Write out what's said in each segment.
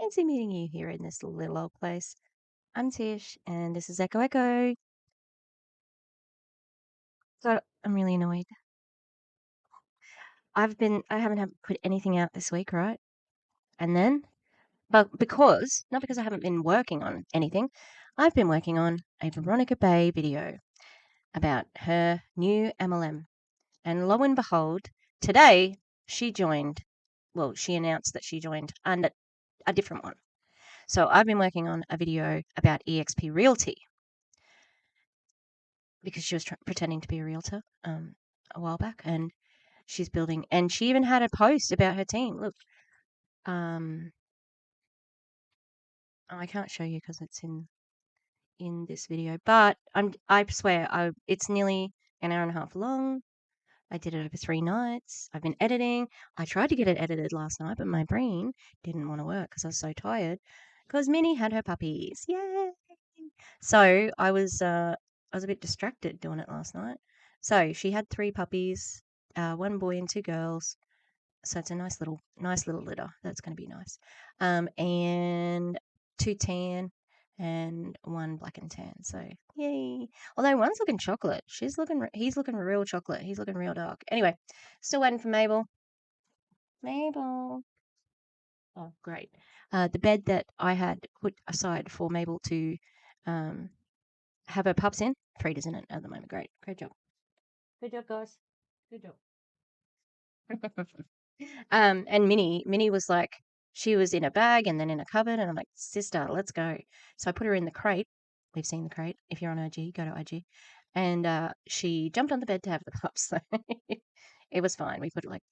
Fancy meeting you here in this little old place. I'm Tish, and this is Echo Echo. So I'm really annoyed. I haven't put anything out this week, right? And then, but not because I haven't been working on anything, I've been working on a Veronica Bay video about her new MLM. And lo and behold, today she joined, she announced that she joined under a different one. So I've been working on a video about EXP Realty because she was pretending to be a realtor a while back, and she's building, and she even had a post about her team. Look, I can't show you because it's in this video, but I swear it's nearly an hour and a half long. I did it over 3 nights. I've been editing. I tried to get it edited last night, but my brain didn't want to work because I was so tired. Because Minnie had her puppies, yay! So I was a bit distracted doing it last night. So she had 3 puppies, 1 boy and 2 girls. So it's a nice little litter. That's going to be nice. And 2 tan and 1 black and tan. So yay! Although one's looking chocolate. He's looking real chocolate. He's looking real dark. Anyway, still waiting for Mabel. Mabel. Oh, great. The bed that I had put aside for Mabel to have her pups in, Frida's in it at the moment. Great job. Good job, guys. Good job. And Minnie was like, she was in a bag and then in a cupboard, and I'm like, sister, let's go. So I put her in the crate. We've seen the crate. If you're on IG, go to IG. And she jumped on the bed to have the pups. So it was fine. We put like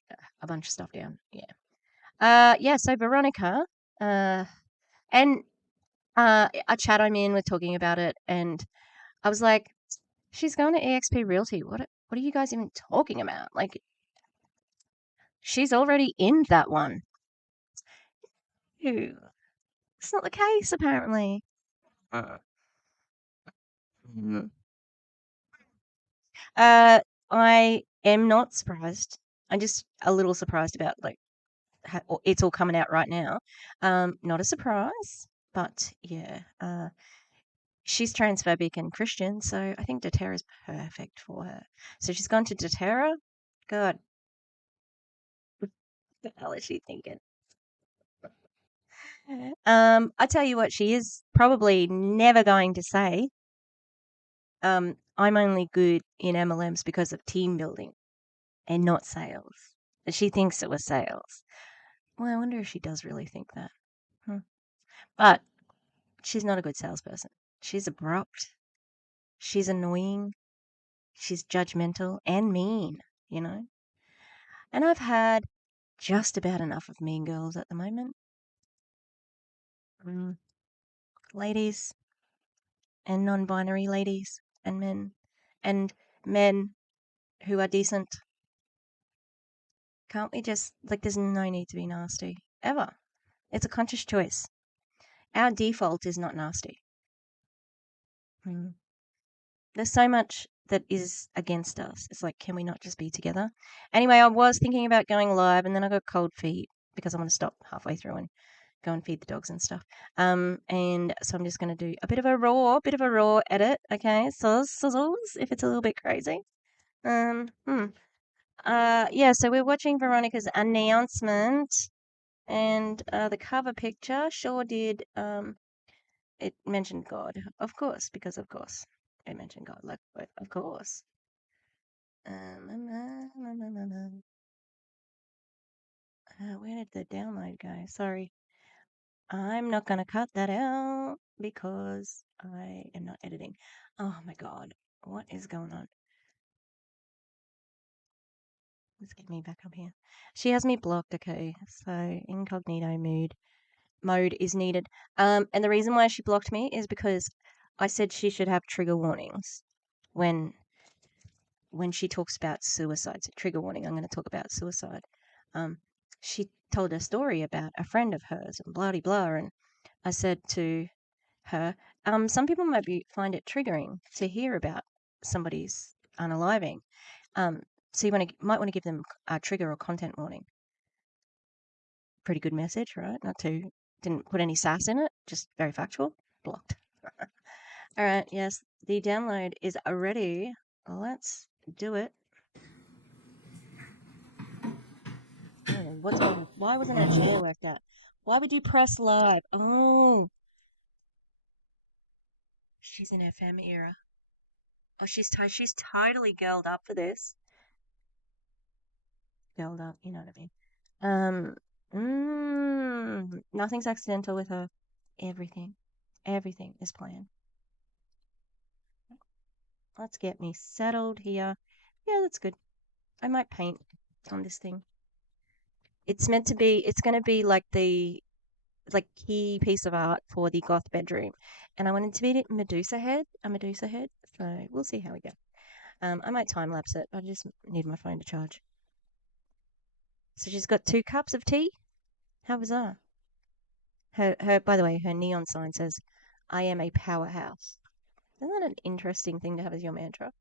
a bunch of stuff down. Yeah. So Veronica, and a chat I'm in with talking about it, and I was like, she's going to EXP Realty. What are you guys even talking about? Like, she's already in that one. Ew. It's not the case, apparently. Uh, mm. I am not surprised. I'm just a little surprised about like it's all coming out right now. Not a surprise, but yeah. She's transphobic and Christian, so I think doTerra is perfect for her. So she's gone to doTerra. God, what the hell is she thinking? I tell you what, she is probably never going to say, I'm only good in MLMs because of team building and not sales. She thinks it was sales. Well, I wonder if she does really think that. But she's not a good salesperson. She's abrupt. She's annoying. She's judgmental and mean, you know? And I've had just about enough of mean girls at the moment. Ladies and non-binary ladies and men who are decent. Can't we just, like, there's no need to be nasty, ever. It's a conscious choice. Our default is not nasty. There's so much that is against us. It's like, can we not just be together? Anyway, I was thinking about going live, and then I got cold feet because I want to stop halfway through and go and feed the dogs and stuff. And so I'm just going to do a bit of a raw edit, okay? Sizzles, if it's a little bit crazy. Yeah, so we're watching Veronica's announcement, and the cover picture sure did, it mentioned God, of course, because of course it mentioned God, like, of course. Where did the download go? Sorry. I'm not going to cut that out because I am not editing. Oh my God. What is going on? Let's get me back up here. She has me blocked, okay? So incognito mode is needed. And the reason why she blocked me is because I said she should have trigger warnings when she talks about suicide. So trigger warning, I'm going to talk about suicide. She told a story about a friend of hers and blah, blah, blah. And I said to her, some people find it triggering to hear about somebody's unaliving. So you might want to give them a trigger or content warning. Pretty good message, right? Not too Didn't put any sass in it, just very factual. Blocked. All right, yes, the download is ready. Let's do it. Oh, what's going on? Why wasn't her chair worked out? Why would you press live? Oh, she's in her femme era. Oh, she's totally girled up for this. Girled up, you know what I mean. Nothing's accidental with her. Everything is planned. Let's get me settled here. Yeah, that's good. I might paint on this thing. It's going to be like the key piece of art for the goth bedroom. And I want it to be a Medusa head. So we'll see how we go. I might time lapse it. I just need my phone to charge. So she's got 2 cups of tea. How bizarre. By the way, her neon sign says, "I am a powerhouse." Isn't that an interesting thing to have as your mantra?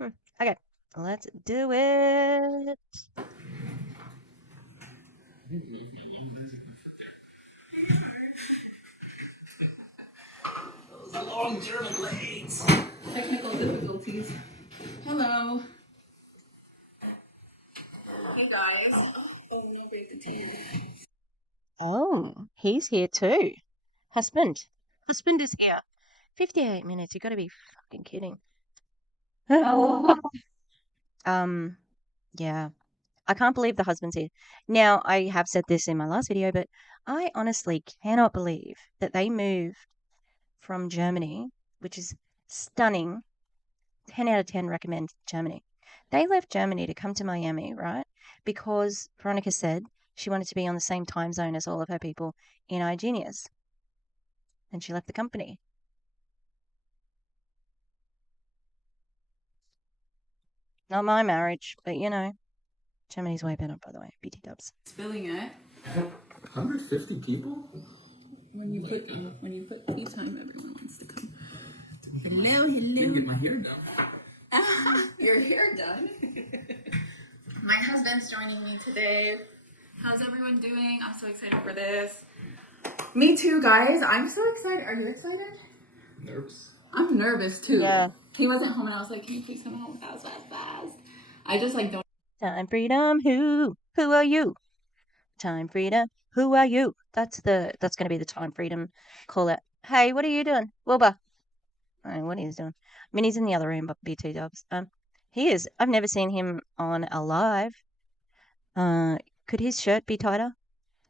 Okay, let's do it. I don't know if my long legs are going to fit there. They are. Those long German legs. Technical difficulties. Hello. Hey guys. Oh no, babe, the tear. Oh, he's here too. Husband is here. 58 minutes. You got to be fucking kidding. Yeah. I can't believe the husband's here. Now, I have said this in my last video, but I honestly cannot believe that they moved from Germany, which is stunning. 10 out of 10 recommend Germany. They left Germany to come to Miami, right? Because Veronica said she wanted to be on the same time zone as all of her people in iGenius. And she left the company. Not my marriage, but you know, Germany's way better, by the way. BT dubs. Spilling it. 150 people? When you put tea time, everyone wants to come. Hello. Didn't get my hair done. Your hair done? My husband's joining me today. How's everyone doing? I'm so excited for this. Me too, guys. I'm so excited. Are you excited? Nervous. I'm nervous too. Yeah. He wasn't home and I was like, can you please come home fast. I just don't. Time freedom, who are you? Time freedom, who are you? That's going to be the time freedom call it. Hey, what are you doing? Wilbur. I don't know what he's doing. I mean, he's in the other room, but BT dubs. He is. I've never seen him on a live. Could his shirt be tighter?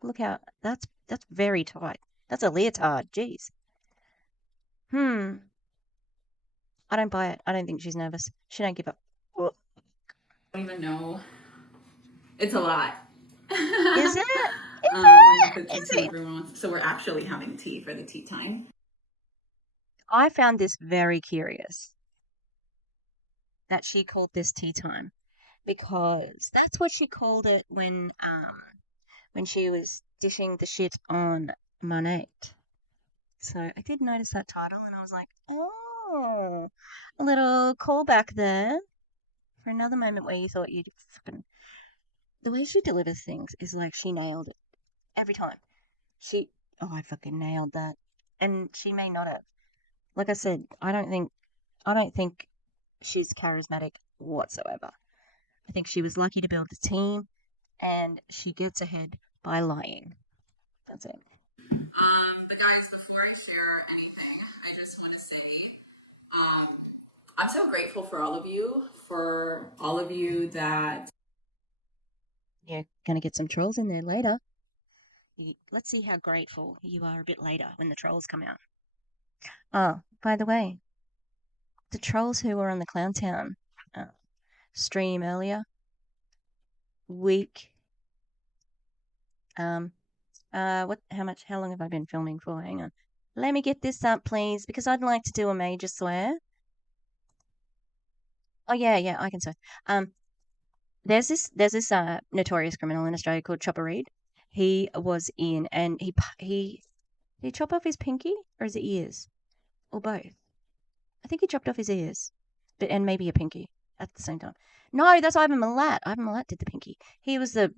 Look how, that's very tight. That's a leotard. Jeez. I don't buy it. I don't think she's nervous. She don't give up. I don't even know. It's a lot. Is it? Is it? So we're actually having tea for the tea time. I found this very curious that she called this tea time, because that's what she called it when she was dishing the shit on Monette. So I did notice that title and I was like, oh, a little callback there for another moment where you thought you'd fucking... The way she delivers things is like she nailed it every time. I fucking nailed that. And she may not have. Like I said, I don't think she's charismatic whatsoever. I think she was lucky to build a team, and she gets ahead by lying. That's it. But guys, before I share anything, I just want to say, I'm so grateful for all of you that... You're going to get some trolls in there later. Let's see how grateful you are a bit later when the trolls come out. Oh, by the way, the trolls who were on the Clowntown stream earlier, week. How long have I been filming for? Hang on. Let me get this up, please, because I'd like to do a major swear. Oh, yeah, I can swear. There's this notorious criminal in Australia called Chopper Reed. He was in, and he did he chop off his pinky, or his ears, or both? I think he chopped off his ears, and maybe a pinky at the same time. No, that's Ivan Milat. Ivan Milat did the pinky. He was a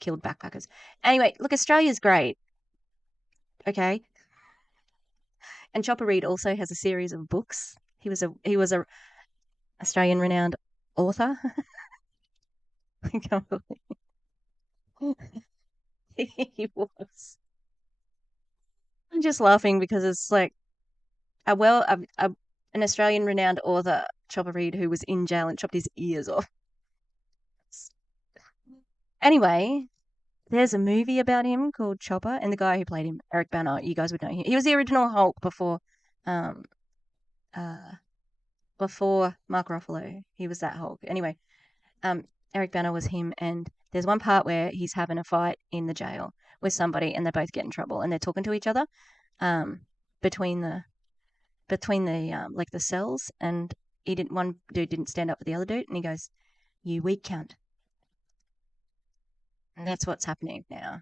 killed backpackers. Anyway, look, Australia's great. Okay. And Chopper Read also has a series of books. He was a Australian renowned author. I can't believe he was. I'm just laughing because it's like an Australian renowned author, Chopper Read, who was in jail and chopped his ears off. Anyway, there's a movie about him called Chopper, and the guy who played him, Eric Bana, you guys would know him. He was the original Hulk um, uh, before Mark Ruffalo. He was that Hulk. Anyway, Eric Bana was him, and there's one part where he's having a fight in the jail with somebody, and they both get in trouble, and they're talking to each other, between the like the cells, and one dude didn't stand up for the other dude, and he goes, "You weak cunt." And that's what's happening now.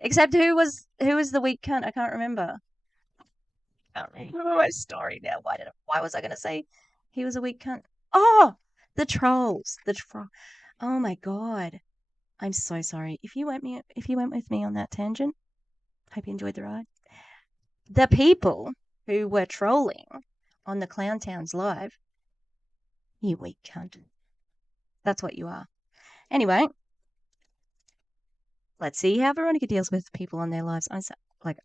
Except who was the weak cunt? I can't remember. I don't remember my story now. Why was I going to say he was a weak cunt? Oh, the trolls. Oh my god. I'm so sorry. If you went with me on that tangent, hope you enjoyed the ride. The people who were trolling on the Clown Towns live, you weak cunt. That's what you are. Anyway, let's see how Veronica deals with people on their lives. I'm so, like,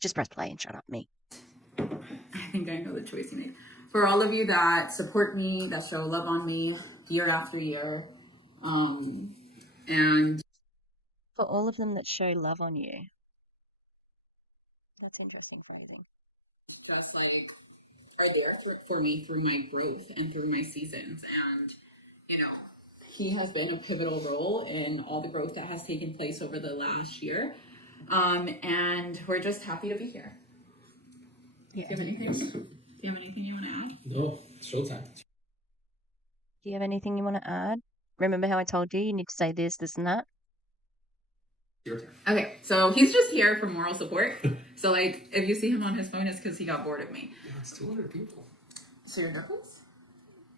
just press play and shut up, me. I think I know the choice you made. For all of you that support me, that show love on me year after year, and For all of them that show love on you. That's interesting phrasing. just like are there for me through my growth and through my seasons. And, you know, he has been a pivotal role in all the growth that has taken place over the last year. And we're just happy to be here. Yeah. Do you have anything? Yes. Do you have anything you want to add? No, it's showtime. Do you have anything you want to add? Remember how I told you need to say this, this, and that? Your turn. Okay, so he's just here for moral support. So, like, if you see him on his phone, it's because he got bored of me. Yeah, it's 200 people. So you're nervous?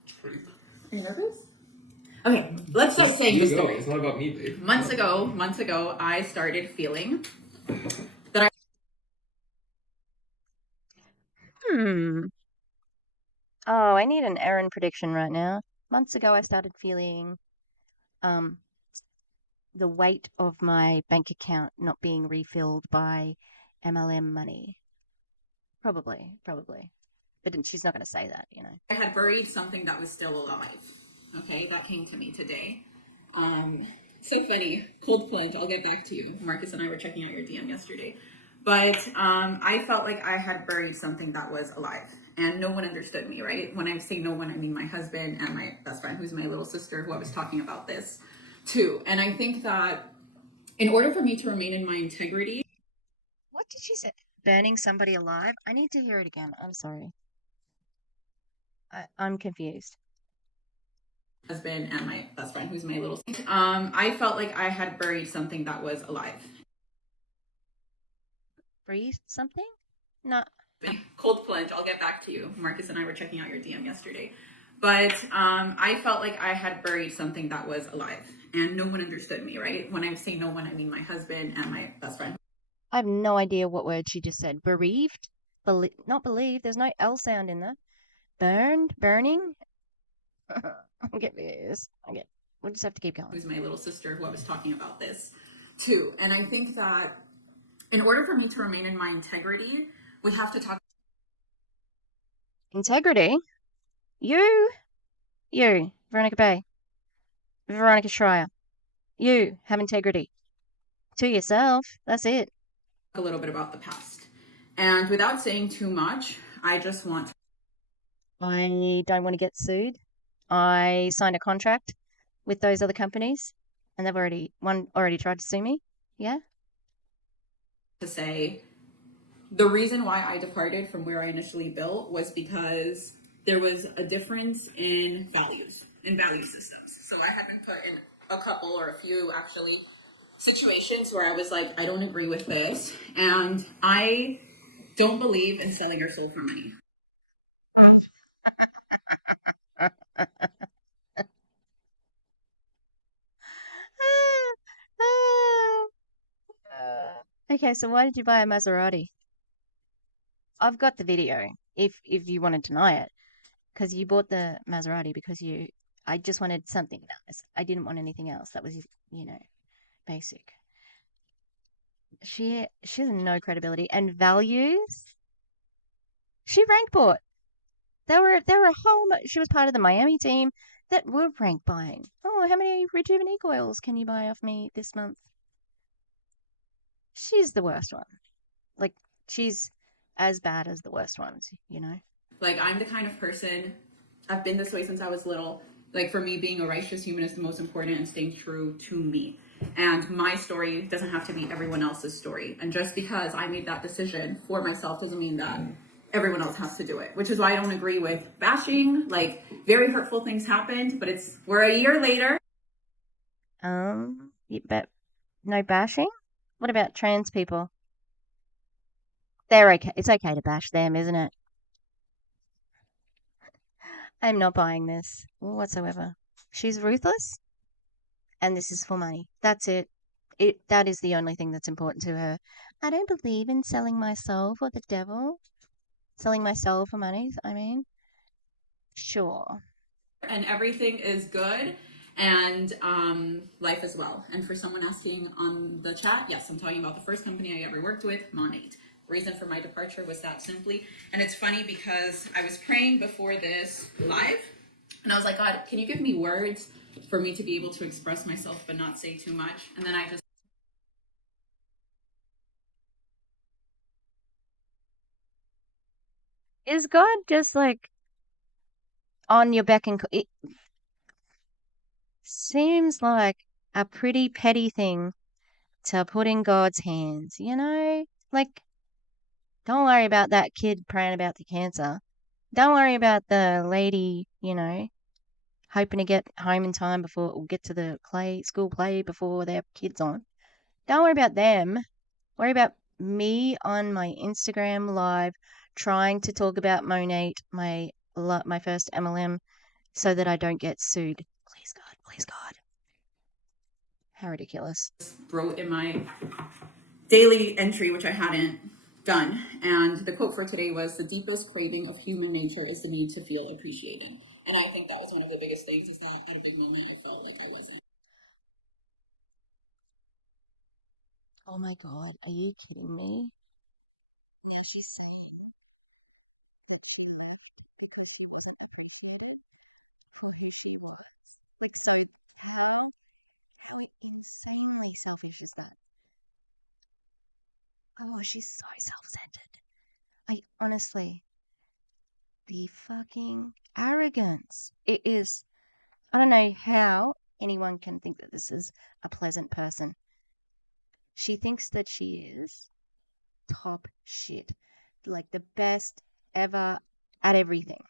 It's crazy. Are you nervous? Okay, let's start saying the story. It's not about me, babe. Months ago, I started feeling that I... Oh, I need an Erin prediction right now. Months ago, I started feeling the weight of my bank account not being refilled by MLM money. Probably. But she's not going to say that, you know. I had buried something that was still alive. Okay, that came to me today. So funny. Cold plunge. I'll get back to you. Marcus and I were checking out your DM yesterday. But I felt like I had buried something that was alive. And no one understood me, right? When I say no one, I mean my husband and my best friend, who's my little sister, who I was talking about this to. And I think that in order for me to remain in my integrity... What did she say? Burning somebody alive? I need to hear it again. I'm sorry. I'm confused. Husband and my best friend, who's my little sister. I felt like I had buried something that was alive. Breathe something? No. Cold plunge. I'll get back to you. Marcus and I were checking out your DM yesterday. But I felt like I had buried something that was alive. And no one understood me, right? When I say no one, I mean my husband and my best friend. I have no idea what word she just said. Bereaved? Not believe. There's no L sound in there. Burned? Burning? I get this. We'll just have to keep going. Who's my little sister, who I was talking about this to. And I think that in order for me to remain in my integrity, we have to talk. Integrity? You, Veronica Bay, Veronica Schreyer. You have integrity. To yourself. That's it. A little bit about the past. And without saying too much, I just want... I don't want to get sued. I signed a contract with those other companies, and one already tried to sue me. Yeah. To say the reason why I departed from where I initially built was because there was a difference in values, in value systems. So I had been put in a couple, or a few actually, situations where I was like, I don't agree with this, and I don't believe in selling your soul for money. Okay, so why did you buy a Maserati? I've got the video if you want to deny it, because you bought the Maserati because I just wanted something nice. I didn't want anything else. That was, basic. She has no credibility and values. She rank bought. There were a whole. She was part of the Miami team that were rank buying. Oh, how many Rejuvenate oils can you buy off me this month? She's the worst one. Like, she's as bad as the worst ones, Like, I'm the kind of person, I've been this way since I was little. Like, for me, being a righteous human is the most important and staying true to me. And my story doesn't have to be everyone else's story. And just because I made that decision for myself doesn't mean that everyone else has to do it, which is why I don't agree with bashing. Like, very hurtful things happened, but we're a year later. But no bashing? What about trans people? They're okay. It's okay to bash them, isn't it? I'm not buying this whatsoever. She's ruthless, and this is for money. That's it. That is the only thing that's important to her. I don't believe in selling my soul for the devil. Selling my soul for money, I mean. Sure. And everything is good, and life as well. And for someone asking on the chat, yes, I'm talking about the first company I ever worked with, Monate. Reason for my departure was that simply. And it's funny because I was praying before this live, and I was like, God, can you give me words for me to be able to express myself but not say too much? And then I just... Is God just like on your beck and call? It seems like a pretty petty thing to put in God's hands, Like, don't worry about that kid praying about the cancer. Don't worry about the lady, hoping to get home in time before or get to the school play before they have kids on. Don't worry about them. Worry about me on my Instagram live trying to talk about Monate, my first MLM, so that I don't get sued. Please God, please God. How ridiculous. wrote in my daily entry, which I hadn't done. And the quote for today was, the deepest craving of human nature is the need to feel appreciated. And I think that was one of the biggest things, is that at a big moment I felt like I wasn't. Oh my God, are you kidding me? Now she's saying that she left because she wasn't appreciated for who she was. Like, so how insanely selfish is that? Oh, she's so self-centered. I honestly, the fucking arrogance. It is, I don't know how anyone can think that this is a pleasant person. She thinks that she is top shit. Like the best ever at everything.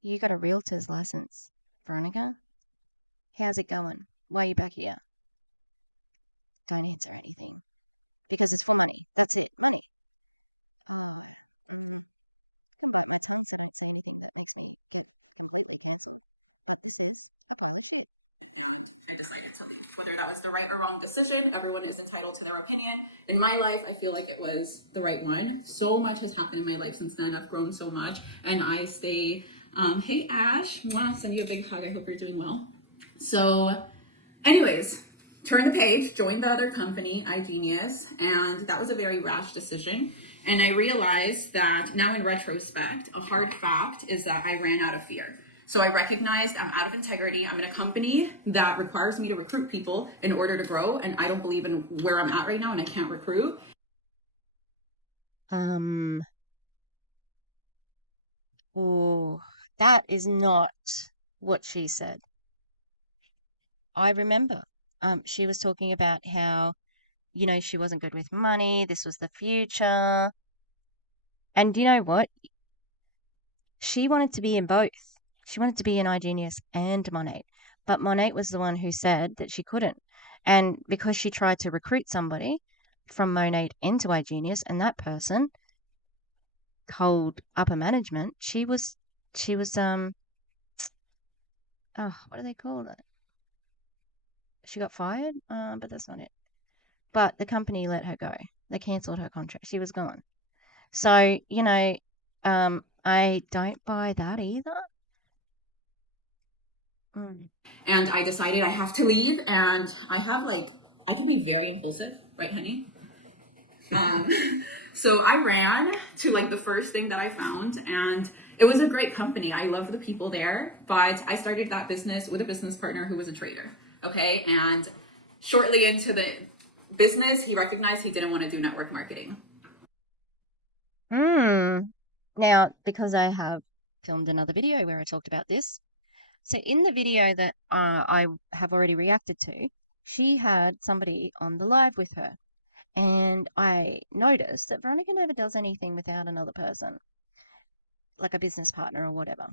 You got a realtor's license, Veronica? How's it going? Why are you back here? Don't answer anything. Because it's for money. That's it. Money. Oh, I can bite my tongue so I don't say anything that makes me get completely cancelled. But this is a pile of shit. And I decided to leave. Whether that was the right or wrong decision, everyone is entitled to their opinion. In my life, I feel like it was the right one. So much has happened in my life since then. I've grown so much, and I stay, hey Ash, mwah, send you a big hug. I hope you're doing well. So anyways, turn the page, join the other company, iGenius, and that was a very rash decision. And I realized that now in retrospect, a hard fact is that I ran out of fear. So I recognized I'm out of integrity. I'm in a company that requires me to recruit people in order to grow, and I don't believe in where I'm at right now, and I can't recruit. Oh, that is not what she said. I remember. She was talking about how, she wasn't good with money. This was the future. And you know what? She wanted to be in both. She wanted to be in iGenius and Monate. But Monate was the one who said that she couldn't. And because she tried to recruit somebody from Monate into iGenius, and that person told upper management, she was oh, what do they call it? she got fired, but that's not it. But the company let her go. They cancelled her contract. She was gone. So, I don't buy that either. And I decided I have to leave, and I can be very impulsive, right, honey? So I ran to the first thing that I found, and it was a great company. I love the people there, but I started that business with a business partner who was a trader. Okay. And shortly into the business, he recognized he didn't want to do network marketing. Now, because I have filmed another video where I talked about this. So in the video that I have already reacted to, she had somebody on the live with her. And I noticed that Veronica never does anything without another person, like a business partner or whatever,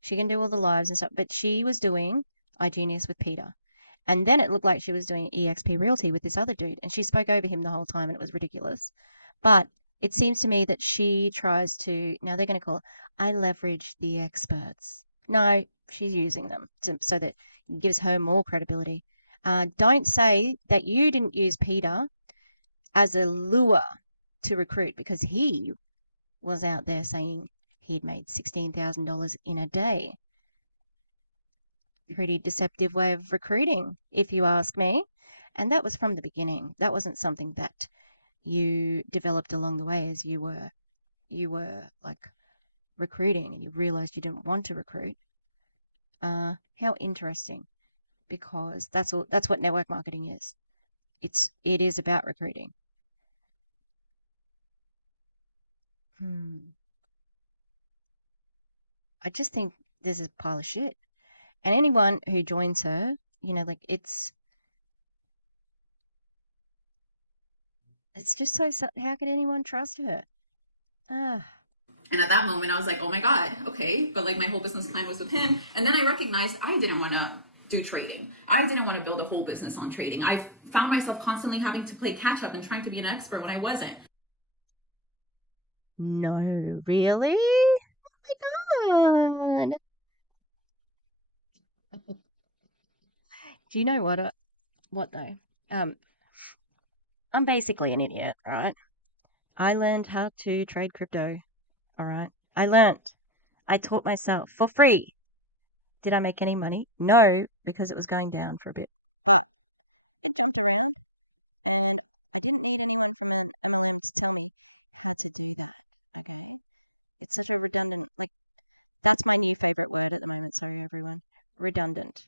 She can do all the lives and stuff, but she was doing iGenius with Peter. And then it looked like she was doing EXP Realty with this other dude, and she spoke over him the whole time, and it was ridiculous. But it seems to me that she tries to, now they're going to call it, I leverage the experts. No, she's using them so that it gives her more credibility. Don't say that you didn't use Peter as a lure to recruit, because he was out there saying he'd made $16,000 in a day. Pretty deceptive way of recruiting, if you ask me. And that was from the beginning. That wasn't something that you developed along the way as you were like recruiting and you realized you didn't want to recruit. How interesting, because that's what network marketing is. It is about recruiting. I just think this is a pile of shit. And anyone who joins her, it's just so, how could anyone trust her? And at that moment, I was like, oh my God, okay. But my whole business plan was with him. And then I recognized I didn't want to do trading. I didn't want to build a whole business on trading. I found myself constantly having to play catch up and trying to be an expert when I wasn't. No, really? Oh my God. Do you know what though? I'm basically an idiot, right? I learned how to trade crypto, all right? I taught myself for free. Did I make any money? No, because it was going down for a bit. But it jumped around, and I didn't need anyone from an MLM to tell me how to do that, okay? It's such a redundant, that's my new favorite word at the moment. Sorry, everyone. Redundant.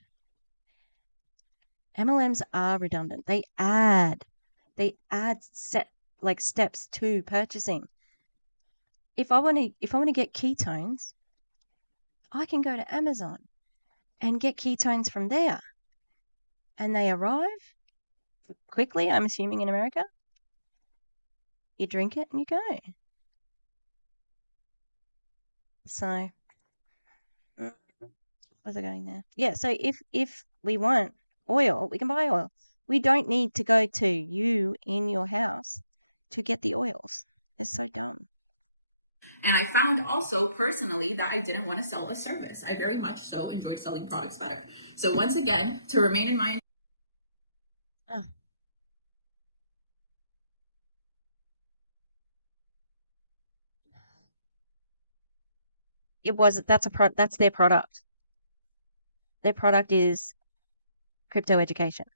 MLMs are redundant. They add steps to purchasing. If I want to get ketones, I can go to Amazon and get ketones from there. And they arrive quickly, I'm assuming, in America. You drink it and you go. So, where's I going there? Yeah, so if we want oil, we can buy oil. We don't need to go to you in your house to get the oils. It's so dumb. And I found also personally that I didn't want to sell a service. I very much so enjoyed selling products better. So once again, to remain in my that's their product. Their product is crypto education,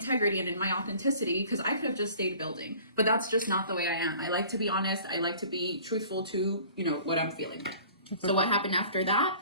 integrity and in my authenticity, because I could have just stayed building, but that's just not the way I am. I like to be honest. I like to be truthful to, what I'm feeling. So what happened after that?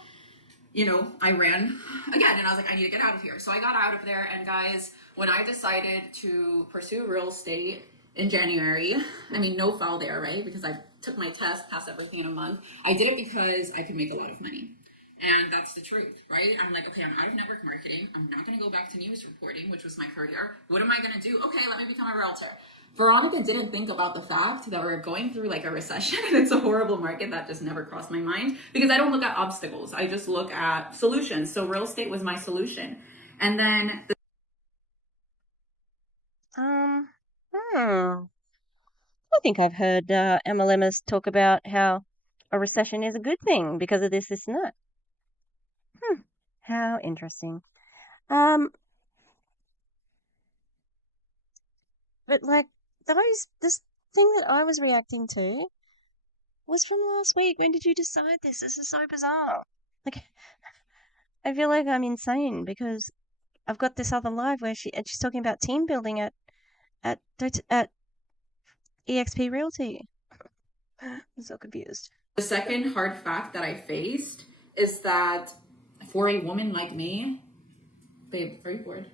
I ran again and I was like, I need to get out of here. So I got out of there. And guys, when I decided to pursue real estate in January, no foul there, right? Because I took my test, passed everything in a month. I did it because I could make a lot of money. And that's the truth, right? I'm like, okay, I'm out of network marketing. I'm not going to go back to news reporting, which was my career. What am I going to do? Okay, let me become a realtor. Veronica didn't think about the fact that we're going through a recession and it's a horrible market. That just never crossed my mind, because I don't look at obstacles. I just look at solutions. So real estate was my solution. And then I think I've heard MLMers talk about how a recession is a good thing because of this and that. How interesting. But like this thing that I was reacting to was from last week. When did you decide this? This is so bizarre. Like, I feel like I'm insane because I've got this other live where she's talking about team building at EXP Realty. I'm so confused. The second hard fact that I faced is that for a woman like me, babe, are you bored?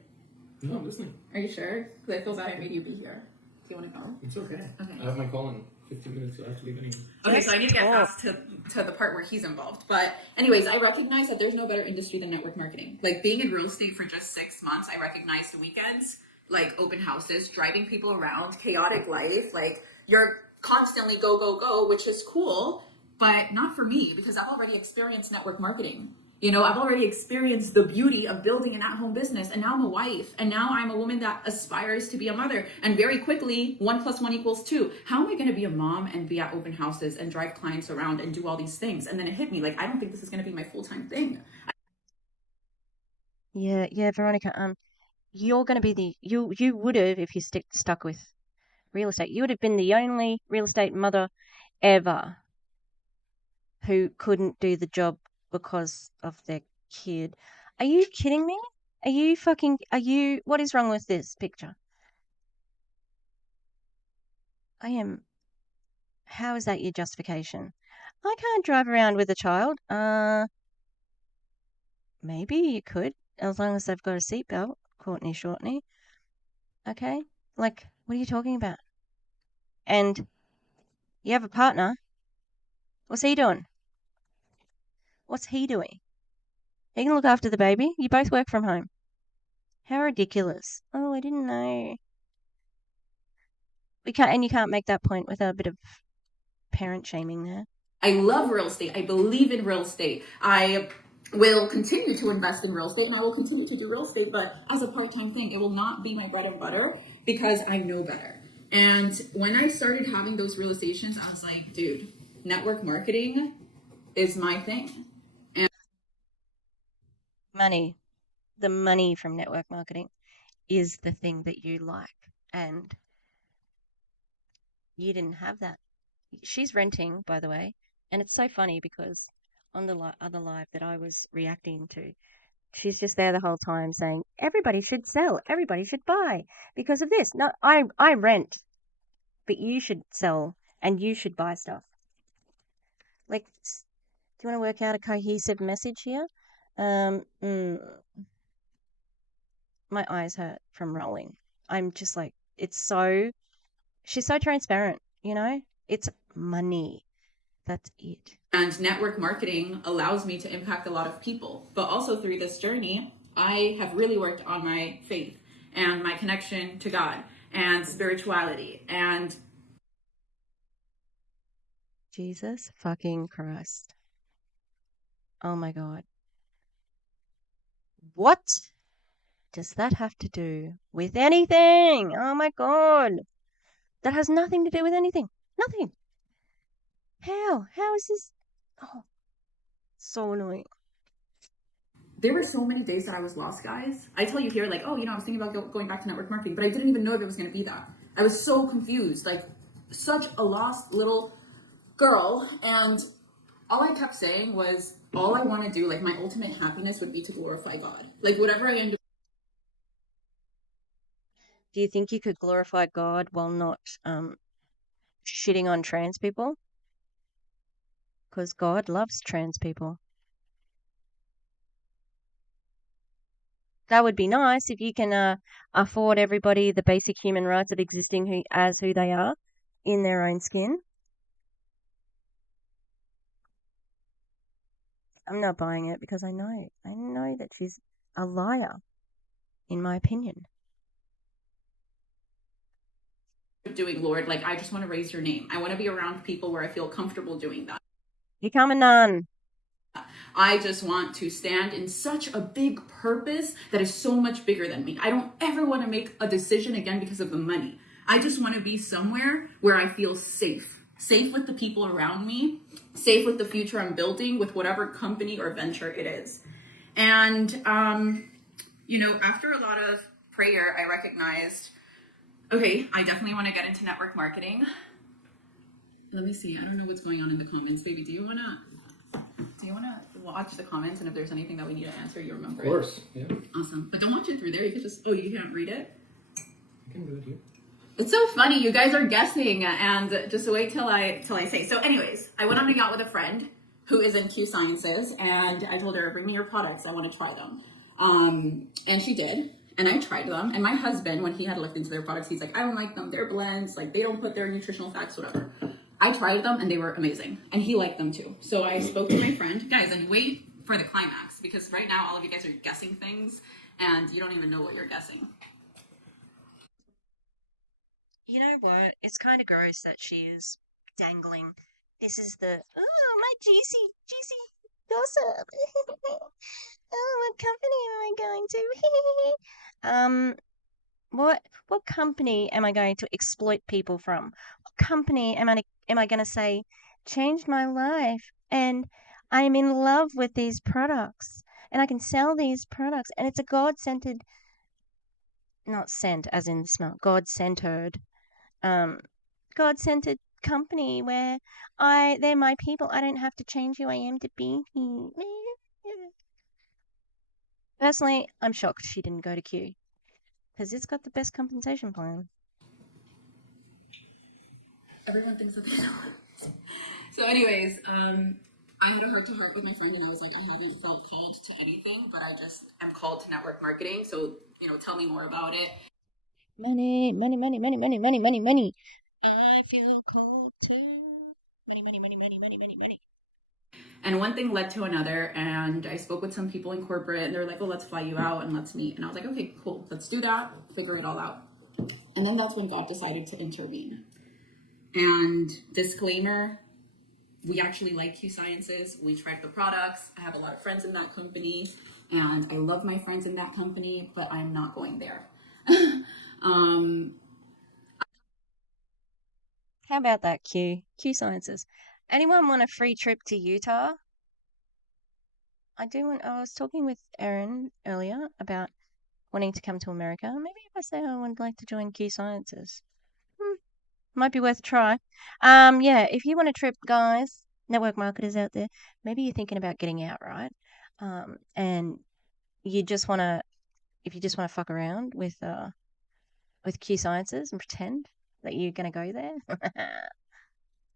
No, I'm listening. Are you sure? Because I feel bad I made you be here. Do you want to go? It's okay. Okay. I have my call in 15 minutes, so I have to leave anyway. Okay, Just so I need to get talk. fast to the part where he's involved. But anyways, I recognize that there's no better industry than network marketing. Like being in real estate for just 6 months, I recognized the weekends, like open houses, driving people around, chaotic life. Like you're constantly go, go, go, which is cool, but not for me because I've already experienced network marketing. You know, I've already experienced the beauty of building an at-home business, and now I'm a wife, and now I'm a woman that aspires to be a mother. And very quickly, 1 + 1 = 2. How am I going to be a mom and be at open houses and drive clients around and do all these things? And then it hit me, like, I don't think this is going to be my full-time thing. Yeah, Veronica. You're going to be you would have, if you stuck with real estate, you would have been the only real estate mother ever who couldn't do the job because of their kid. Are you kidding me? What is wrong with this picture? How is that your justification? I can't drive around with a child. Maybe you could, as long as they've got a seatbelt, Courtney Shortney. Okay? Like, what are you talking about? And you have a partner. What's he doing? What's he doing? He can look after the baby. You both work from home. How ridiculous. Oh, I didn't know. You can't make that point without a bit of parent shaming there. I love real estate. I believe in real estate. I will continue to invest in real estate and I will continue to do real estate, but as a part-time thing, it will not be my bread and butter because I know better. And when I started having those realizations, I was like, dude, network marketing is my thing. And Money, the money from network marketing is the thing that you like. And you didn't have that. She's renting, by the way. And it's so funny because on the other live that I was reacting to, she's just there the whole time saying, everybody should sell, everybody should buy because of this. No, I rent, but you should sell and you should buy stuff. Like, do you want to work out a cohesive message here? My eyes hurt from rolling. I'm just like, she's so transparent, you know? It's money. That's it. And network marketing allows me to impact a lot of people. But also through this journey, I have really worked on my faith and my connection to God and spirituality. And Jesus fucking Christ. Oh my God. What does that have to do with anything? Oh my God. That has nothing to do with anything. Nothing. How? How is this? Oh, so annoying. there were so many days that I was lost, guys. I tell you here, like, oh, I was thinking about going back to network marketing, but I didn't even know if it was going to be that. I was so confused, like such a lost little girl. And all I kept saying was, all I want to do, like my ultimate happiness would be to glorify God. Like whatever I end up. Do you think you could glorify God while not shitting on trans people? Because God loves trans people. That would be nice if you can afford everybody the basic human rights of existing who they are in their own skin. I'm not buying it because I know that she's a liar, in my opinion. Doing, Lord, like I just want to raise your name. I want to be around people where I feel comfortable doing that. Become a nun. I just want to stand in such a big purpose that is so much bigger than me. I don't ever want to make a decision again because of the money. I just want to be somewhere where I feel safe with the people around me, safe with the future I'm building, with whatever company or venture it is. And, after a lot of prayer, I recognized Okay, I definitely want to get into network marketing. Let me see. I don't know what's going on in the comments. Baby, do you want to watch the comments, and if there's anything that we need to answer, you remember Of course, yeah. Awesome. But don't watch it through there. You could just, you can't read it? You can do it here. It's so funny. You guys are guessing, and just wait till I say. So anyways, I went on a yacht with a friend who is in Q Sciences, and I told her, bring me your products. I want to try them. And she did. And I tried them. And my husband, when he had looked into their products, he's like, I don't like them. They're blends. Like, they don't put their nutritional facts, whatever. I tried them, and they were amazing. And he liked them, too. So I spoke to my friend. Guys, and wait for the climax. Because right now, all of you guys are guessing things, and you don't even know what you're guessing. You know what? It's kind of gross that she is dangling. This is the, ooh, my juicy gossip. Oh, what company am I going to? What company am I going to exploit people from? What company am I going to say changed my life and I am in love with these products and I can sell these products and it's a God-centered, not scent as in the smell, God-centered, um, God-centered company where they're my people. I don't have to change who I am to be here. Personally, I'm shocked she didn't go to Q because it's got the best compensation plan. Everyone thinks that they know it. So anyways, I had a heart-to-heart with my friend, and I was like, I haven't felt called to anything, but I just am called to network marketing. So, tell me more about it. Money, money, money, money, money, money, money, money. I feel cold too. Money, money, money, money, money, money, money. And one thing led to another, and I spoke with some people in corporate, and they're like, well, let's fly you out and let's meet. And I was like, okay, cool, let's do that, figure it all out. And then that's when God decided to intervene. And disclaimer, we actually like Q Sciences. We tried the products. I have a lot of friends in that company, and I love my friends in that company, but I'm not going there. How about that, Q Sciences? Anyone want a free trip to Utah? I was talking with Erin earlier about wanting to come to America. Maybe if I say I would like to join Q Sciences. Might be worth a try. Yeah, if you want a trip, guys, network marketers out there, maybe you're thinking about getting out, right? And you just wanna if you just wanna fuck around with Q Sciences and pretend that you're gonna go there,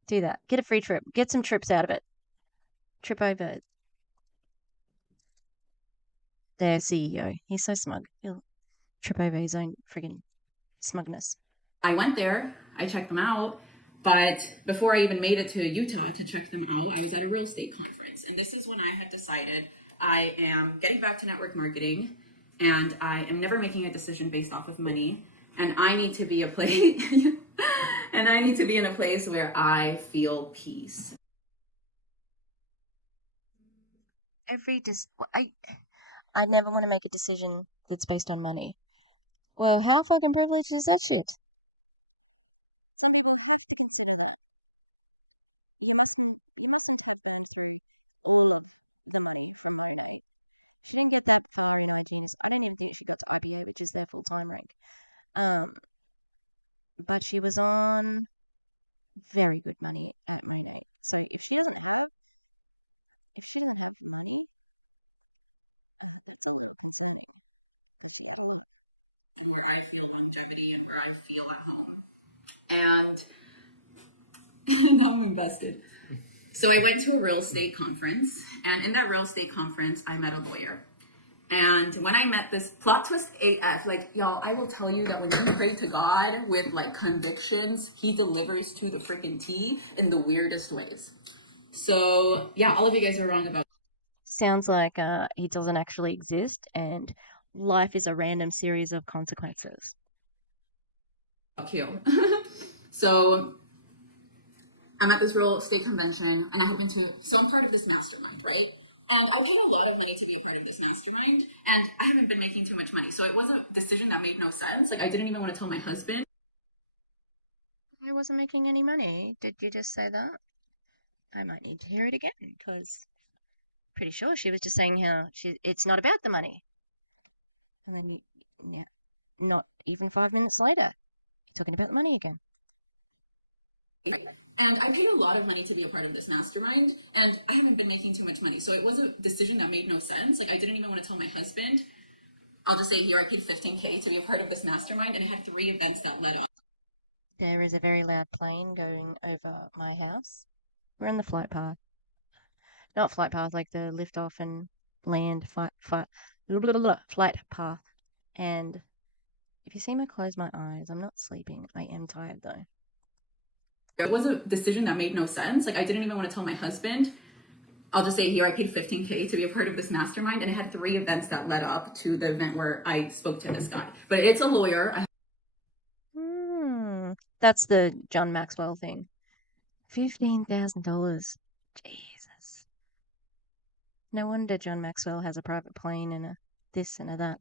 do that. Get a free trip. Get some trips out of it. Trip over their CEO. He's so smug. He'll trip over his own friggin' smugness. I went there, I checked them out, but before I even made it to Utah to check them out, I was at a real estate conference. And this is when I had decided I am getting back to network marketing, and I am never making a decision based off of money. And I need to be in a place where I feel peace. I never want to make a decision that's based on money. Well, how fucking privileged is that shit? Some people have to consider that. You mustn't have burned through all of the money from Monate. She didn't get that far in IGNS. I don't even think she got to IBA, which is their full-time rank. But she was on very good money at Monate. So if she doesn't have money, that's a little concerning because she had a lot. And where I feel longevity and where I feel at home. And now I'm invested. So I went to a real estate conference, and in that real estate conference, I met a lawyer. And when I met this plot twist AF, like, y'all, I will tell you that when you pray to God with like convictions, he delivers to the freaking T in the weirdest ways. So yeah, all of you guys are wrong about. Sounds like he doesn't actually exist and life is a random series of consequences. Q. So I'm at this real estate convention, and I had so I'm part of this mastermind, right? And I paid a lot of money to be a part of this mastermind, and I haven't been making too much money. So it was a decision that made no sense. Like, I didn't even want to tell my husband. I wasn't making any money. Did you just say that? I might need to hear it again, because pretty sure she was just saying how it's not about the money. And then not even 5 minutes later, Talking about the money again. And I paid a lot of money to be a part of this mastermind, and I haven't been making too much money. So it was a decision that made no sense. Like, I didn't even want to tell my husband. I'll just say here, I paid $15K to be a part of this mastermind, and it had 3 events that led up. There is a very loud plane going over my house. We're on the flight path. Not flight path, like the lift off and land flight path. And if you see me close my eyes, I'm not sleeping. I am tired though. It was a decision that made no sense. Like, I didn't even want to tell my husband. I'll just say here, I paid $15K to be a part of this mastermind, and it had 3 events that led up to the event where I spoke to this guy. But it's a lawyer. That's the John Maxwell thing. $15,000. Jesus. No wonder John Maxwell has a private plane and a this and a that.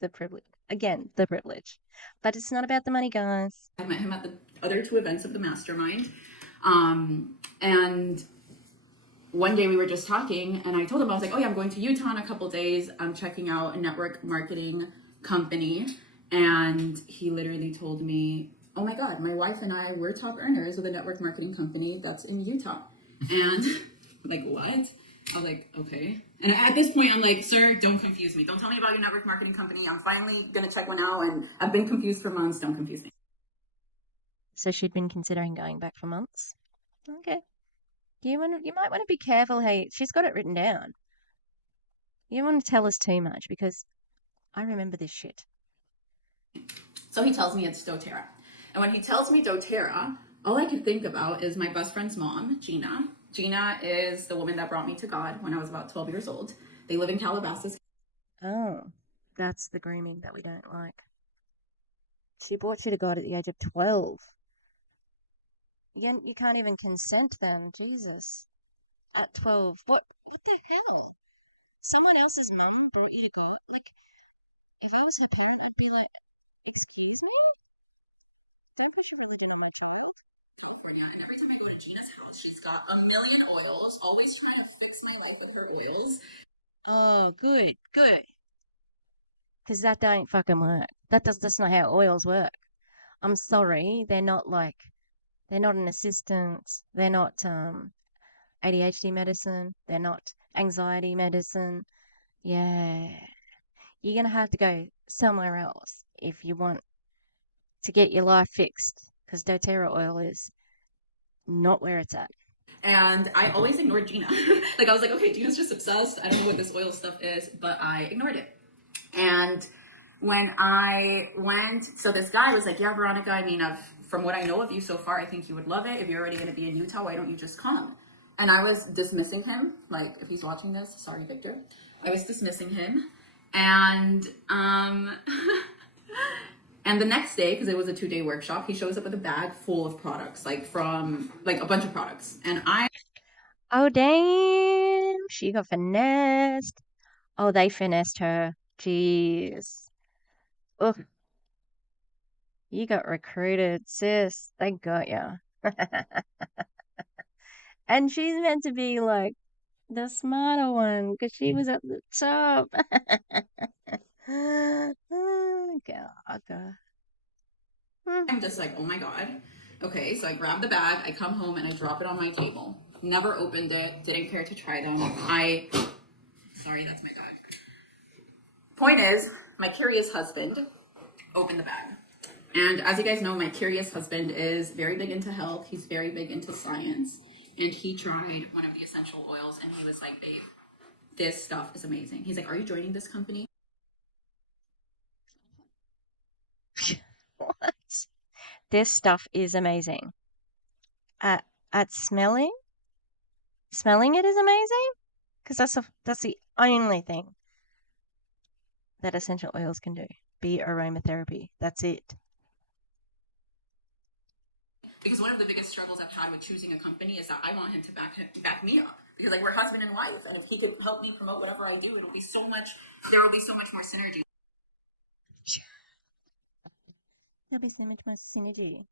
The privilege. Again, the privilege. But it's not about the money, guys. I met him at the other 2 events of the mastermind. And one day we were just talking, and I told him, I was like, oh yeah, I'm going to Utah in a couple days. I'm checking out a network marketing company. And he literally told me, oh my God, my wife and I, we're top earners with a network marketing company that's in Utah. And like, what? I was like, okay. And at this point, I'm like, sir, don't confuse me. Don't tell me about your network marketing company. I'm finally going to check one out, and I've been confused for months. Don't confuse me. So she'd been considering going back for months. Okay. You might want to be careful. Hey, she's got it written down. You don't want to tell us too much because I remember this shit. So he tells me it's doTerra. And when he tells me doTerra, all I could think about is my best friend's mom, Gina. Gina is the woman that brought me to God when I was about 12 years old. They live in Calabasas. Oh, that's the grooming that we don't like. She brought you to God at the age of 12. You can't even consent then, Jesus. At 12. What the hell? Someone else's mum brought you to God? Like, if I was her parent, I'd be like, excuse me? Don't push your religion on my child. California, and every time I go to Gina's house, she's got a million oils, always trying to fix my life with her oils. Oh, good. Because that don't fucking work. That's not how oils work. I'm sorry, they're not an assistant. They're not ADHD medicine. They're not anxiety medicine. Yeah. You're gonna have to go somewhere else if you want to get your life fixed. Because doTerra oil is not where it's at. And I always ignored Gina. Like, I was like, okay, Gina's just obsessed. I don't know what this oil stuff is, but I ignored it. And when I went, so this guy was like, yeah, Veronica, I mean, from what I know of you so far, I think you would love it. If you're already going to be in Utah, why don't you just come? And I was dismissing him. Like, if he's watching this, sorry, Victor. I was dismissing him. And, and the next day, because it was a 2-day workshop, he shows up with a bag full of products, like a bunch of products. And Oh, damn. She got finessed. Oh, they finessed her. Jeez. Ugh. You got recruited, sis. They got ya. And she's meant to be like the smarter one because she was at the top. God. I'm just like, oh my God. Okay, so I grab the bag, I come home, and I drop it on my table. Never opened it, didn't care to try them. Sorry, that's my dog. Point is, my curious husband opened the bag. And as you guys know, my curious husband is very big into health. He's very big into science. And he tried one of the essential oils, and he was like, babe, this stuff is amazing. He's like, are you joining this company? What? This stuff is amazing. At smelling it is amazing because that's the only thing that essential oils can do. Be aromatherapy. That's it. Because one of the biggest struggles I've had with choosing a company is that I want him to back me up. Because like we're husband and wife, and if he could help me promote whatever I do, there will be so much more synergy. There'll be so much more synergy.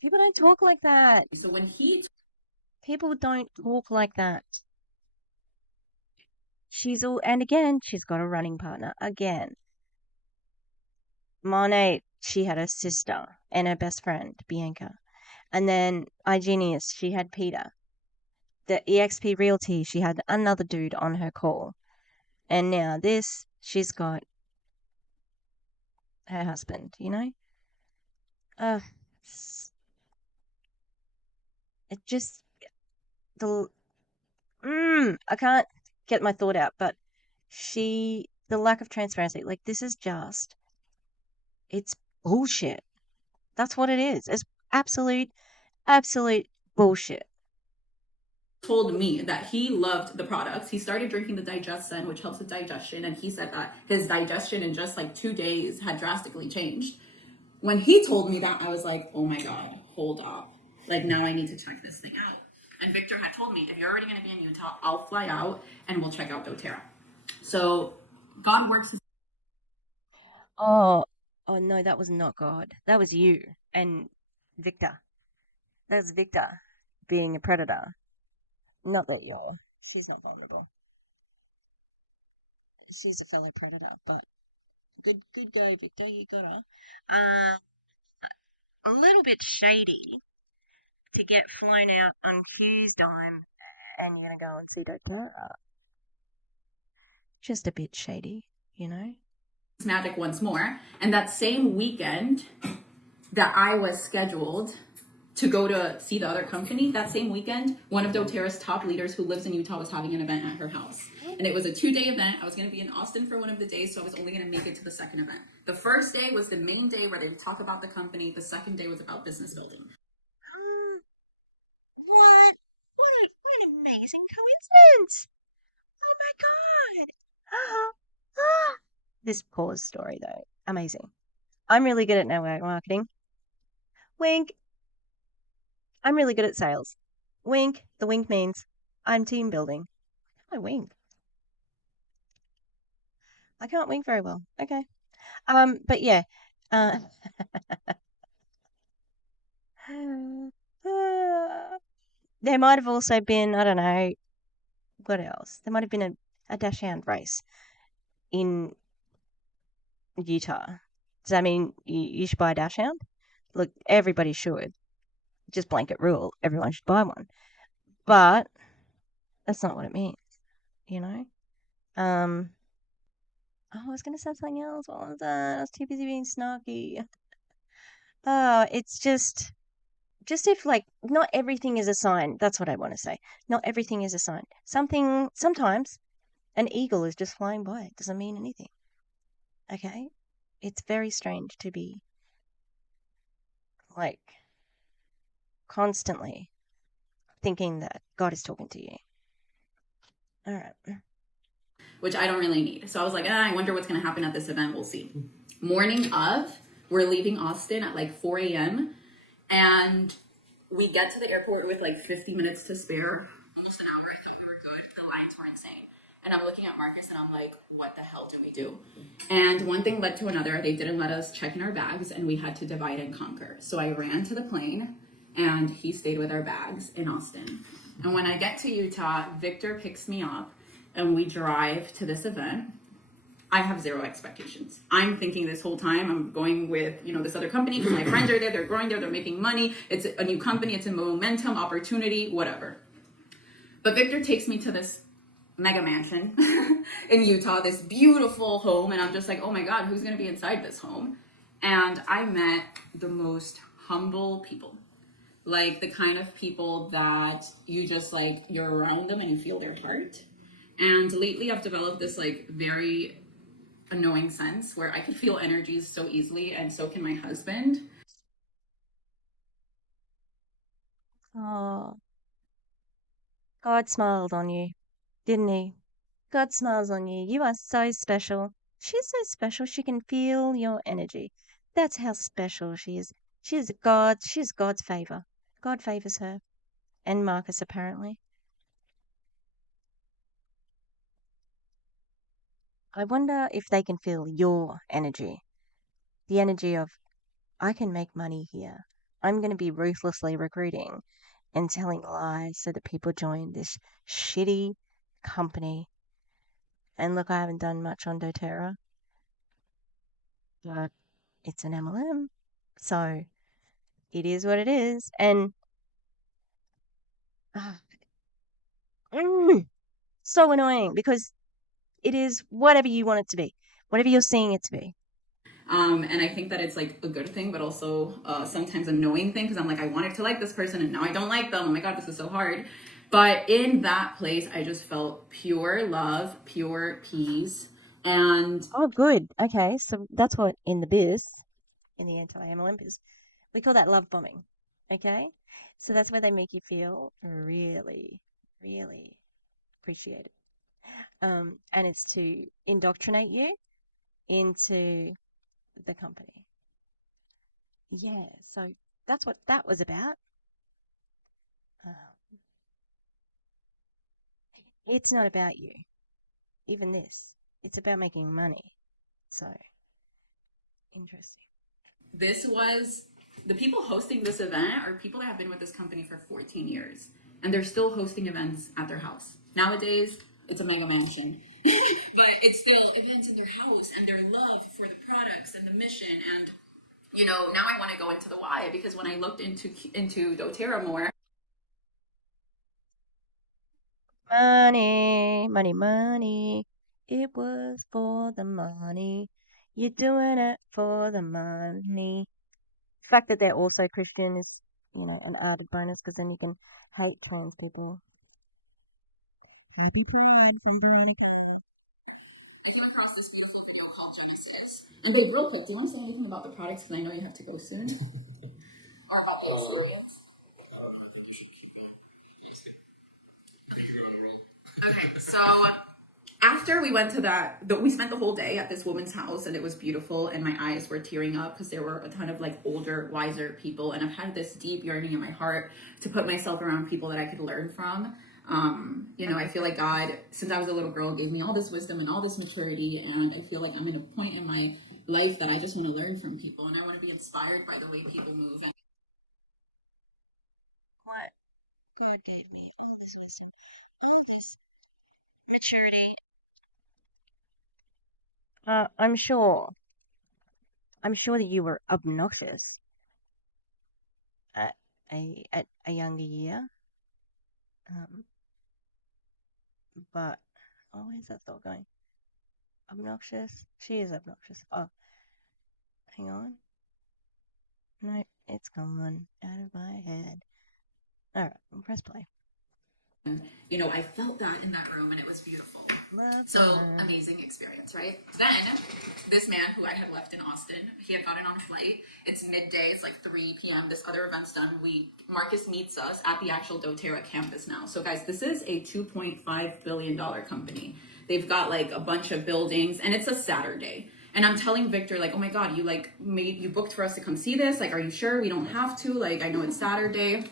People don't talk like that. So when people don't talk like that. and again, she's got a running partner again. Monet, she had her sister and her best friend, Bianca. And then Igenius, she had Peter. The EXP Realty, she had another dude on her call. And now this, she's got her husband, Uh, it just, the, I can't get my thought out, but the lack of transparency, like this is just, it's bullshit. That's what it is. It's absolute bullshit. Told me that he loved the products. He started drinking the Digestin, which helps with digestion, and he said that his digestion in just like 2 days had drastically changed. When he told me that, I was like, oh my God, hold up. Like, now I need to check this thing out. And Victor had told me, if you're already going to be in Utah, I'll fly out and we'll check out doTerra. So God works his... Oh no, that was not God. That was you and Victor. That's Victor being a predator. Not that she's not vulnerable. She's a fellow predator, but good go, Victor. You got her. A little bit shady to get flown out on Q's dime and you're going to go and see doTerra. Just a bit shady, magic once more. And that same weekend that I was scheduled to go to see the other company, that same weekend, one of doTerra's top leaders who lives in Utah was having an event at her house. And it was a 2-day event. I was going to be in Austin for one of the days, so I was only going to make it to the second event. The first day was the main day where they talk about the company. The second day was about business building. What? What an amazing coincidence! Oh my God! This pause story, though, amazing. I'm really good at network marketing. Wink. I'm really good at sales. Wink. The wink means I'm team building. I wink. I can't wink very well. Okay. But yeah. There might have also been, I don't know, what else? There might have been a dash hound race in Utah. Does that mean you should buy a dash hound? Look, everybody should. Just blanket rule, everyone should buy one. But that's not what it means, you know? I was going to say something else. What was that? I was too busy being snarky. It's just if like not everything is a sign. That's what I want to say. Not everything is a sign. Sometimes an eagle is just flying by. It doesn't mean anything. Okay? It's very strange to be like constantly thinking that God is talking to you. All right. Which I don't really need. So I was like, I wonder what's going to happen at this event. We'll see. Morning of, we're leaving Austin at like 4 a.m. And we get to the airport with like 50 minutes to spare, almost an hour. I thought we were good. The lines were insane. And I'm looking at Marcus and I'm like, what the hell do we do? And one thing led to another. They didn't let us check in our bags and we had to divide and conquer. So I ran to the plane and he stayed with our bags in Austin. And when I get to Utah, Victor picks me up and we drive to this event. I have zero expectations. I'm thinking this whole time I'm going with, this other company because my friends are there, they're growing there, they're making money. It's a new company, it's a momentum, opportunity, whatever. But Victor takes me to this mega mansion in Utah, this beautiful home. And I'm just like, oh my God, who's going to be inside this home? And I met the most humble people. Like the kind of people that you just like, you're around them and you feel their heart. And lately I've developed this like very annoying sense where I could feel energies so easily, and so can my husband. Oh, God smiled on you, didn't he? God smiles on you. You are so special. She's so special she can feel your energy. That's how special she is. She's God's favor. God favors her. And Marcus, apparently. I wonder if they can feel your energy. The energy of, I can make money here. I'm going to be ruthlessly recruiting and telling lies so that people join this shitty company And look, I haven't done much on doTerra, but it's an MLM, so it is what it is. And ah, so annoying because it is whatever you want it to be, whatever you're seeing it to be. And I think that it's like a good thing, but also sometimes annoying thing because I'm like, I wanted to like this person and now I don't like them. Oh my God, this is so hard. But in that place, I just felt pure love, pure peace. And Oh, good. Okay, so that's what in the biz, in the anti-MLM biz, we call that love bombing. Okay, so that's where they make you feel really, really appreciated. And it's to indoctrinate you into the company. Yeah, so that's what that was about. It's not about you. Even this, it's about making money. So interesting. this was the people hosting this event are people that have been with this company for 14 years and they're still hosting events at their house. Nowadays, it's a mega mansion, but it's still events in their house and their love for the products and the mission. And, you know, now I want to go into the why because when I looked into doTerra more, Money, money, money. It was for the money. You're doing it for the money. The fact that they're also Christian is, an added bonus because then you can hate trans people. Happy Pride from Veronica. I came across this beautiful video called Genesis. And babe, real quick, do you want to say anything about the products? Because I know you have to go soon. Or about the experience? I don't know. I think you should keep going, honestly. I think you're on a roll. Okay, so after we went to we spent the whole day at this woman's house and it was beautiful and my eyes were tearing up because there were a ton of like older, wiser people and I've had this deep yearning in my heart to put myself around people that I could learn from. I feel like God, since I was a little girl, gave me all this wisdom and all this maturity and I feel like I'm in a point in my life that I just want to learn from people and I want to be inspired by the way people move. And What? God gave me all this wisdom, all this maturity. I'm sure that you were obnoxious at a younger year. But where's that thought going? Obnoxious? She is obnoxious. Oh, hang on. No, it's gone out of my head. All right, I'll press play. I felt that in that room and it was beautiful. Love so her. amazing experience, right? Then this man who I had left in Austin, he had gotten on a flight. It's midday, it's like 3 p.m. This other event's done. Marcus meets us at the actual doTerra campus now. So guys, this is a $2.5 billion company. They've got like a bunch of buildings and it's a Saturday. And I'm telling Victor, like, oh my God, you booked for us to come see this. Like, are you sure we don't have to? Like, I know it's Saturday.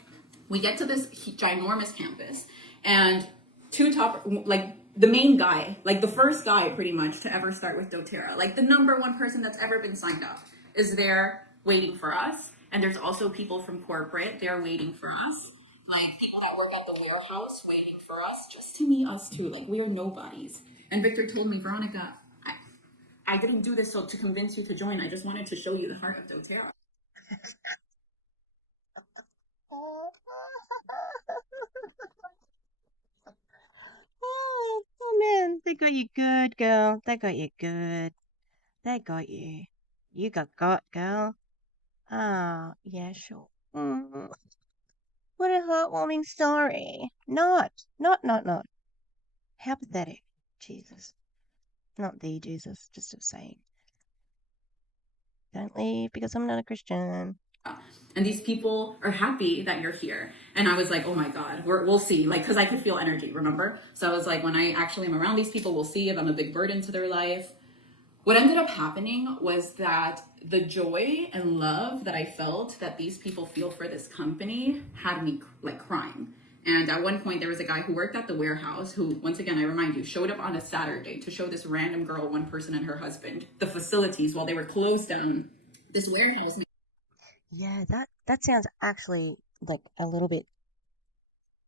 We get to this ginormous campus and the main guy, like the first guy pretty much to ever start with doTerra, like the number one person that's ever been signed up is there waiting for us. And there's also people from corporate, they're waiting for us. Like people that work at the warehouse waiting for us just to meet us too. Like we are nobodies. And Victor told me, Veronica, I didn't do this to convince you to join. I just wanted to show you the heart of doTerra. Oh man, they got you good, girl. They got you good. They got you. You got, girl. Ah, yeah, sure. What a heartwarming story. Not. How pathetic. Jesus. Not the Jesus, just a saying. Don't leave because I'm not a Christian. And these people are happy that you're here. And I was like, oh my God, we'll see. Like, because I could feel energy, remember? So I was like, when I actually am around these people, we'll see if I'm a big burden to their life. What ended up happening was that the joy and love that I felt that these people feel for this company had me like crying. And at one point, there was a guy who worked at the warehouse who, once again, I remind you, showed up on a Saturday to show this random girl, one person and her husband, the facilities while they were closed down. This warehouse. Yeah, that sounds actually like a little bit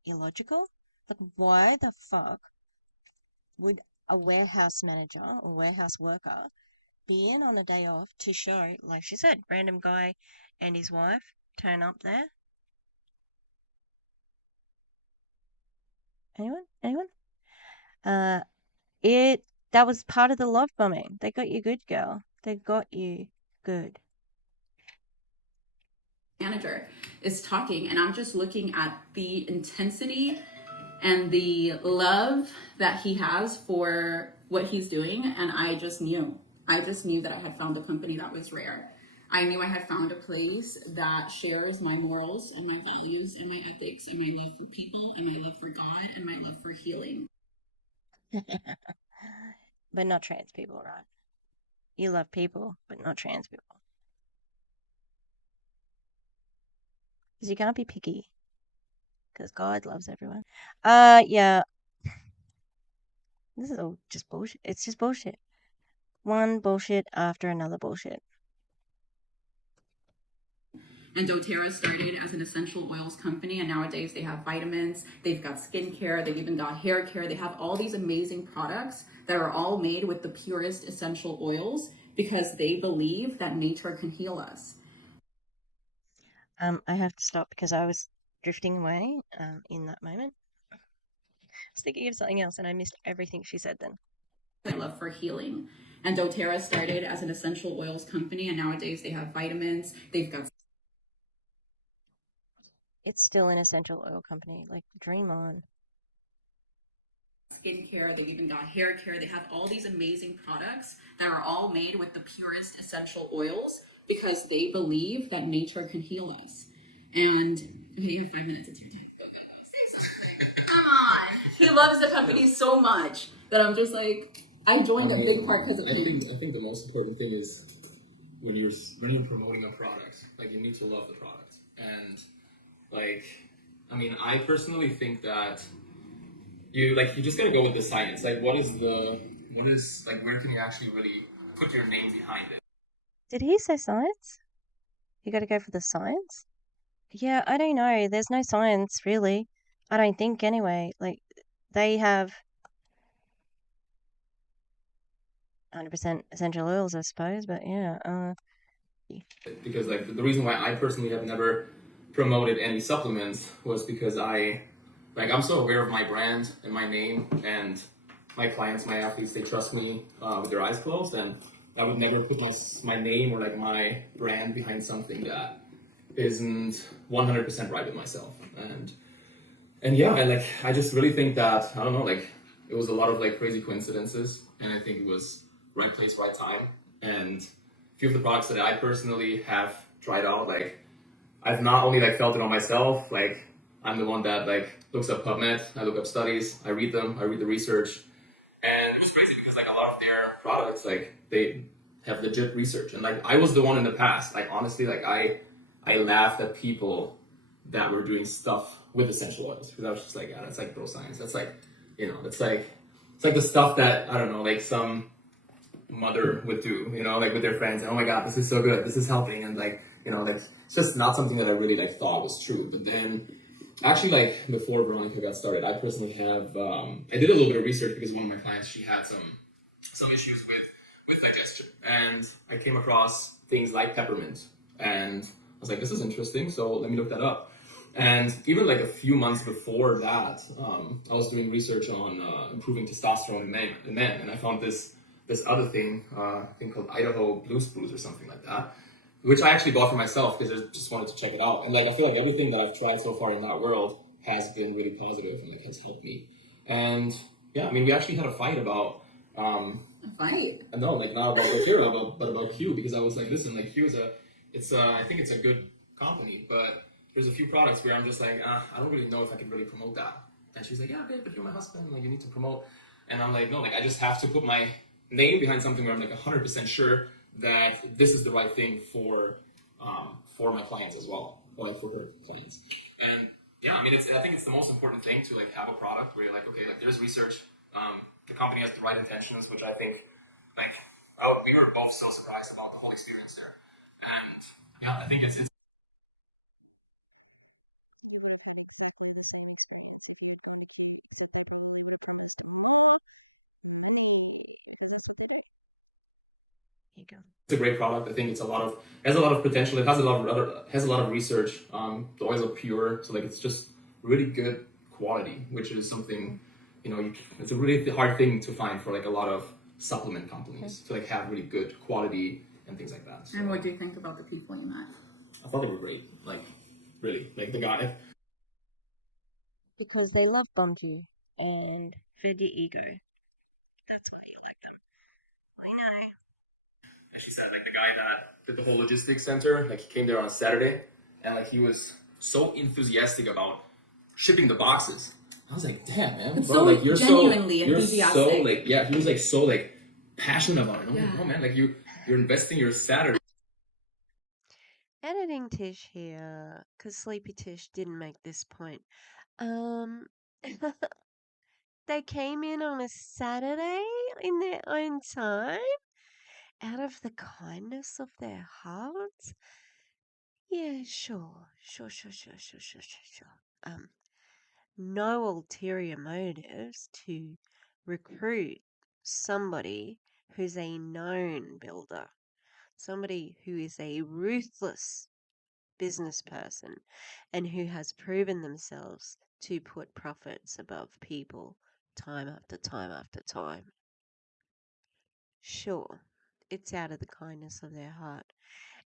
illogical. Like, why the fuck would a warehouse manager or warehouse worker be in on a day off to show, like she said, random guy and his wife turn up there? Anyone? Uh, that was part of the love bombing. They got you good, girl. They got you good. Manager is talking, and I'm just looking at the intensity and the love that he has for what he's doing, and I just knew that I had found a company that was rare. I knew I had found a place that shares my morals and my values and my ethics and my love for people and my love for God and my love for healing. But not trans people, right? You love people, but not trans people. Because you can't be picky. Because God loves everyone. Yeah. This is all just bullshit. It's just bullshit. One bullshit after another bullshit. And doTerra started as an essential oils company, and nowadays they have vitamins, they've got skincare, they've even got hair care. They have all these amazing products that are all made with the purest essential oils because they believe that nature can heal us. I have to stop because I was drifting away in that moment. I was thinking of something else and I missed everything she said then. My love for healing. And doTerra started as an essential oils company, and nowadays they have vitamins, they've got It's still an essential oil company. Like, dream on. skincare, they've even got hair care. They have all these amazing products that are all made with the purest essential oils because they believe that nature can heal us. And okay, you have 5 minutes. It's your time. Go. Say something. Come on. He loves the company so much that I'm just like, I joined a big part because of him. I think the most important thing is when you're promoting a product, like, you need to love the product. And like, I mean, I personally think that you just gotta go with the science. Like, what is like, where can you actually really put your name behind it? Did he say science? You gotta go for the science? Yeah, I don't know. There's no science, really. I don't think, anyway. Like, they have 100% essential oils, I suppose, but yeah. Because, like, the reason why I personally have never promoted any supplements was because I'm so aware of my brand and my name, and my clients, my athletes, they trust me with their eyes closed, and I would never put my name or like my brand behind something that isn't 100% right with myself. And yeah, I just really think that, I don't know, like, it was a lot of like crazy coincidences, and I think it was right place, right time. And a few of the products that I personally have tried out, like, I've not only like felt it on myself, like, I'm the one that like looks up PubMed, I look up studies, I read them, I read the research. And it was crazy because like a lot of their products, like, they have legit research. And like, I was the one in the past, like, honestly, like, I laughed at people that were doing stuff with essential oils, because I was just like, yeah, that's like bro science. That's like, it's like the stuff that, I don't know, like some mother would do, like with their friends, and oh my god, this is so good, this is helping, and like, like, it's just not something that I really like thought was true. But then actually, like, before Veronica got started, I personally have I did a little bit of research because one of my clients, she had some issues with digestion, and I came across things like peppermint, and I was like, this is interesting, so let me look that up. And even like a few months before that, I was doing research on improving testosterone in men, and I found this other thing, I think called Idaho Blue Spruce or something like that, which I actually bought for myself because I just wanted to check it out. And like, I feel like everything that I've tried so far in that world has been really positive and like has helped me. And yeah, I mean, we actually had a fight about A fight? no, like, not about doTerra, but about Q, because I was like, listen, like, Q is I think it's a good company, but there's a few products where I'm just like, I don't really know if I can really promote that. And she's like, yeah, babe, but you're my husband, like, you need to promote. And I'm like, no, like, I just have to put my name behind something where I'm like 100% sure that this is the right thing for my clients as well, or like for her clients. And yeah, I mean, I think it's the most important thing to like have a product where you're like, okay, like, there's research, the company has the right intentions, which I think, like, we were both so surprised about the whole experience there. And yeah, I think it's You would have had exactly the same experience if you had gone to Q, except they probably would have promised more money, because that's what they do. Here you go. It's a great product. I think it's has a lot of potential. It has a lot of research. The oils are pure, so like it's just really good quality, which is something, it's a really hard thing to find for like a lot of supplement companies to like have really good quality and things like that. So, And what do you think about the people you met? I thought they were great. Like really, like the guy. Because they love bombed you and fed your ego. That's why you like them. We know. As she said, like the guy that did the whole logistics center, like he came there on a Saturday, and like he was so enthusiastic about shipping the boxes. I was like, damn, man, It's bro, so like you're genuinely enthusiastic. So like, yeah, he was like so like passionate about it. I'm like, oh man, like you're investing your Saturday. Editing Tish here, because Sleepy Tish didn't make this point. They came in on a Saturday in their own time, out of the kindness of their hearts. Yeah, sure. No ulterior motives to recruit somebody who's a known builder, somebody who is a ruthless business person and who has proven themselves to put profits above people time after time after time. Sure, it's out of the kindness of their heart.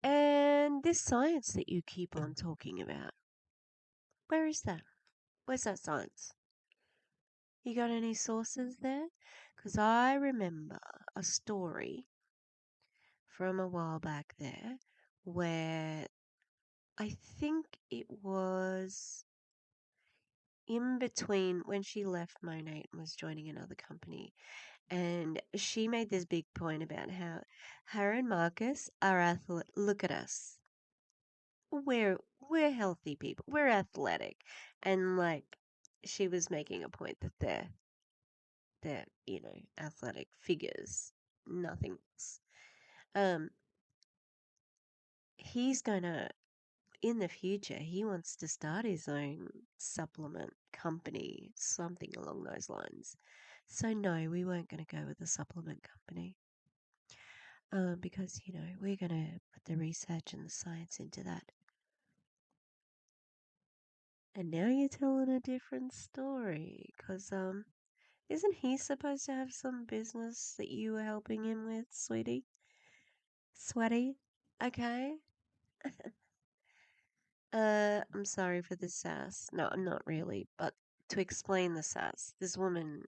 And this science that you keep on talking about, where is that? Where's that science? You got any sources there? Because I remember a story from a while back there where I think it was in between when she left Monate and was joining another company. And she made this big point about how her and Marcus are look at us. We're healthy people. We're athletic. And like she was making a point that they're, athletic figures. Nothing else. Um he's gonna in the future he wants to start his own supplement company, something along those lines. So no, we weren't gonna go with a supplement company. Because we're gonna put the research and the science into that. And now you're telling a different story, cause isn't he supposed to have some business that you were helping him with, sweetie? Sweaty? Okay. I'm sorry for the sass. No, not really, but to explain the sass, this woman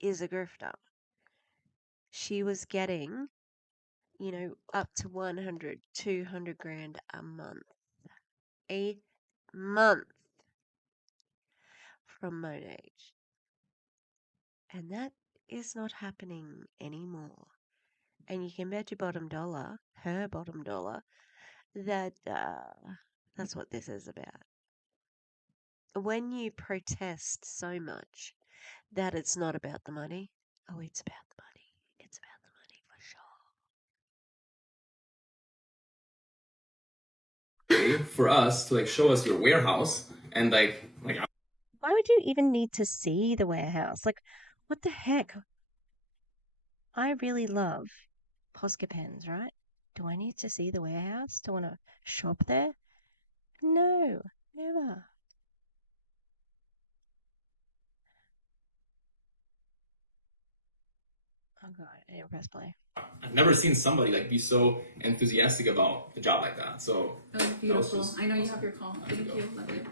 is a grifter. She was getting, up to 100, 200 grand a month. A month from Monage. And that is not happening anymore. And you can bet your bottom dollar, her bottom dollar, that that's what this is about. When you protest so much that it's not about the money, oh, it's about the money. It's about the money for sure. For us to like show us your warehouse and like Why would you even need to see the warehouse? Like, what the heck? I really love Posca pens, right? Do I need to see the warehouse to want to shop there? No, never. Oh god, I didn't press play. I've never seen somebody like be so enthusiastic about a job like that. So that was beautiful. I know you have your call. Thank you. Love you.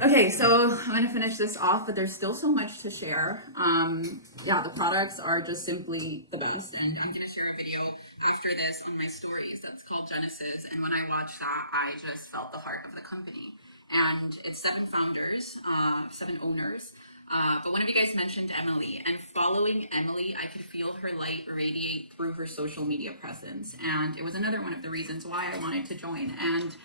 Okay, so I'm gonna finish this off, but there's still so much to share. The products are just simply the best, and I'm gonna share a video after this on my stories that's called Genesis. And when I watched that, I just felt the heart of the company. And it's 7 founders, 7 owners. But one of you guys mentioned Emily, and following Emily, I could feel her light radiate through her social media presence. And it was another one of the reasons why I wanted to join. And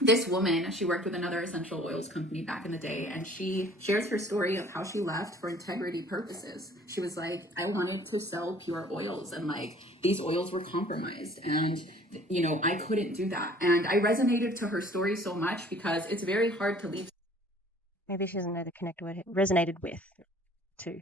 this woman, she worked with another essential oils company back in the day, and she shares her story of how she left for integrity purposes. She was like, I wanted to sell pure oils, and like these oils were compromised, and I couldn't do that. And I resonated to her story so much because it's very hard to leave. Maybe she doesn't know the connect word. Resonated with. too.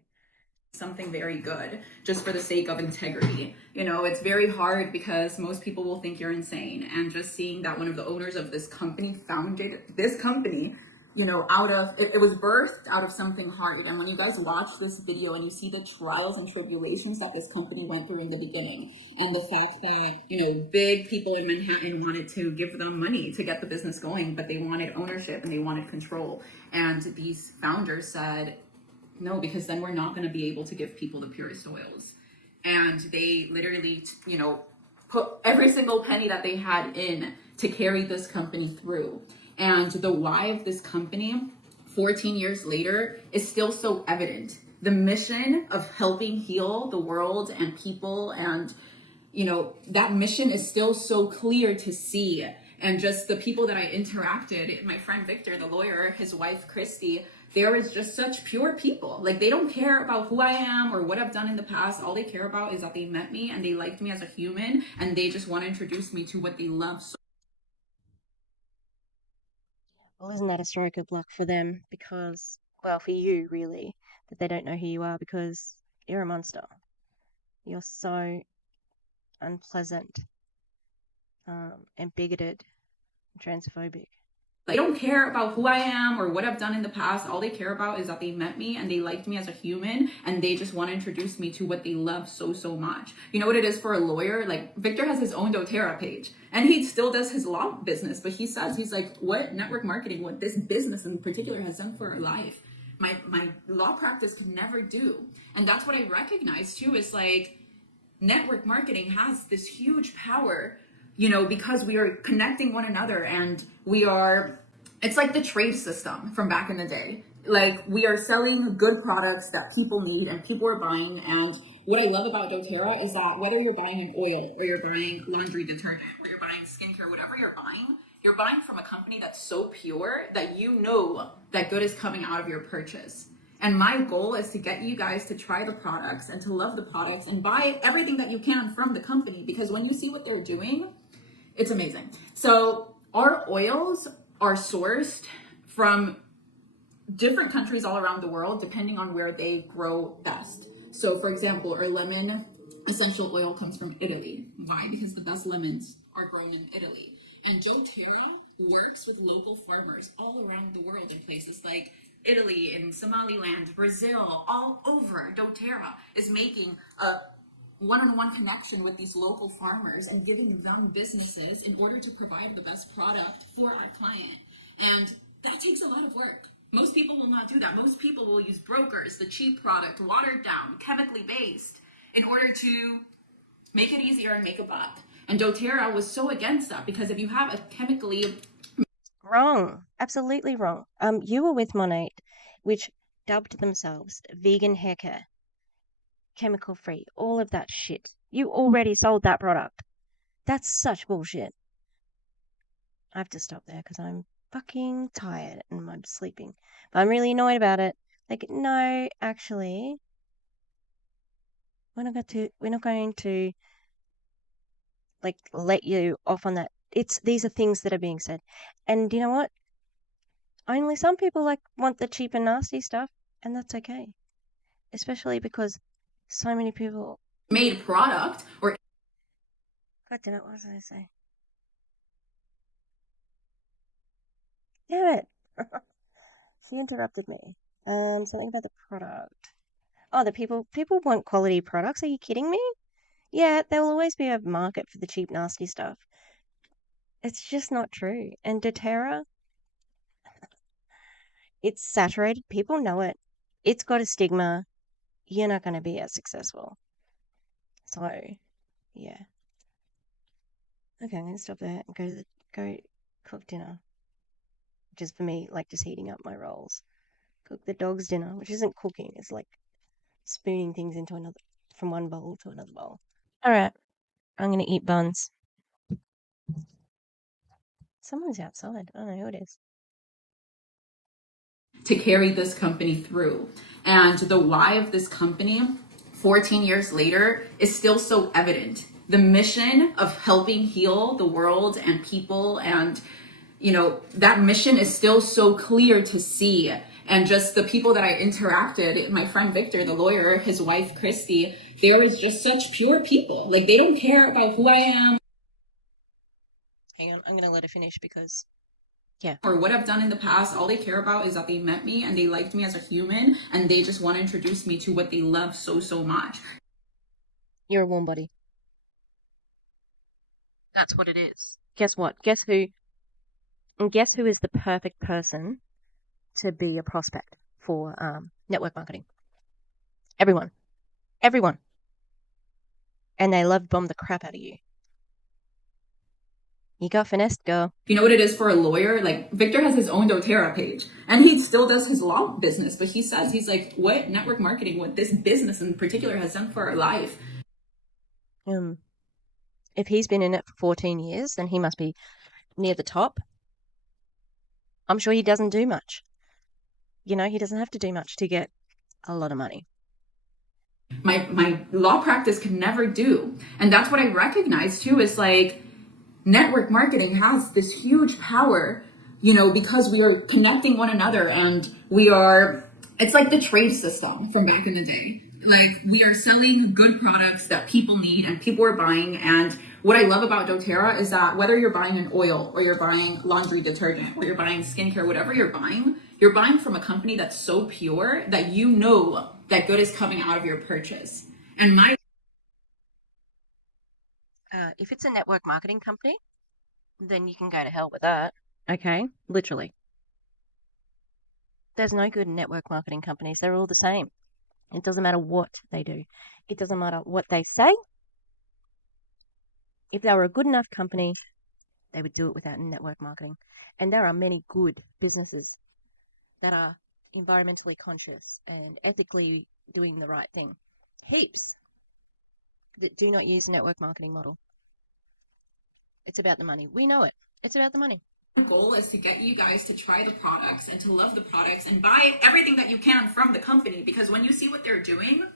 Something very good just for the sake of integrity. You know, it's very hard because most people will think you're insane. And just seeing that one of the owners of this company founded this company, you know, out of it was birthed out of something hard. And when you guys watch this video and you see the trials and tribulations that this company went through in the beginning, and the fact that, you know, big people in Manhattan wanted to give them money to get the business going, but they wanted ownership and they wanted control. And these founders said, no, because then we're not going to be able to give people the purest oils. And they literally, you know, put every single penny that they had in to carry this company through. And the why of this company 14 years later is still so evident. The mission of helping heal the world and people, and, you know, that mission is still so clear to see. And just the people that I interacted, my friend Victor, the lawyer, his wife Christy, there is just such pure people. Like, they don't care about who I am or what I've done in the past. All they care about is that they met me and they liked me as a human, and they just want to introduce me to what they love so. Well, isn't that a stroke of luck for them? Because, well, for you, really, that they don't know who you are, because you're a monster. You're so unpleasant, and bigoted, and transphobic. They don't care about who I am or what I've done in the past. All they care about is that they met me and they liked me as a human, and they just want to introduce me to what they love so, so much. You know what it is for a lawyer? Like, Victor has his own doTerra page, and he still does his law business, but he says, he's like, what network marketing, what this business in particular has done for our life, my law practice could never do. And that's what I recognize too, is like, network marketing has this huge power, you know, because we are connecting one another, and it's like the trade system from back in the day. Like, we are selling good products that people need and people are buying. And what I love about doTerra is that whether you're buying an oil or you're buying laundry detergent or you're buying skincare, whatever you're buying from a company that's so pure that you know that good is coming out of your purchase. And my goal is to get you guys to try the products and to love the products and buy everything that you can from the company, because when you see what they're doing, it's amazing. So our oils are sourced from different countries all around the world, depending on where they grow best. So for example, our lemon essential oil comes from Italy. Why? Because the best lemons are grown in Italy. And doTerra works with local farmers all around the world in places like Italy, in Somaliland, Brazil, all over. doTerra is making a one-on-one connection with these local farmers and giving them businesses in order to provide the best product for our client. And that takes a lot of work. Most people will not do that. Most people will use brokers, the cheap product, watered down, chemically based, in order to make it easier and make a buck. And doTerra was so against that, because if you have a chemically... Wrong. Absolutely wrong. You were with Monate, which dubbed themselves vegan hair care, chemical free, all of that shit. You already sold that product. That's such bullshit. I have to stop there because I'm fucking tired and I'm sleeping. But I'm really annoyed about it. Like, no, actually, we're not going to like let you off on that. These are things that are being said. And you know what? Only some people want the cheap and nasty stuff, and that's okay. Especially because so many people made product or... God damn it, what was I say? Damn it. She interrupted me. Something about the product. Oh, the people want quality products. Are you kidding me? Yeah, there will always be a market for the cheap, nasty stuff. It's just not true. And doTerra, it's saturated. People know it. It's got a stigma. You're not going to be as successful. So, yeah. Okay, I'm going to stop there and go cook dinner. Which is for me, like, just heating up my rolls. Cook the dog's dinner, which isn't cooking. It's like spooning things from one bowl to another bowl. All right, I'm going to eat buns. Someone's outside. I don't know who it is. To carry this company through. And the why of this company 14 years later is still so evident. The mission of helping heal the world and people, and, you know, that mission is still so clear to see. and just the people that I interacted, my friend Victor, the lawyer, his wife Christy, they were just such pure people. Like, they don't care about who I am. Hang on, I'm going to let her finish because, yeah. Or what I've done in the past. All they care about is that they met me and they liked me as a human, and they just want to introduce me to what they love so, so much. You're a warm body. That's what it is. Guess what? Guess who? And guess who is the perfect person to be a prospect for network marketing? Everyone. Everyone. And they love bomb the crap out of you. You got finessed, girl. You know what it is for a lawyer? Like, Victor has his own doTerra page, and he still does his law business, but he says, he's like, what network marketing, what this business in particular has done for our life. If he's been in it for 14 years, then he must be near the top. I'm sure he doesn't do much. You know, he doesn't have to do much to get a lot of money. My law practice could never do. And that's what I recognize too, is like, network marketing has this huge power, you know, because we are connecting one another, and it's like the trade system from back in the day. Like, we are selling good products that people need and people are buying. And what I love about doTerra is that whether you're buying an oil or you're buying laundry detergent or you're buying skincare, whatever you're buying from a company that's so pure that you know that good is coming out of your purchase. And if it's a network marketing company, then you can go to hell with that. Okay? Literally. There's no good network marketing companies. They're all the same. It doesn't matter what they do. It doesn't matter what they say. If they were a good enough company, they would do it without network marketing. And there are many good businesses that are environmentally conscious and ethically doing the right thing. Heaps that do not use a network marketing model. It's about the money. We know it. It's about the money. The goal is to get you guys to try the products and to love the products and buy everything that you can from the company, because when you see what they're doing,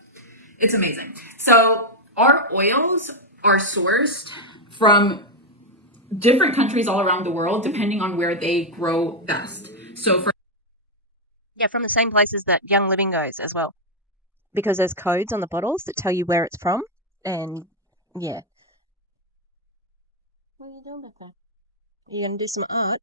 it's amazing. So our oils are sourced from different countries all around the world, depending on where they grow best. So from the same places that Young Living goes as well, because there's codes on the bottles that tell you where it's from. And yeah. What are you doing back there? You're going to do some art?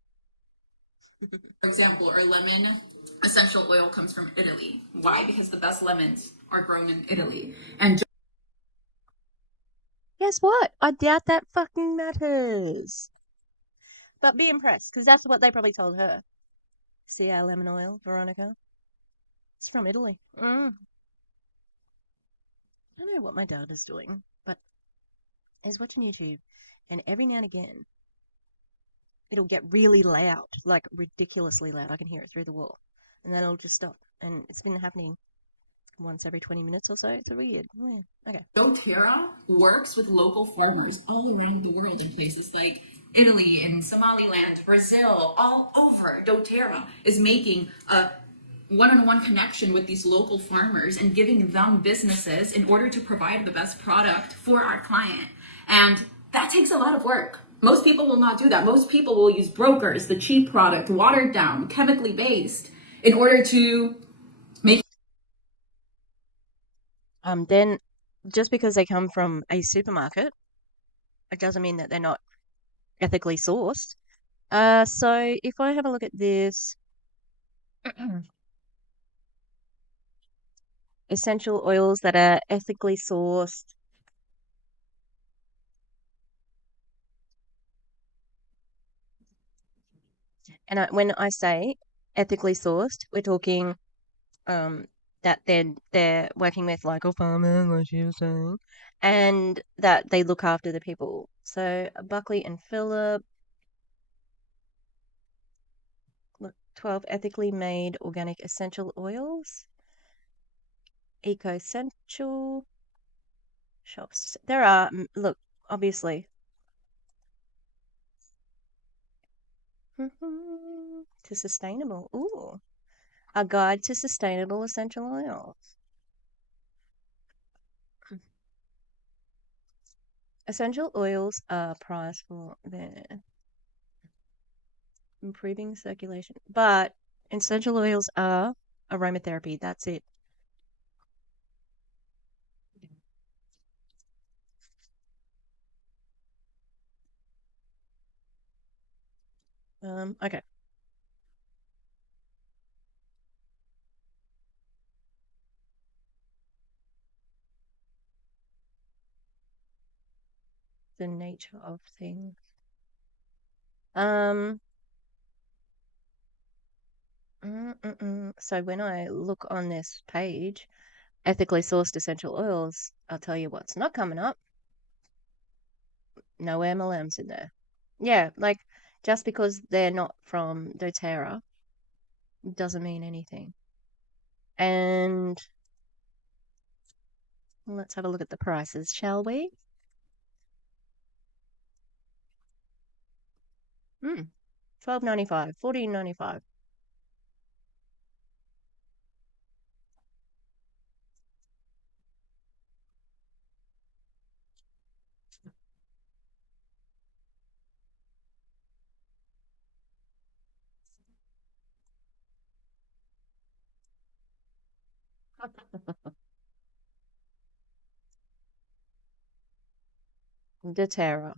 For example, our lemon essential oil comes from Italy. Why? Because the best lemons are grown in Italy. And guess what? I doubt that fucking matters. But be impressed, because that's what they probably told her. See our lemon oil, Veronica? It's from Italy. I don't know what my dad is doing, but he's watching YouTube, and every now and again, it'll get really loud, like ridiculously loud. I can hear it through the wall. And then it'll just stop. And it's been happening once every 20 minutes or so. It's weird. Yeah. Okay. doTerra works with local farmers all around the world in places like Italy, in Somaliland, Brazil, all over. doTerra is making a one-on-one connection with these local farmers and giving them businesses in order to provide the best product for our client. And that takes a lot of work. Most people will not do that. Most people will use brokers, the cheap product, watered down, chemically based, in order to make. Then just because they come from a supermarket, it doesn't mean that they're not ethically sourced. So if I have a look at this, essential oils that are ethically sourced. And when I say ethically sourced, we're talking that they're working with local farmers, like she was saying, and that they look after the people. So Buckley and Phillip, look, 12 ethically made organic essential oils, eco-essential shops. There are, look, obviously. To sustainable. Ooh. A guide to sustainable essential oils. Essential oils are prized for their improving circulation, but essential oils are aromatherapy. That's it. Okay. The nature of things. So when I look on this page, ethically sourced essential oils, I'll tell you what's not coming up. No MLMs in there. Yeah, like just because they're not from doTerra doesn't mean anything. And let's have a look at the prices, shall we? $12.95, $14.95. doTerra.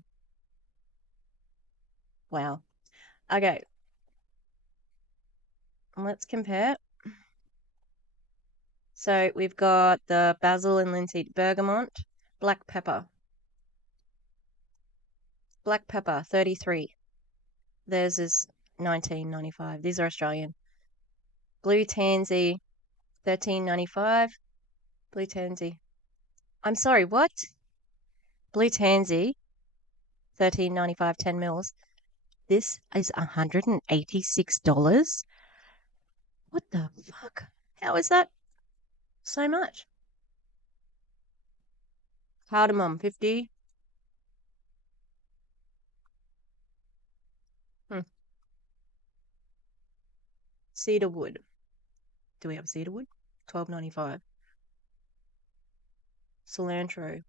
Wow. Okay, let's compare. So we've got the basil and linseed bergamot, black pepper. Black pepper, 33. Theirs is 19.95. These are Australian. Blue tansy, 13.95. Blue tansy. I'm sorry, what? Blue tansy, 13.95, 10 mils. This is $186. What the fuck? How is that so much? Cardamom, 50. Cedarwood. Do we have cedarwood? $12.95. Cilantro.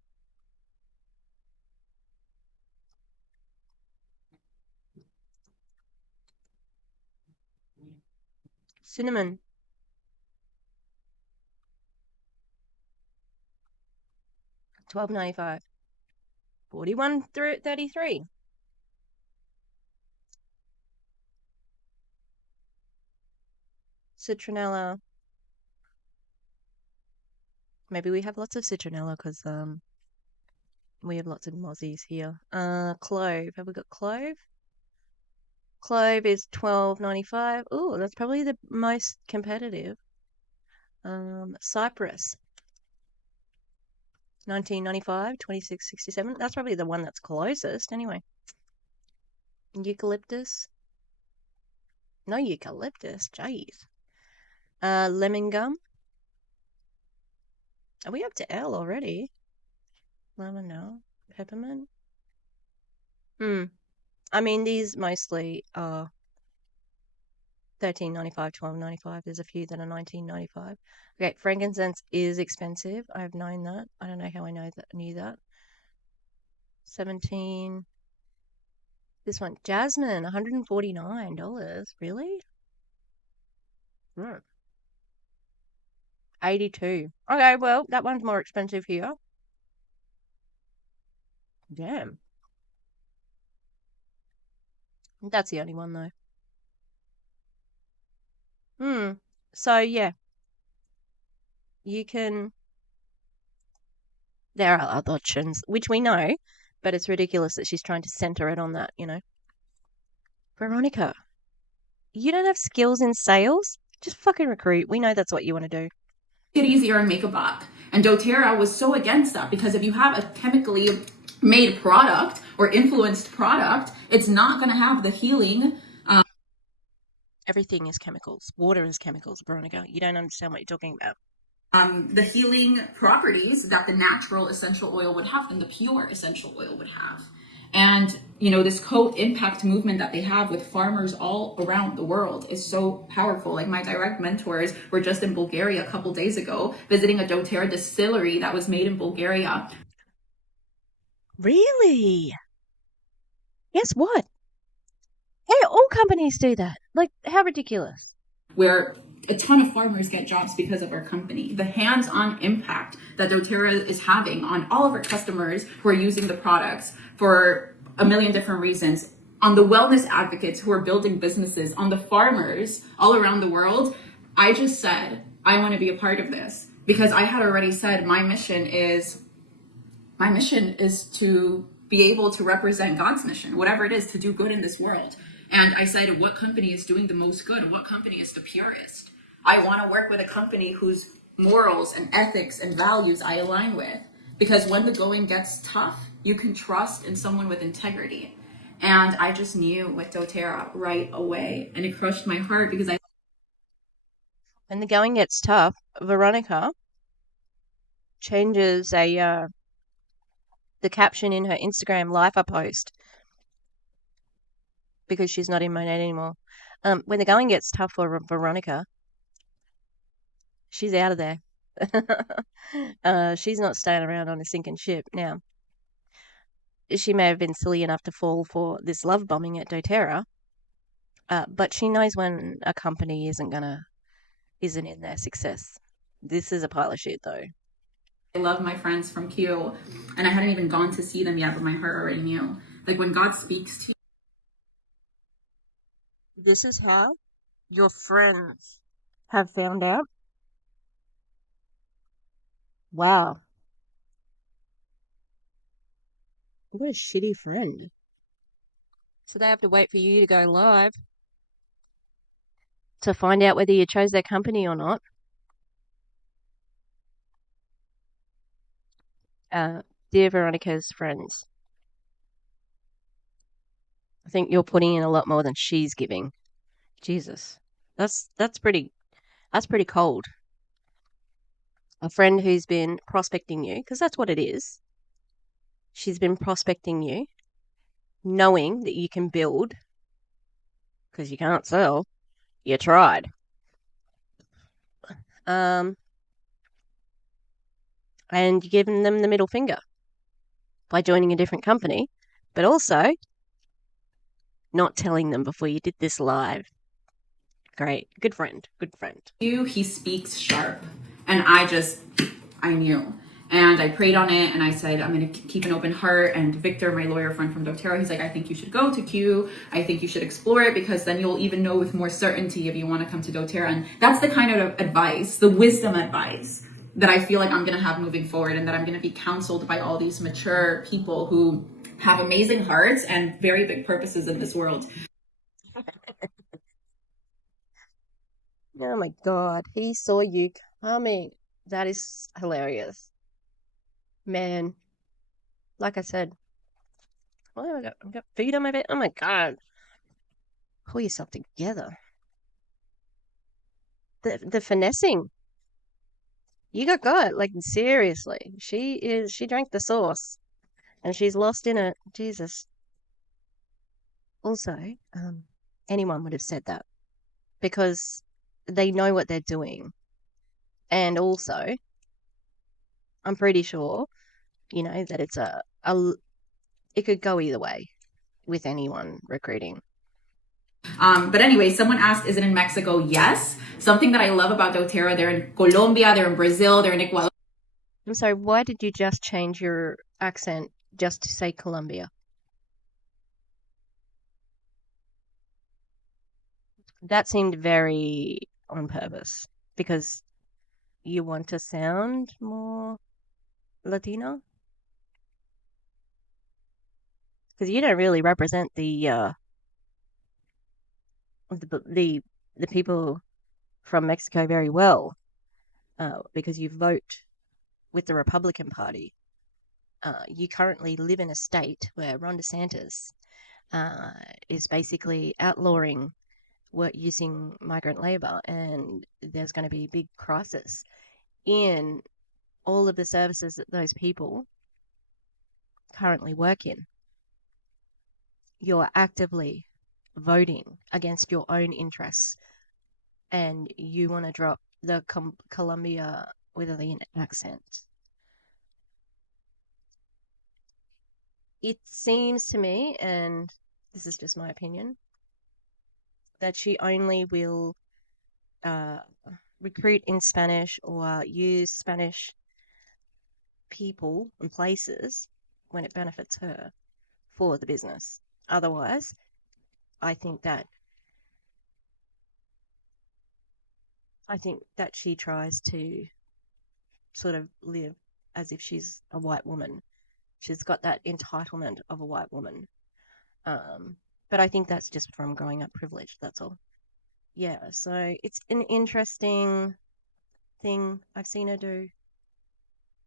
Cinnamon. $12.95. 41 through 33. Citronella. Maybe we have lots of citronella because we have lots of mozzies here. Clove. Have we got clove? Clove is $12.95. Oh, that's probably the most competitive. Cypress. $19.95, $26.67. That's probably the one that's closest anyway. Eucalyptus. No eucalyptus. Jeez. Lemon gum. Are we up to L already? Lemon, no. Peppermint. I mean, these mostly are $13.95, $12.95. There's a few that are $19.95. Okay, frankincense is expensive. I've known that. I don't know how I knew that. 17. This one, jasmine, $149. Really? 82. Okay, well, that one's more expensive here. Damn. That's the only one though. So yeah, you can. There are other options, which we know, but it's ridiculous that she's trying to center it on that, you know. Veronica, you don't have skills in sales? Just fucking recruit. We know that's what you want to do. Get easier and make a buck. And doTerra was so against that because if you have a chemically made product or influenced product, it's not going to have the healing. Everything is chemicals. Water is chemicals, Veronica. You don't understand what you're talking about. The healing properties that the natural essential oil would have than the pure essential oil would have. And, you know, this co-impact movement that they have with farmers all around the world is so powerful. Like my direct mentors were just in Bulgaria a couple days ago, visiting a doTerra distillery that was made in Bulgaria. Really? Guess what? Hey, all companies do that. Like, how ridiculous. Where a ton of farmers get jobs because of our company. The hands-on impact that doTerra is having on all of our customers who are using the products for a million different reasons, on the wellness advocates who are building businesses, on the farmers all around the world. I just said, I want to be a part of this, because I had already said my mission is to be able to represent God's mission, whatever it is, to do good in this world. And I said, what company is doing the most good? What company is the purest? I want to work with a company whose morals and ethics and values I align with. Because when the going gets tough, you can trust in someone with integrity. And I just knew with doTerra right away. And it crushed my heart because When the going gets tough, Veronica changes the caption in her Instagram life post because she's not in my net anymore. When the going gets tough for Veronica, she's out of there. She's not staying around on a sinking ship. Now, she may have been silly enough to fall for this love bombing at doTerra, but she knows when a company isn't in their success. This is a pile of shit, though. I love my friends from Q, and I hadn't even gone to see them yet, but my heart already knew. Like, when God speaks to you, this is how your friends have found out. Wow. What a shitty friend. So they have to wait for you to go live to find out whether you chose their company or not. Dear Veronica's friends, I think you're putting in a lot more than she's giving. Jesus, that's pretty cold. A friend who's been prospecting you, because that's what it is. She's been prospecting you, knowing that you can build, because you can't sell. You tried. And you're giving them the middle finger by joining a different company, but also not telling them before you did this live. Great. Good friend. he speaks sharp. And I knew. And I prayed on it, and I said, I'm going to keep an open heart. And Victor, my lawyer friend from doTerra, he's like, I think you should go to Q. I think you should explore it, because then you'll even know with more certainty if you want to come to doTerra. And that's the kind of advice, the wisdom advice, that I feel like I'm going to have moving forward, and that I'm going to be counseled by all these mature people who have amazing hearts and very big purposes in this world. Oh my God. He saw you coming. That is hilarious. Man, like I said, oh, I've got food on my bed. Oh my God. Pull yourself together. The finessing. You got, like, seriously. She drank the sauce and she's lost in it. Jesus. Also, anyone would have said that because they know what they're doing. And also, I'm pretty sure, that it's it could go either way with anyone recruiting. But anyway, someone asked, is it in Mexico? Yes. Something that I love about doTerra, they're in Colombia, they're in Brazil, they're in Ecuador. I'm sorry, why did you just change your accent just to say Colombia? That seemed very on purpose because you want to sound more Latino? Because you don't really represent the people from Mexico very well, because you vote with the Republican Party. You currently live in a state where Ron DeSantis is basically outlawing using migrant labor, and there's going to be a big crisis in all of the services that those people currently work in. You're actively voting against your own interests, and you want to drop the Colombia with an accent. It seems to me, and this is just my opinion, that she only will recruit in Spanish or use Spanish people and places when it benefits her for the business. Otherwise, I think that she tries to sort of live as if she's a white woman. She's got that entitlement of a white woman. But I think that's just from growing up privileged. That's all. Yeah. So it's an interesting thing I've seen her do.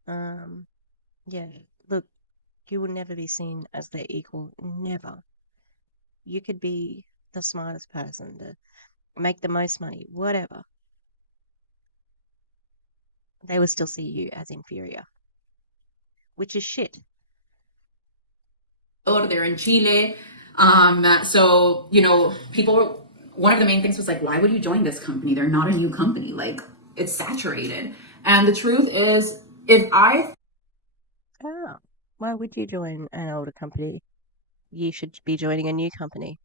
Yeah. Look, you will never be seen as their equal. Never. You could be the smartest person to make the most money, whatever. They will still see you as inferior, which is shit. They're in Chile. So, people were, one of the main things was like, why would you join this company? They're not a new company. Like, it's saturated. And the truth is, why would you join an older company? You should be joining a new company.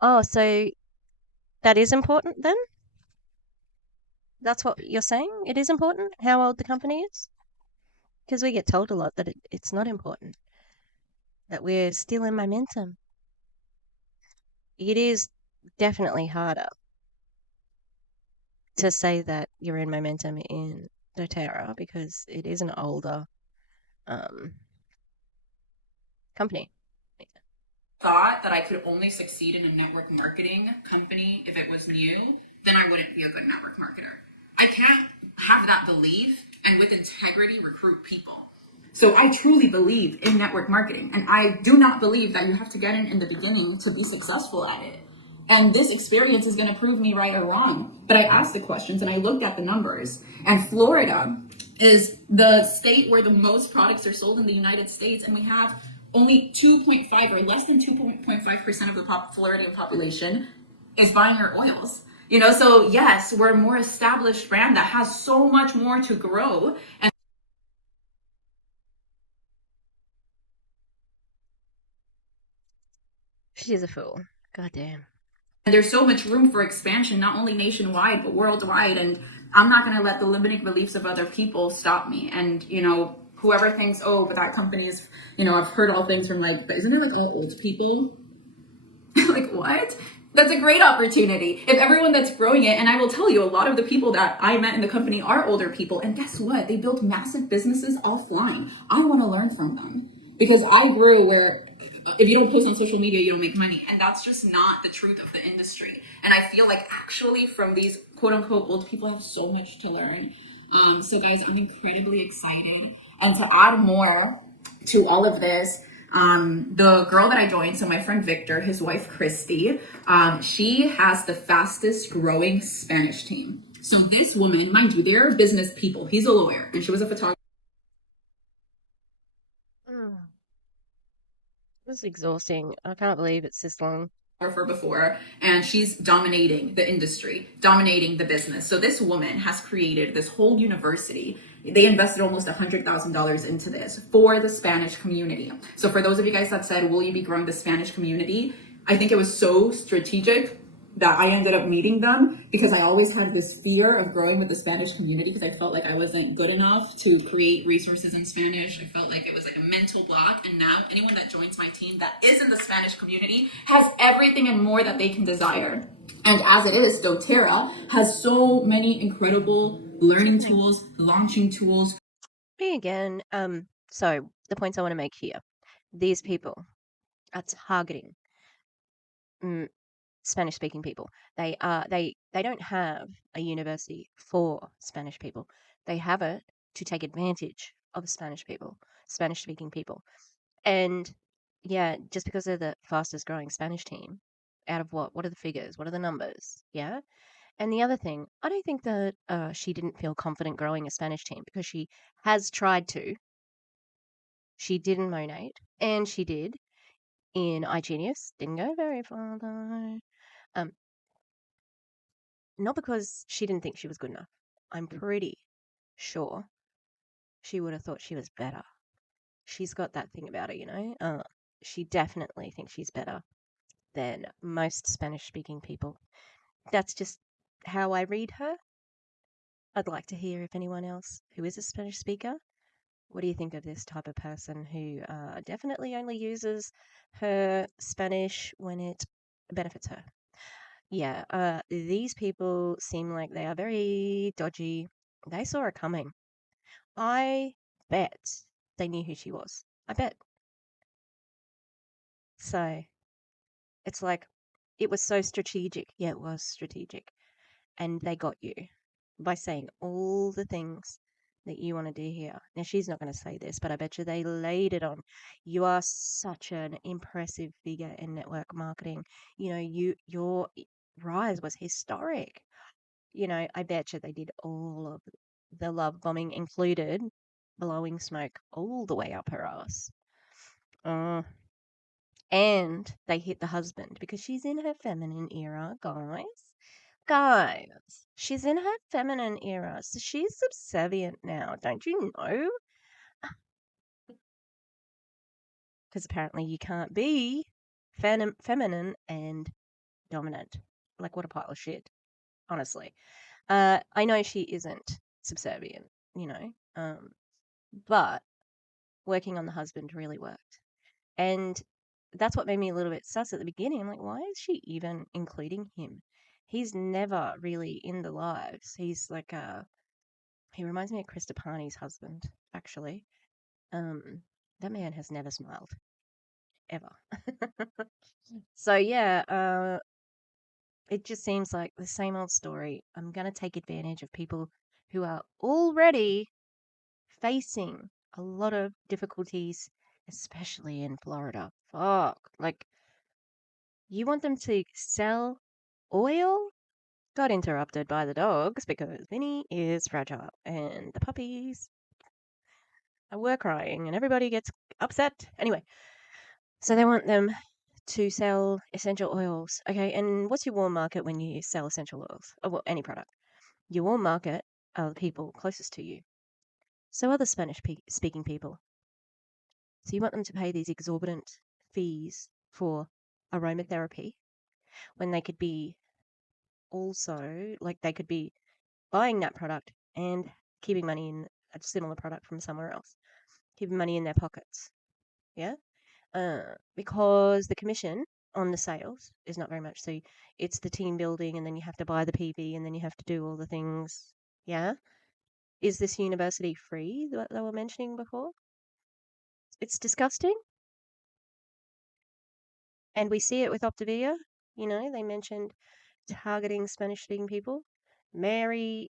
Oh, so that is important then? That's what you're saying? It is important how old the company is? Because we get told a lot that it's not important, that we're still in momentum. It is definitely harder to say that you're in momentum in doTerra because it is an older company. thought that I could only succeed in a network marketing company if it was new, then I wouldn't be a good network marketer. I can't have that belief and with integrity recruit people. So I truly believe in network marketing, and I do not believe that you have to get in the beginning to be successful at it. And this experience is going to prove me right or wrong. But I asked the questions and I looked at the numbers, and Florida is the state where the most products are sold in the United States, and we have only 2.5 or less than 2.5% of the Floridian population is buying our oils. So yes, we're a more established brand that has so much more to grow. And she's a fool. Goddamn. And there's so much room for expansion, not only nationwide, but worldwide. And I'm not going to let the limiting beliefs of other people stop me. And, whoever thinks, oh, but that company is, I've heard all things from but isn't it all old people? Like, what? That's a great opportunity. If everyone that's growing it, and I will tell you, a lot of the people that I met in the company are older people. And guess what? They built massive businesses offline. I want to learn from them. Because I grew where if you don't post on social media, you don't make money. And that's just not the truth of the industry. And I feel like actually from these quote unquote old people, I have so much to learn. So guys, I'm incredibly excited. And to add more to all of this, the girl that I joined, so my friend Victor, his wife Christy, she has the fastest growing Spanish team. So this woman, mind you, they're business people. He's a lawyer and she was a photographer. This is exhausting. I can't believe it's this long. Before, and she's dominating the industry, dominating the business. So this woman has created this whole university. They invested almost $100,000 into this for the Spanish community. So for those of you guys that said, will you be growing the Spanish community? I think it was so strategic that I ended up meeting them because I always had this fear of growing with the Spanish community because I felt like I wasn't good enough to create resources in Spanish. I felt like it was a mental block. And now anyone that joins my team that is in the Spanish community has everything and more that they can desire. And as it is, doTerra has so many incredible learning tools, launching tools. Me again. So the points I want to make here. These people are targeting Spanish speaking people. They don't have a university for Spanish people. They have it to take advantage of Spanish speaking people. And yeah, just because they're the fastest growing Spanish team, out of what? What are the figures? What are the numbers? Yeah. And the other thing, I don't think that she didn't feel confident growing a Spanish team because she has tried to. She did in Monate, and she did in iGenius. Didn't go very far though. Not because she didn't think she was good enough. I'm pretty sure she would have thought she was better. She's got that thing about her, she definitely thinks she's better than most Spanish speaking people. That's just how I read her. I'd like to hear if anyone else who is a Spanish speaker, what do you think of this type of person who definitely only uses her Spanish when it benefits her? Yeah, these people seem like they are very dodgy. They saw her coming. I bet they knew who she was. I bet. So it's like it was so strategic. Yeah, it was strategic. And they got you by saying all the things that you want to do here. Now, she's not going to say this, but I bet you they laid it on. You are such an impressive figure in network marketing. You know, your rise was historic. You know, I bet you they did all of the love bombing included, blowing smoke all the way up her ass. Uh, and they hit the husband because she's in her feminine era, guys. Guys, she's in her feminine era, so she's subservient now, don't you know? Because apparently you can't be feminine and dominant. Like, what a pile of shit, honestly. I know she isn't subservient, you know, but working on the husband really worked. And that's what made me a little bit sus at the beginning. I'm like, why is she even including him? He's never really in the lives. He's like he reminds me of Krista Parney's husband, actually. Um, that man has never smiled ever. So yeah, it just seems like the same old story. I'm gonna take advantage of people who are already facing a lot of difficulties, especially in Florida. Fuck, like you want them to sell oil? Got interrupted by the dogs because Vinny is fragile and the puppies were crying and everybody gets upset. Anyway, so they want them to sell essential oils. Okay, and what's your warm market when you sell essential oils? Oh, well, any product. Your warm market are the people closest to you. So are the Spanish speaking people. So you want them to pay these exorbitant fees for aromatherapy when they could be also, like, they could be buying that product and keeping money in a similar product from somewhere else, keeping money in their pockets. Yeah. Because the commission on the sales is not very much. So it's the team building, and then you have to buy the PV, and then you have to do all the things. Yeah. Is this university free that they were mentioning before? It's disgusting. And we see it with Optavia. You know, they mentioned targeting Spanish speaking people. Mary,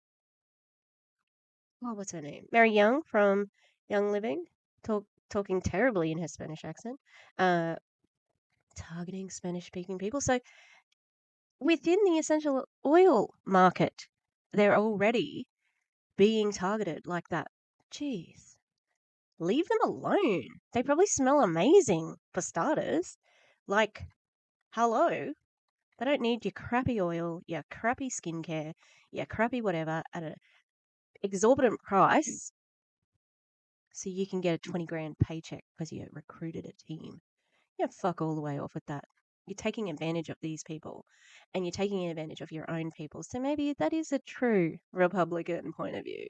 oh, what's her name? Mary Young from Young Living, talking terribly in her Spanish accent. Uh, targeting Spanish speaking people. So within the essential oil market, they're already being targeted like that. Jeez, leave them alone. They probably smell amazing for starters. Like, hello, they don't need your crappy oil, your crappy skincare, your crappy whatever at an exorbitant price so you can get a 20 grand paycheck because you recruited a team. Yeah, fuck all the way off with that. You're taking advantage of these people and you're taking advantage of your own people. So maybe that is a true Republican point of view.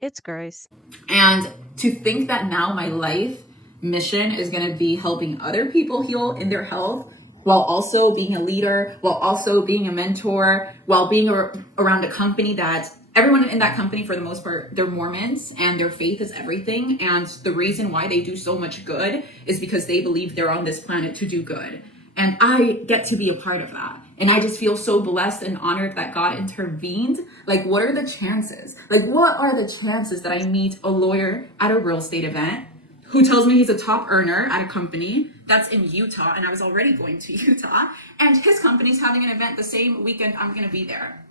It's gross. And to think that now my life mission is going to be helping other people heal in their health while also being a leader, while also being a mentor, while being around a company that everyone in that company, for the most part, they're Mormons and their faith is everything. And the reason why they do so much good is because they believe they're on this planet to do good. And I get to be a part of that. And I just feel so blessed and honored that God intervened. Like, what are the chances? Like, what are the chances that I meet a lawyer at a real estate event who tells me he's a top earner at a company that's in Utah, and I was already going to Utah, and his company's having an event the same weekend I'm going to be there?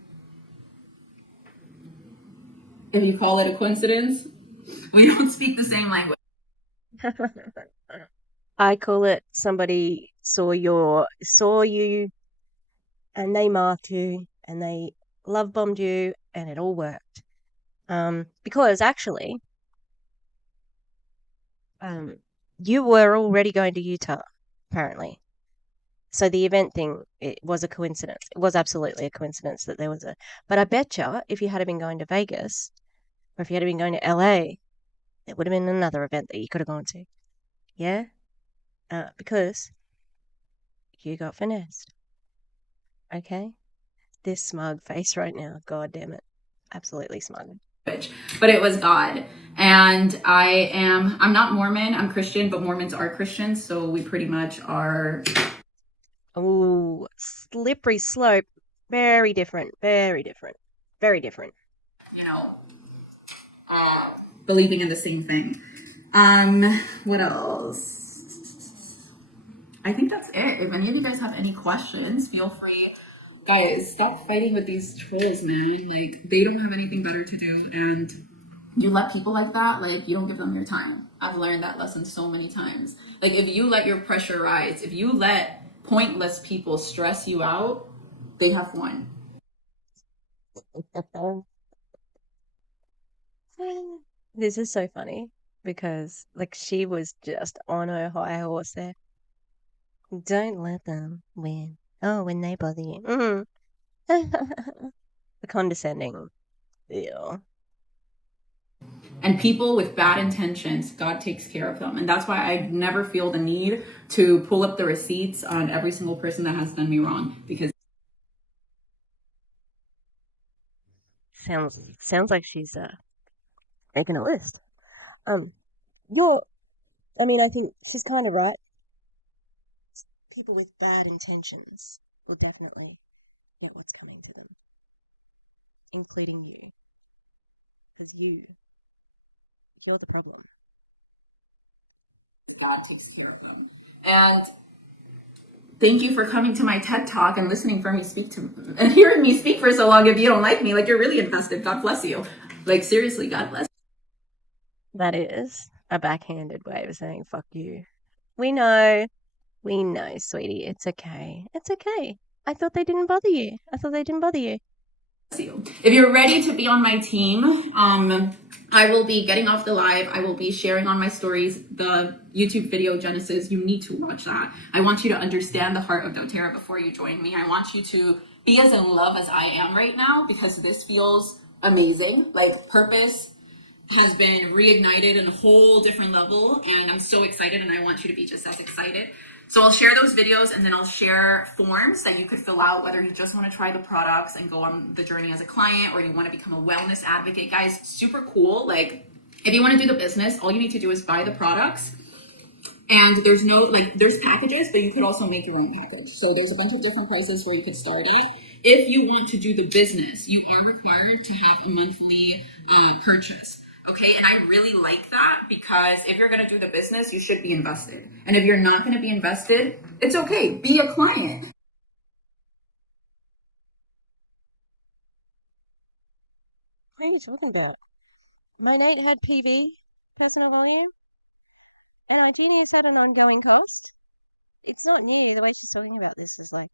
If you call it a coincidence, we don't speak the same language. I call it somebody saw you and they marked you and they love bombed you and it all worked. Because actually, you were already going to Utah, apparently. So the event thing, it was a coincidence. It was absolutely a coincidence that there was a. But I betcha if you had been going to Vegas or if you had been going to LA, there would have been another event that you could have gone to. Yeah? Because you got finessed. Okay? This smug face right now. God damn it. Absolutely smug. But it was God. And I'm not Mormon, I'm Christian, but Mormons are Christians, so we pretty much are. Oh, slippery slope. Very different. Very different. Very different. You know, believing in the same thing. What else? I think that's it. If any of you guys have any questions, feel free. Guys, stop fighting with these trolls, man. Like, they don't have anything better to do, and you let people like that, like, you don't give them your time. I've learned that lesson so many times. Like, if you let your pressure rise, if you let pointless people stress you out, they have won. This is so funny because, like, she was just on her high horse there. Don't let them win. Oh, when they bother you. The condescending. Ew. And people with bad intentions, God takes care of them. And that's why I never feel the need to pull up the receipts on every single person that has done me wrong, because Sounds like she's making a list. I think she's kind of right. People with bad intentions will definitely get what's coming to them, including you. Because you're the problem. God takes care of them. And thank you for coming to my TED Talk and listening for me speak to, and hearing me speak for so long. If you don't like me, like, you're really invested. God bless you. Like, seriously, God bless. That is a backhanded way of saying fuck you. We know, sweetie. It's okay. It's okay. I thought they didn't bother you. If you're ready to be on my team, I will be getting off the live. I will be sharing on my stories the YouTube video Genesis. You need to watch that. I want you to understand the heart of doTerra before you join me. I want you to be as in love as I am right now, because this feels amazing. Like, purpose has been reignited in a whole different level, and I'm so excited, and I want you to be just as excited. So I'll share those videos, and then I'll share forms that you could fill out, whether you just want to try the products and go on the journey as a client, or you want to become a wellness advocate. Guys, super cool. Like, if you want to do the business, all you need to do is buy the products. And there's packages, but you could also make your own package. So there's a bunch of different prices where you could start at. If you want to do the business, you are required to have a monthly purchase. Okay, and I really like that, because if you're going to do the business, you should be invested. And if you're not going to be invested, it's okay. Be a client. What are you talking about? My Nate had PV, personal volume, and iGenius had an ongoing cost. It's not new. The way she's talking about this is like,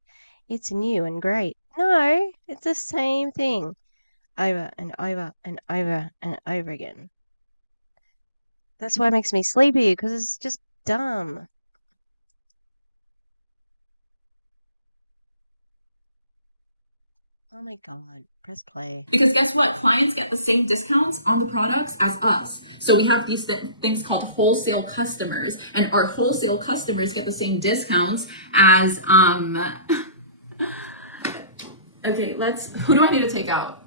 it's new and great. No, it's the same thing over and over and over and over again. That's why it makes me sleepy, because it's just dumb. Oh my God, press play. Because guess what? Clients get the same discounts on the products as us. So we have these things called wholesale customers, and our wholesale customers get the same discounts as, okay, who do I need to take out?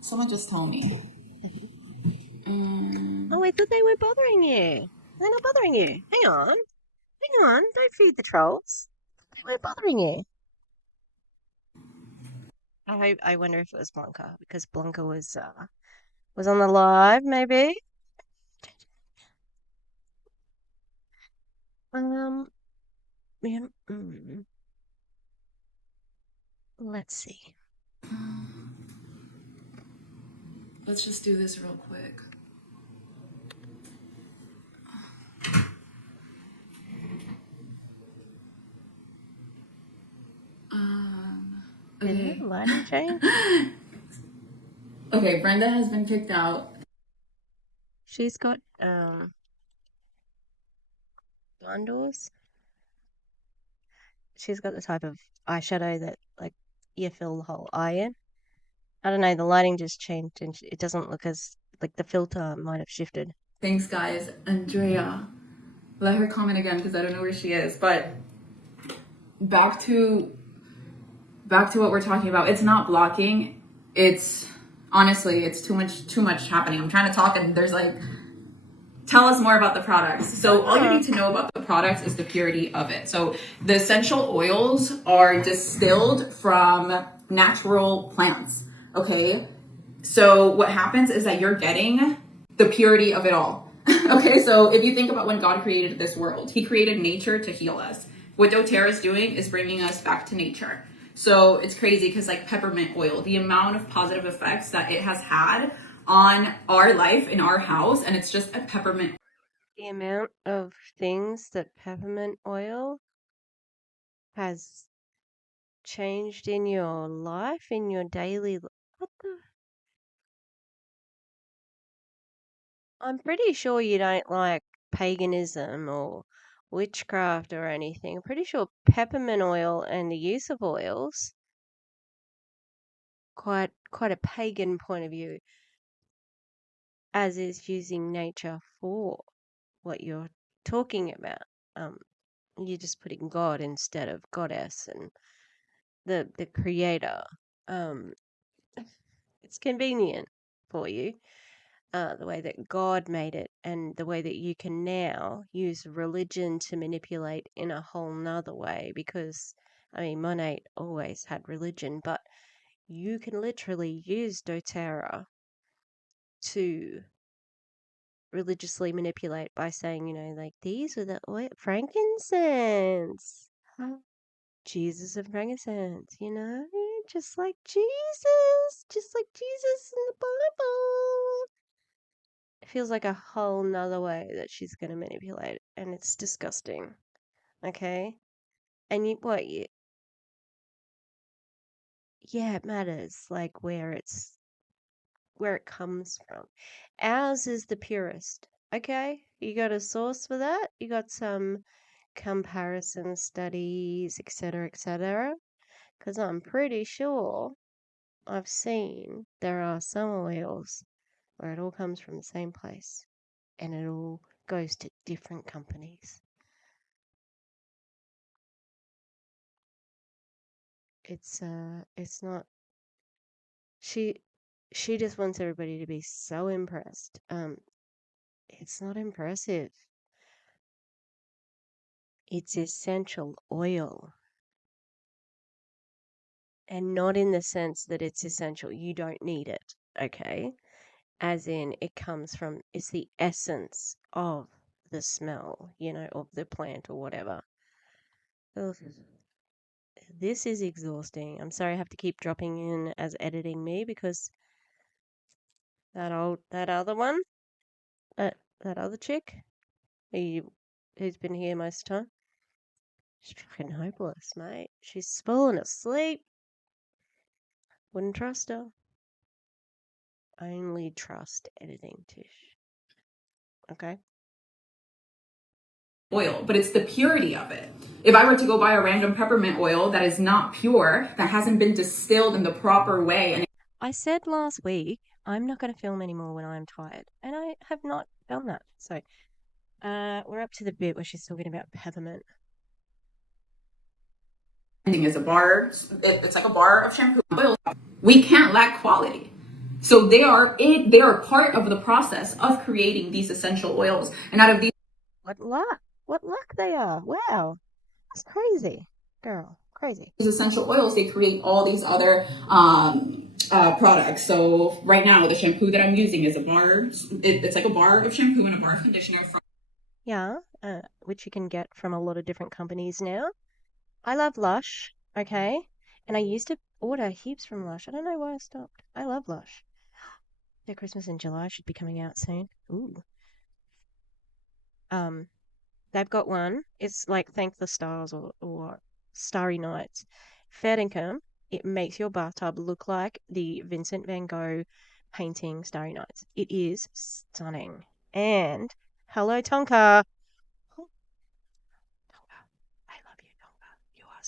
Someone just tell me. Oh, I thought they were bothering you. They're not bothering you. Hang on. Don't feed the trolls. They weren't bothering you. I wonder if it was Blanca, because Blanca was on the live, maybe. Yeah, let's see. Let's just do this real quick. Okay. Lighting change. Okay, Brenda has been kicked out. She's got bundles. she's got the type of eyeshadow that like you fill the whole eye in. I don't know, the lighting just changed and it doesn't look as like the filter might have shifted. Thanks, guys. Andrea, let her comment again because I don't know where she is. But back to what we're talking about. It's not blocking. It's honestly, it's too much happening. I'm trying to talk and there's like, tell us more about the products. So all you need to know about the products is the purity of it. So the essential oils are distilled from natural plants. Okay. So what happens is that you're getting the purity of it all. Okay. So if you think about when God created this world, he created nature to heal us. What doTerra is doing is bringing us back to nature. So it's crazy because like peppermint oil, the amount of positive effects that it has had on our life in our house, and it's just a peppermint. The amount of things that peppermint oil has changed in your life, in your daily what the? I'm pretty sure you don't like paganism or witchcraft or anything. I'm pretty sure peppermint oil and the use of oils quite a pagan point of view, as is using nature for what you're talking about. You're just putting God instead of goddess and the creator. Um, it's convenient for you, the way that God made it, and the way that you can now use religion to manipulate in a whole nother way. Because, I mean, Monate always had religion, but you can literally use doTerra to religiously manipulate by saying, like these are the oil, frankincense. Jesus and frankincense, just like Jesus in the Bible. It feels like a whole nother way that she's going to manipulate, and it's disgusting. Okay? And yeah, it matters, like where it comes from. Ours is the purest. Okay? You got a source for that? You got some comparison studies, etc., etc.? Because I'm pretty sure I've seen there are some oils where it all comes from the same place and it all goes to different companies. It's not she she just wants everybody to be so impressed. It's not impressive. It's essential oil. And not in the sense that it's essential. You don't need it, okay? As in it's the essence of the smell, of the plant or whatever. Ugh. This is exhausting. I'm sorry I have to keep dropping in as editing me because that other one, that other chick who's been here most of the time, she's fucking hopeless, mate. She's fallen asleep. Wouldn't trust her. Only trust editing, Tish. Okay? Oil, but it's the purity of it. If I were to go buy a random peppermint oil that is not pure, that hasn't been distilled in the proper way, and I said last week I'm not going to film anymore when I'm tired, and I have not done that. So, we're up to the bit where she's talking about peppermint. is a bar, it's like a bar of shampoo oil. We can't lack quality. So they are part of the process of creating these essential oils. And out of these, What luck they are. Wow. That's crazy. Girl, crazy. these essential oils, they create all these other products. So right now, the shampoo that I'm using is a bar. It's like a bar of shampoo and a bar of conditioner from. Yeah, which you can get from a lot of different companies now. I love Lush, okay? And I used to order heaps from Lush. I don't know why I stopped. I love Lush. Their Christmas in July should be coming out soon. Ooh. They've got one. It's like Thank the Stars or Starry Nights. Fair income. It makes your bathtub look like the Vincent van Gogh painting Starry Nights. It is stunning. And hello, Tonka. Oh, Tonka, I love you, Tonka. You are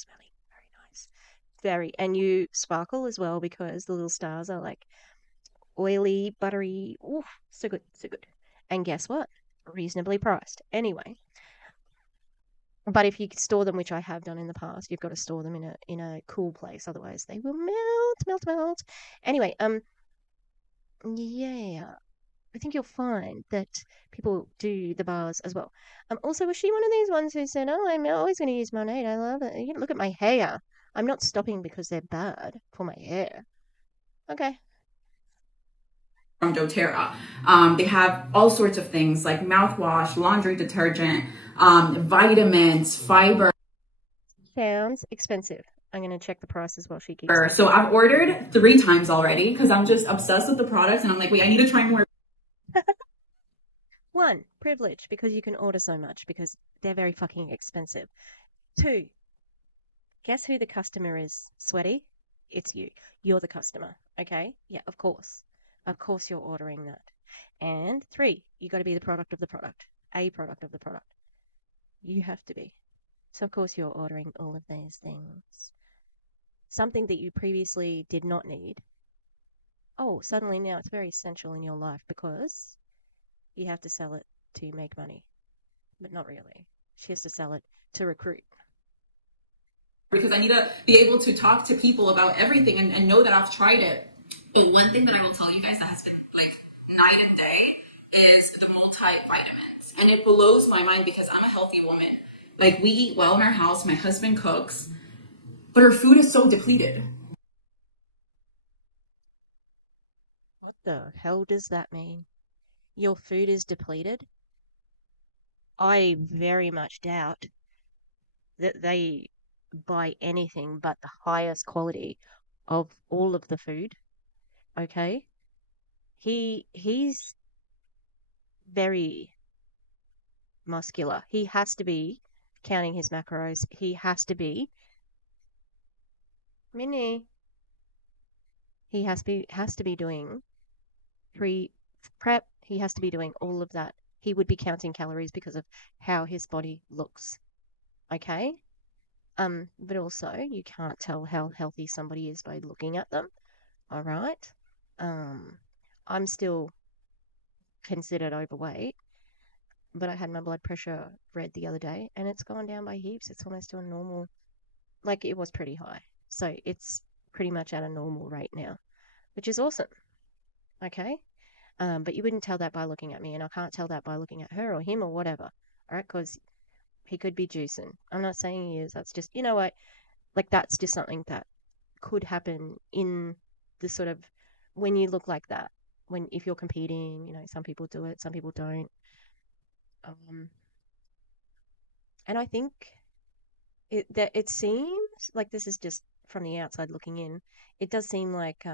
and you sparkle as well because the little stars are like oily, buttery. Ooh, so good, so good. And guess what? Reasonably priced. Anyway, but if you store them, which I have done in the past, you've got to store them in a cool place, otherwise they will melt. Anyway, yeah, I think you'll find that people do the bars as well. Also, was she one of these ones who said, "Oh, I'm always going to use Monade. I love it. You look at my hair. I'm not stopping because they're bad for my hair." Okay. From doTerra. They have all sorts of things like mouthwash, laundry detergent, vitamins, fiber. Sounds expensive. I'm going to check the prices while she keeps talking. So I've ordered 3 times already because I'm just obsessed with the products and I'm like, wait, I need to try more. 1, privilege, because you can order so much because they're very fucking expensive. 2, guess who the customer is, Sweaty? It's you. You're the customer, okay? Yeah, of course. Of course you're ordering that. And 3, you got to be the product of the product. A product of the product. You have to be. So, of course, you're ordering all of these things. Something that you previously did not need. Oh, suddenly now it's very essential in your life because you have to sell it to make money. But not really. She has to sell it to recruit. Because I need to be able to talk to people about everything and know that I've tried it. But one thing that I will tell you guys that has been like night and day is the multivitamins. And it blows my mind because I'm a healthy woman. Like, we eat well in our house. My husband cooks. But our food is so depleted. What the hell does that mean? Your food is depleted? I very much doubt that they buy anything but the highest quality of all of the food. Okay? He's very muscular. He has to be counting his macros. He has to be Minnie. He has to be doing pre-prep. He has to be doing all of that. He would be counting calories because of how his body looks. Okay? But also you can't tell how healthy somebody is by looking at them. All right? I'm still considered overweight, but I had my blood pressure read the other day and it's gone down by heaps. It's almost to a normal, like it was pretty high. So it's pretty much at a normal rate now, which is awesome. Okay? But you wouldn't tell that by looking at me, and I can't tell that by looking at her or him or whatever. All right? Because he could be juicing. I'm not saying he is. That's just, you know what? Like, that's just something that could happen in the sort of when you look like that. If you're competing, you know, some people do it, some people don't. And I think it seems like, this is just from the outside looking in, it does seem like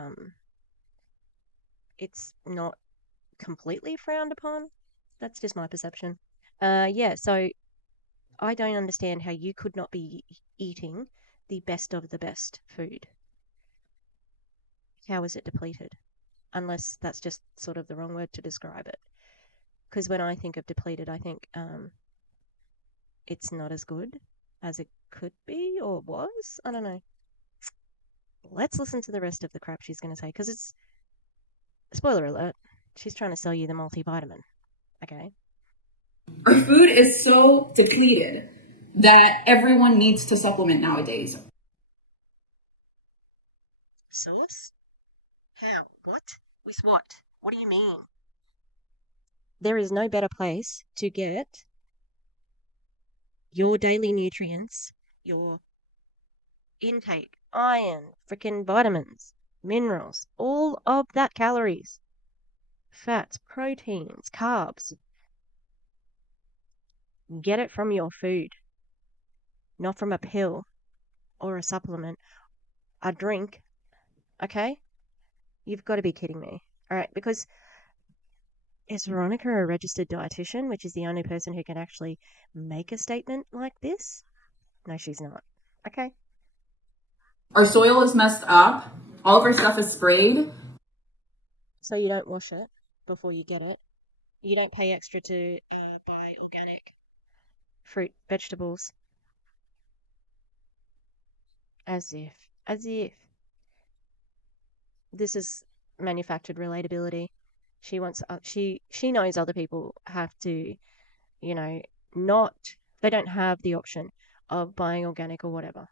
it's not completely frowned upon. That's just my perception. Yeah, so I don't understand how you could not be eating the best of the best food. How is it depleted? Unless that's just sort of the wrong word to describe it. Because when I think of depleted, I think it's not as good as it could be or was. I don't know. Let's listen to the rest of the crap she's going to say, because it's, spoiler alert, she's trying to sell you the multivitamin. Okay? Our food is so depleted that everyone needs to supplement nowadays. Source? How? What? With what? What do you mean? There is no better place to get your daily nutrients, your intake, iron, freaking vitamins, minerals, all of that, calories, fats, proteins, carbs. Get it from your food, not from a pill or a supplement, a drink. Okay? You've got to be kidding me. All right, because is Veronica a registered dietitian, which is the only person who can actually make a statement like this? No, she's not. Okay. Our soil is messed up. All of our stuff is sprayed. So you don't wash it before you get it. You don't pay extra to buy organic fruit, vegetables. As if. As if this is manufactured relatability. She wants she knows other people have to, you know, not they don't have the option of buying organic or whatever.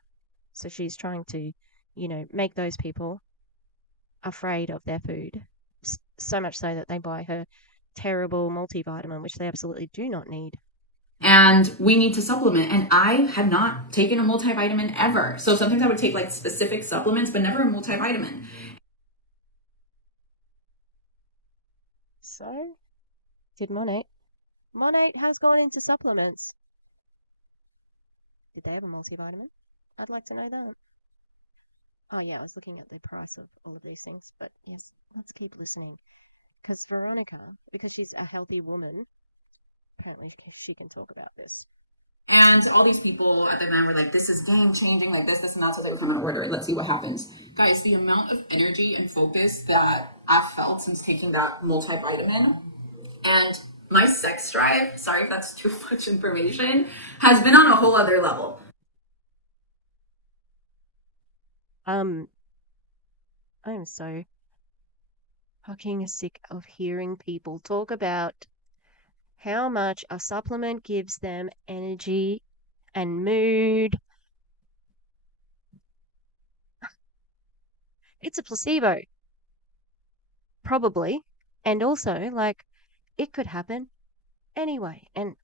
So she's trying to, make those people afraid of their food. So much so that they buy her terrible multivitamin, which they absolutely do not need. And we need to supplement. And I had not taken a multivitamin ever. So sometimes I would take like specific supplements, but never a multivitamin. So, did Monate. Monate has gone into supplements. Did they have a multivitamin? I'd like to know that. Oh, yeah, I was looking at the price of all of these things. But yes, let's keep listening. Because Veronica, because she's a healthy woman, apparently she can talk about this. And all these people at the event were like, this is game changing, like this, and that. So I was like, okay, I'm gonna order it. Let's see what happens. Guys, the amount of energy and focus that I've felt since taking that multivitamin and my sex drive, sorry if that's too much information, has been on a whole other level. I'm so fucking sick of hearing people talk about how much a supplement gives them energy and mood. It's a placebo. Probably. And also, like, it could happen anyway. And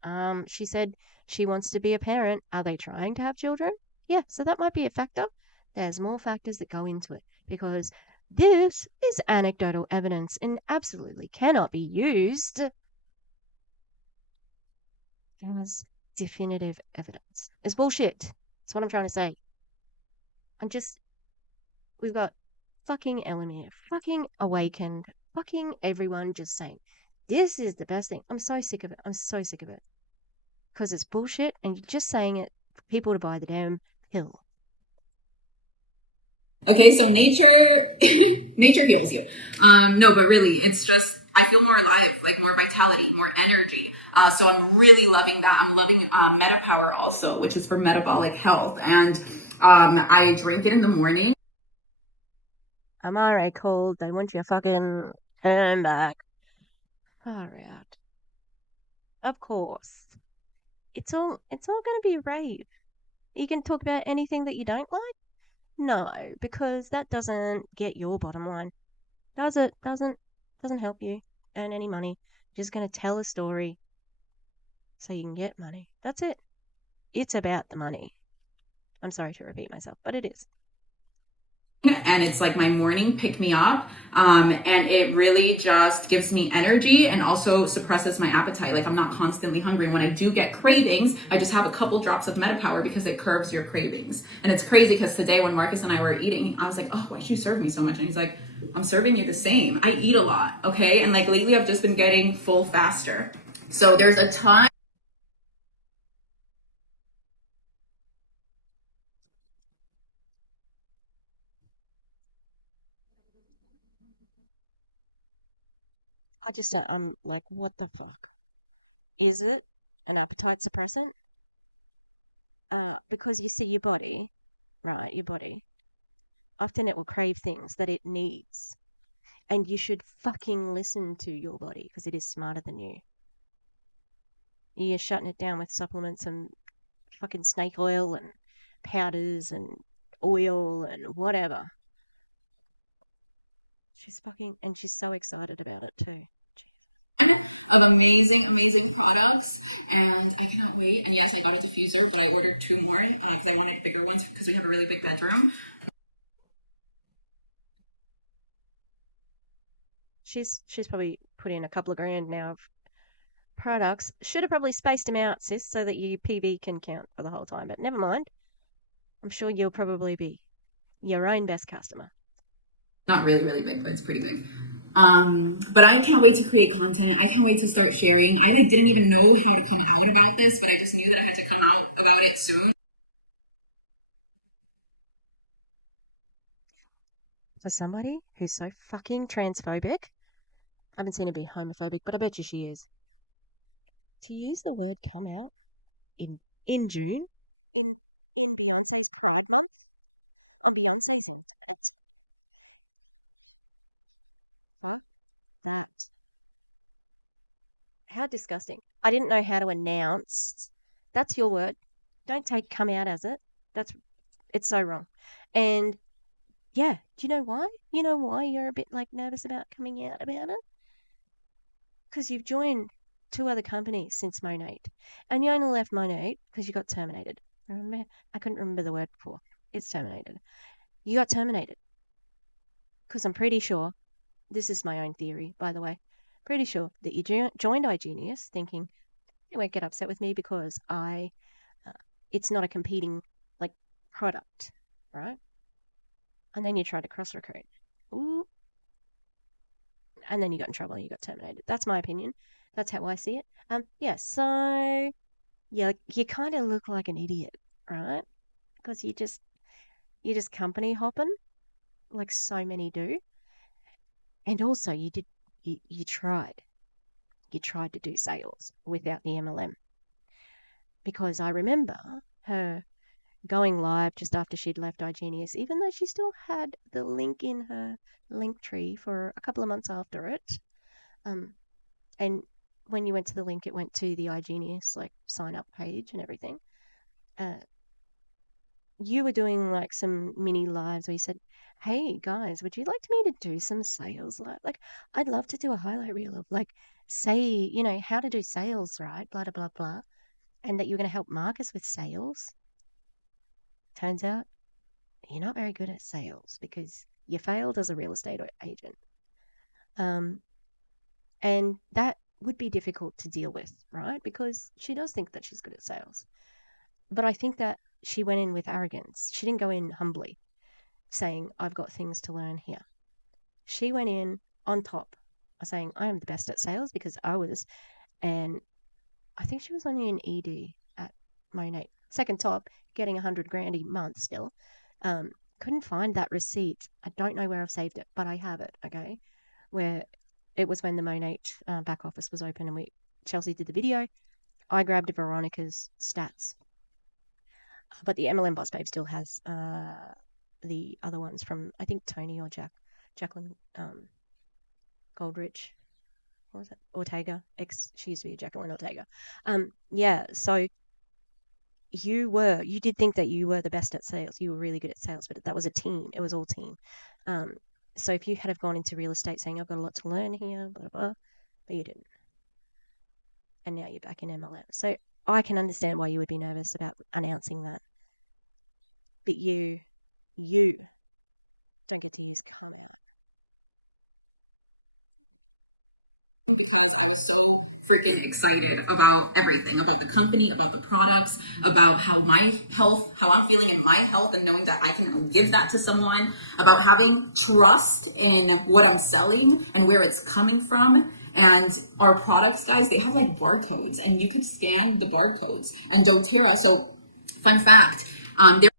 she said she wants to be a parent. Are they trying to have children? Yeah, so that might be a factor. There's more factors that go into it because this is anecdotal evidence and absolutely cannot be used as definitive evidence. It's bullshit. That's what I'm trying to say. We've got fucking Elamir, fucking Awakened, fucking everyone just saying, this is the best thing. I'm so sick of it. I'm so sick of it. Because it's bullshit and you're just saying it for people to buy the damn pill. Okay, so nature heals you. No, but really, it's just, I feel more alive, like more vitality, more energy. So I'm really loving that. I'm loving MetaPower also, which is for metabolic health. And I drink it in the morning. Amare called. They want your fucking turn back. Far out. Of course. It's all going to be rave. You can talk about anything that you don't like? No, because that doesn't get your bottom line. Does it? Doesn't help you earn any money. You're just going to tell a story so you can get money. That's it. It's about the money. I'm sorry to repeat myself, but it is. And it's like my morning pick me up. And it really just gives me energy and also suppresses my appetite. Like I'm not constantly hungry. And when I do get cravings, I just have a couple drops of MetaPower because it curbs your cravings. And it's crazy because today when Marcus and I were eating, I was like, oh, why'd you serve me so much? And he's like, I'm serving you the same. I eat a lot. Okay. And like lately I've just been getting full faster. So there's a ton. I'm like, what the fuck? Is it an appetite suppressant? Because you see your body, right? Your body, often it will crave things that it needs. And you should fucking listen to your body because it is smarter than you. You're shutting it down with supplements and fucking snake oil and powders and oil and whatever. She's so excited about it too. Of amazing products, and I cannot wait. And yes, I got a diffuser, but I ordered 2 more because I wanted bigger ones because we have a really big bedroom. She's probably put in a couple of grand now of products. Should have probably spaced them out, sis, so that your PV can count for the whole time. But never mind. I'm sure you'll probably be your own best customer. Not really big, but it's pretty big. But I can't wait to create content. I can't wait to start sharing. I didn't even know how to come out about this, but I just knew that I had to come out about it soon. For somebody who's so fucking transphobic, I haven't seen her be homophobic, but I bet you she is. To use the word come out in June, in Beyonce's Pride Month, on Beyonce's internet. Fuck that. How disgusting. I didn't know how to announce. That's your word. Don't come out as it. It's so wrong. And yeah, do you know why? You know why you're a bit like nervous about coming out about it? Because you've joined two other companies since Monate, and you only left Monate because you got terminated. Remember? I couldn't remember the word before. It's terminated. You got terminated because I'm pretty sure, this is my own theory, by the way, pretty sure that you joined iGenius thinking, you won't get upset with me because uh, it's not a competing like product, right? And then you tried to cross recruit. Ooh. And then you got in trouble and you got terminated. That's my opinion. That's how I see it. Yeah, so yeah, you kind of look like an idiot, right? Because you're just company hopping, like so many do. And also you tried. You tried to do sales without the MLM. Because I remember her going live just after she'd left iGenius, even though she still had the link in her link tree for a couple of months after it. Um, and when you went to the link, it went to the iGenius like sign up page and everything. Uh, you were doing like some mini lives where you said, "Hey guys, would you like me to do some sales live? Like, I'd love to do a highlight reel of like, say, how to do sales, right? Blah blah blah blah." And that you're going to help Marcus with sales. Turns out you're not very good at sales because you failed as a real estate agent. Um, and that would be difficult to deal with, right? Because she does think that she's good at sales. But I think that she went in with arrogance. She didn't go in humbly, saying, I've got things to learn here. She went in on top, saying, I am the best at sales because I was. And I think she was only an ED at Monate. Second top, getting 100 grand a month still. Um, couldn't find that receipt. I don't know where I've saved it, but I have it, okay? Where it was when the Monate back office was open and Chelsea did the video. I grabbed Veronica's stats. But the MLM Boss Babe still has the other ones from, I think, Tony or Jacqueline Goldrich. What was it? Ortega. She used to be Jacqueline Ortega. Yeah, so you did think that you were the best at sales. You were really good at sales, but that was a team. It was all team. Um, so if you had have gone into real estate saying, I've got a lot to learn here, blah, blah, blah, but you didn't. And now you're back in MLM. So I can understand why you would be nervous about announcing that. But you don't get to use come out. Because I was so freaking excited about everything, about the company, about the products, about how I'm feeling in my health and knowing that I can give that to someone, about having trust in what I'm selling and where it's coming from. And our products, guys, they have like barcodes and you could scan the barcodes. And doTerra, so fun fact, there.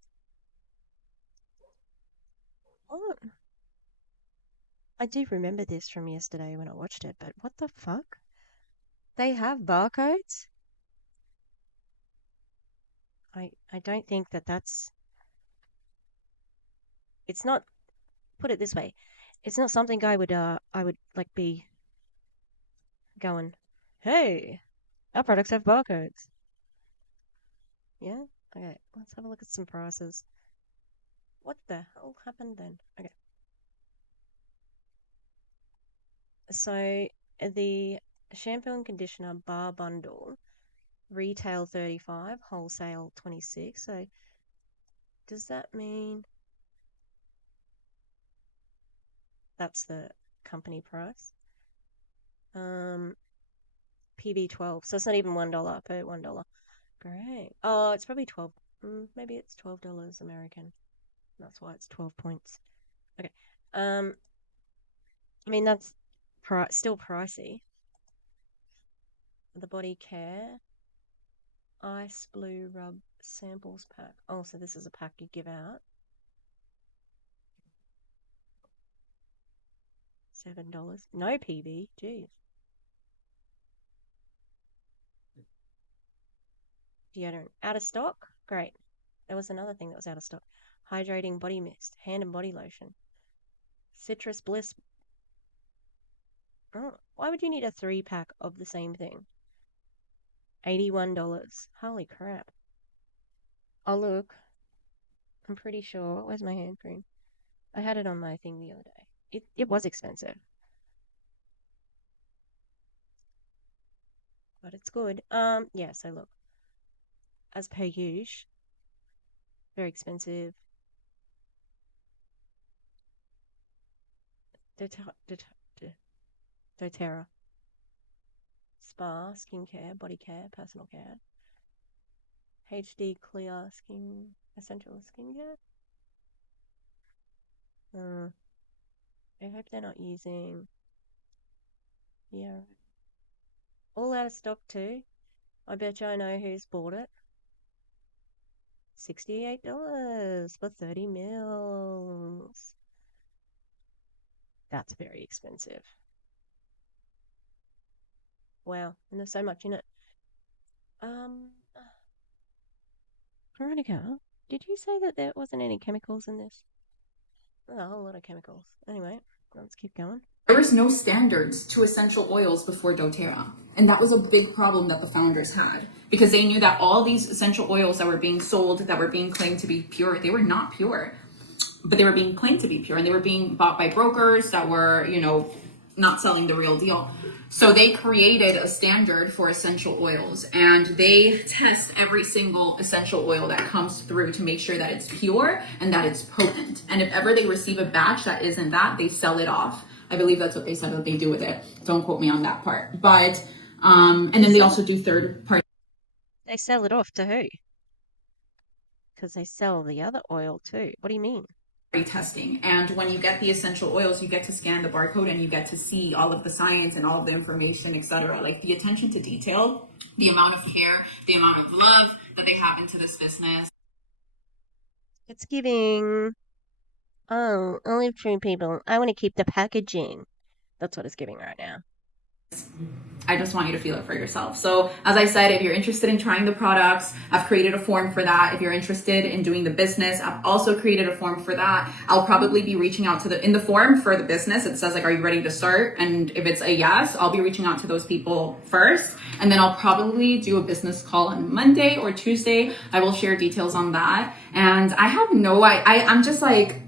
Oh, I do remember this from yesterday when I watched it, but what the fuck? They have barcodes? I don't think that's. It's not. Put it this way, it's not something I would like be going, hey, our products have barcodes. Yeah. Okay. Let's have a look at some prices. What the hell happened then? Okay. So the shampoo and conditioner bar bundle, retail 35, wholesale 26. So does that mean that's the company price? PV 12. So it's not even $1 per $1. Great. Oh, it's probably 12. Maybe it's $12 American. That's why it's 12 points. Okay. I mean that's still pricey. The body care ice blue rub samples pack. Oh, so this is a pack you give out. $7. No PV. Geez. Deodorant out of stock. Great. There was another thing that was out of stock. hydrating body mist, hand and body lotion, citrus bliss. Oh, why would you need a 3-pack of the same thing? $81. Holy crap. Oh, look. I'm pretty sure. Where's my hand cream? I had it on my thing the other day. It was expensive. But it's good. Yeah, so look. As per usual. Very expensive. doTerra. Spa, skincare, body care, personal care. HD clear skin, essential skincare. I hope they're not using. Yeah. All out of stock too. I bet you I know who's bought it. $68 for 30 mils. That's very expensive. Wow, and there's so much in it. Veronica, did you say that there wasn't any chemicals in this? Oh, a whole lot of chemicals. Anyway, let's keep going. There was no standards to essential oils before doTerra. And that was a big problem that the founders had, because they knew that all these essential oils that were being sold, that were being claimed to be pure, they were not pure. But they were being claimed to be pure, and they were being bought by brokers that were, not selling the real deal. So they created a standard for essential oils, and they test every single essential oil that comes through to make sure that it's pure and that it's potent. And if ever they receive a batch that isn't that, they sell it off. I believe that's what they said that they do with it. Don't quote me on that part. But, and then they also do third party. They sell it off to who? Because they sell the other oil too. What do you mean? Testing. And when you get the essential oils, you get to scan the barcode and you get to see all of the science and all of the information, etc. Like the attention to detail, the amount of care, the amount of love that they have into this business. It's giving, only true people. I want to keep the packaging. That's what it's giving right now. I just want you to feel it for yourself. So as I said, if you're interested in trying the products, I've created a form for that. If you're interested in doing the business, I've also created a form for that. I'll probably be reaching out to in the form for the business, it says like, are you ready to start? And if it's a yes, I'll be reaching out to those people first. And then I'll probably do a business call on Monday or Tuesday. I will share details on that. And I have I'm just like,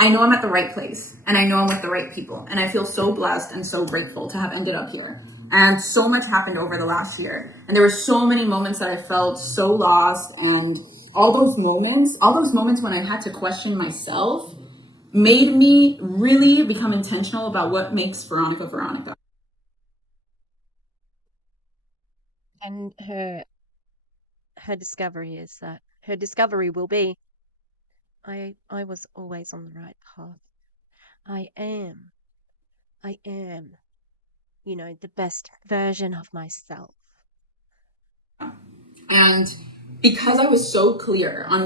I know I'm at the right place, and I know I'm with the right people. And I feel so blessed and so grateful to have ended up here. And so much happened over the last year. And there were so many moments that I felt so lost. And all those moments when I had to question myself made me really become intentional about what makes Veronica, Veronica. And her discovery is that her discovery will be, I was always on the right path. I am, the best version of myself. And because I was so clear on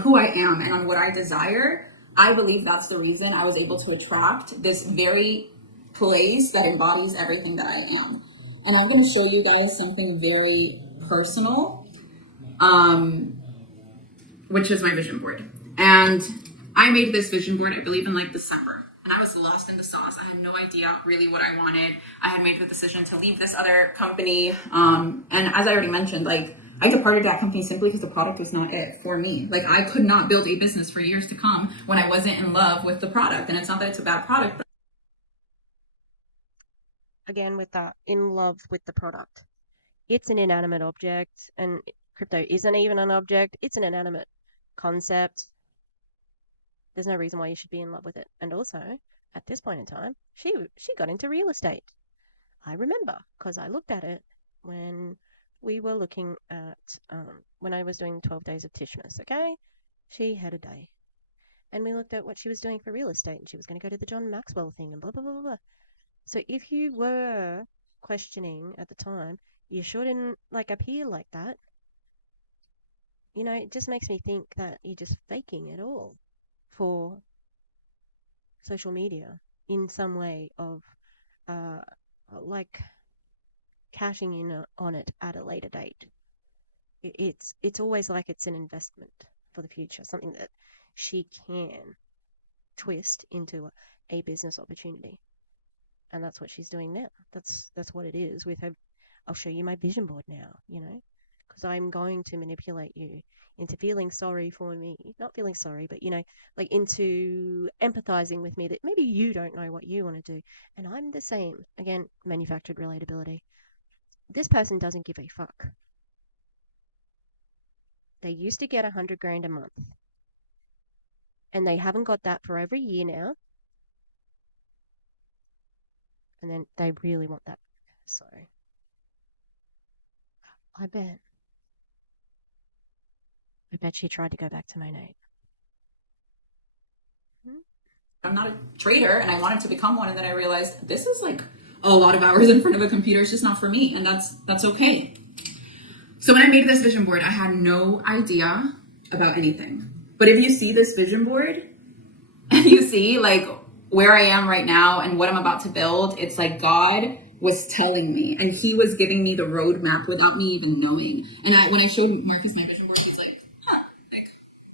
who I am and on what I desire, I believe that's the reason I was able to attract this very place that embodies everything that I am. And I'm going to show you guys something very personal, which is my vision board. And I made this vision board, I believe in like December, and I was lost in the sauce. I had no idea really what I wanted. I had made the decision to leave this other company. And as I already mentioned, like I departed that company simply because the product was not it for me. Like I could not build a business for years to come when I wasn't in love with the product. And it's not that it's a bad product. But again, with that, in love with the product. It's an inanimate object, and crypto isn't even an object. It's an inanimate concept. There's no reason why you should be in love with it. And also, at this point in time, she got into real estate. I remember because I looked at it when we were looking at, when I was doing 12 days of Tishmas, okay? She had a day. And we looked at what she was doing for real estate, and she was going to go to the John Maxwell thing and blah, blah, blah, blah, blah. So if you were questioning at the time, you shouldn't appear like that. It just makes me think that you're just faking it all for social media in some way of cashing in on it at a later date. It's always like it's an investment for the future, something that she can twist into a business opportunity. And that's what she's doing now. That's what it is with her. I'll show you my vision board now, because I'm going to manipulate you into feeling sorry for me. Not feeling sorry, but, like into empathizing with me that maybe you don't know what you want to do. And I'm the same. Again, manufactured relatability. This person doesn't give a fuck. They used to get 100 grand a month. And they haven't got that for over a year now. And then they really want that. So I bet she tried to go back to Monate. I'm not a trader, and I wanted to become one, and then I realized this is like a lot of hours in front of a computer. It's just not for me, and that's okay. So when I made this vision board, I had no idea about anything. But if you see this vision board and you see like where I am right now and what I'm about to build, it's like God was telling me, and he was giving me the roadmap without me even knowing. And when I showed Marcus my vision board, he's like, like,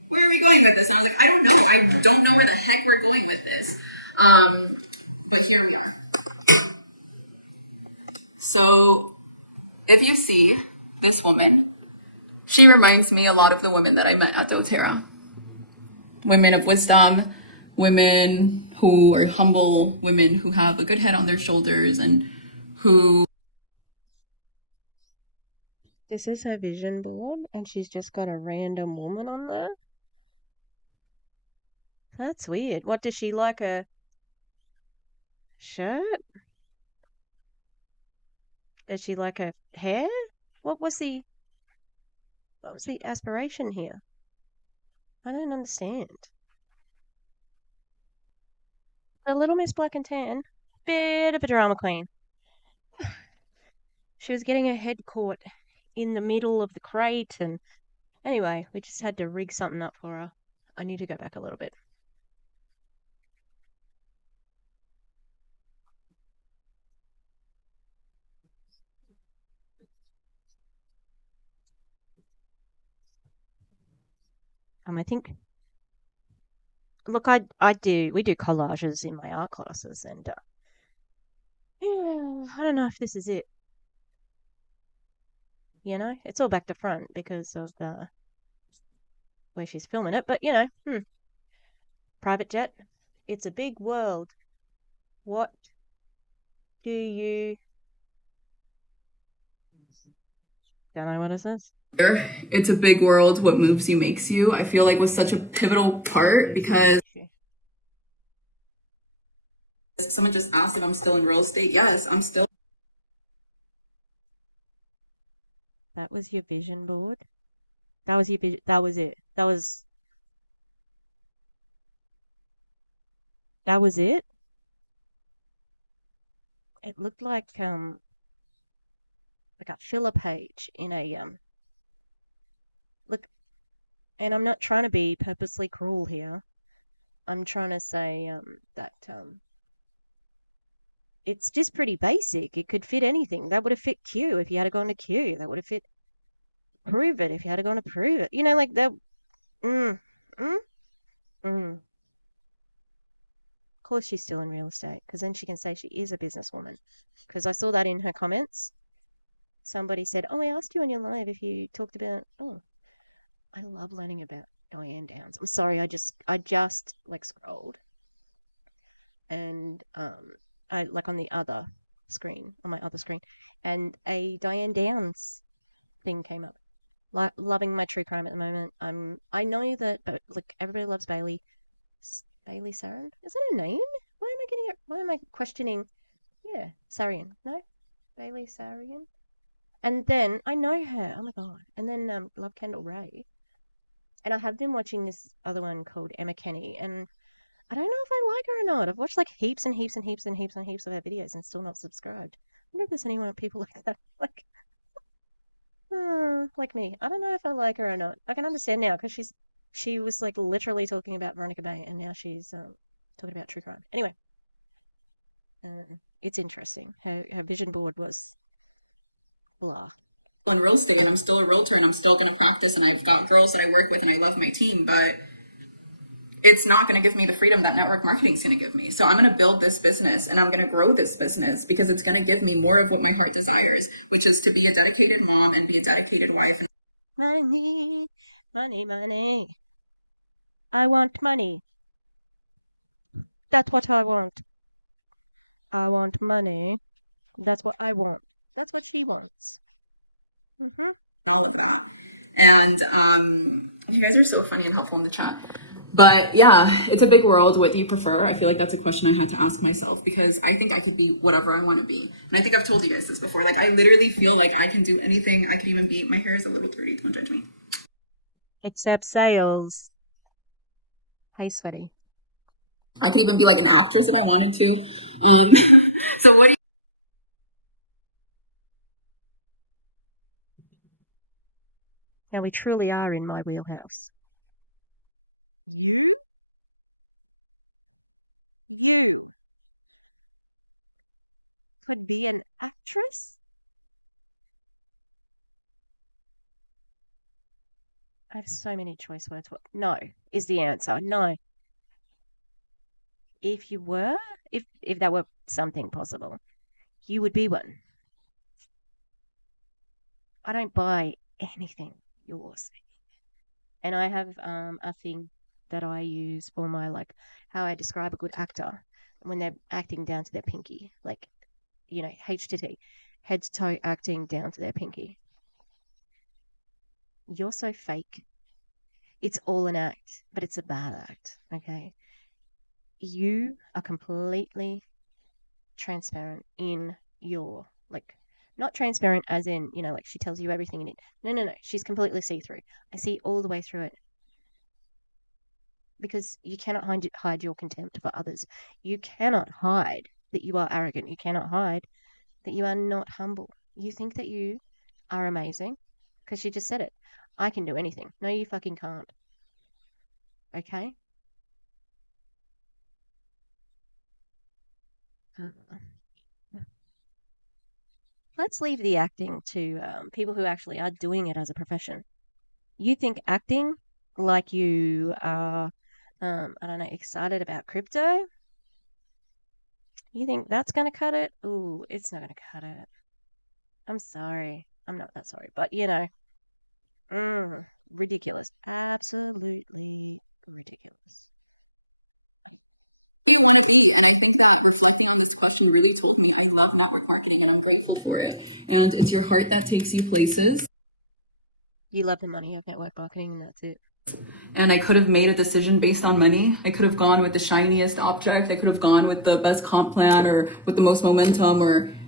where are we going with this? And I was like, I don't know. I don't know where the heck we're going with this. But here we are. So if you see this woman, she reminds me a lot of the women that I met at doTerra. Women of wisdom, women who are humble, women who have a good head on their shoulders, and who... This is her vision board, and she's just got a random woman on there. That's weird. What, does she like a shirt? Does she like a hair? What was the aspiration here? I don't understand. The Little Miss Black and Tan, bit of a drama queen. She was getting her head caught in the middle of the crate, and anyway, we just had to rig something up for her. I need to go back a little bit. I think, look, we do collages in my art classes, and yeah, I don't know if this is it. It's all back to front because of the where she's filming it, but private jet. It's a big world. What do you... Don't know what it says. It's a big world. What moves you makes you. I feel like was such a pivotal part because someone just asked if I'm still in real estate. Yes, I'm still. That was your vision board? That was your vision. That was it. That was it? It looked like a filler page in a look, and I'm not trying to be purposely cruel here. I'm trying to say that it's just pretty basic. It could fit anything. That would have fit Q if you had gone to Q. That would have fit Prove It if you had gone to Prove It. Like that. Of course she's still in real estate, because then she can say she is a businesswoman. Because I saw that in her comments. Somebody said, "Oh, I asked you on your live if you talked about..." Oh, I love learning about Diane Downs. I'm sorry, I just like scrolled, and I like on my other screen, and a Diane Downs thing came up. Loving my true crime at the moment. I know that, but like everybody loves Bailey Sarian. Is that her name? Why am I questioning? Yeah, Sarian. No, Bailey Sarian. And then I know her. Oh my god. And then love Kendall Ray. And I have been watching this other one called Emma Kenny, and I don't know if I like her or not. I've watched like heaps and heaps and heaps and heaps and heaps of her videos and still not subscribed. I wonder if there's people like that. Like me. I don't know if I like her or not. I can understand now because she was like literally talking about Veronica Bay, and now she's talking about true crime. Anyway, it's interesting. Her vision board was blah. in real estate and I'm still a realtor and I'm still going to practice and I've got girls that I work with and I love my team, but it's not going to give me the freedom that network marketing is going to give me. So I'm going to build this business and I'm going to grow this business because it's going to give me more of what my heart desires, which is to be a dedicated mom and be a dedicated wife. And Money, money, money. I want money. That's what I want. I want money. That's what I want. That's what she wants. all of that. And you guys are so funny and helpful in the chat. But yeah, it's a big world. What do you prefer? I feel like that's a question I had to ask myself because I think I could be whatever I want to be. And I think I've told you guys this before. Like, I literally feel like I can do anything. I could even be, my hair is a little dirty. Don't judge me. Except sales. Hey, sweaty. I could even be like an actress if I wanted to. So what do you Now we truly are in my wheelhouse. You could be an actress? I have so many choice words. No is the answer. No. If you were, if that were something possible, you would be one. I don't buy anything you're saying. And I have a thing that I use for my, like, how I describe a good actor when they're acting down to their pinky. Like, you know, H to T, head to toe acting down to their pinky. You're so fake. It's all an act, but it's a bad act, okay? You are completely transparent in your, like, not transparent as in, you know, like she tells you everything you need. No. She's completely see-through. I see all the way through it. Because you cannot hide your contempt for others. You cannot hide that you are arrogant. You cannot hide that you are not humble. You think that you are amazing because she just said it. I can do anything. No, you fucking can't. Okay? Let's leave the acting to people who actually are doing it as a profession. You think acting like you are, I don't know, excited about crypto? You think that's going to cut it? Ooh, it's not going to cut it. I'm sorry. I'm not that sorry. But, you know, ridiculous. Absolutely ridiculous. you want to be? And I think that reflecting on this question really told me I love network marketing and I'm grateful for it. And it's your heart that takes you places. You love the money of network marketing, and that's it. And I could have made a decision based on money. I could have gone with the shiniest object. I could have gone with the best comp plan or with the most momentum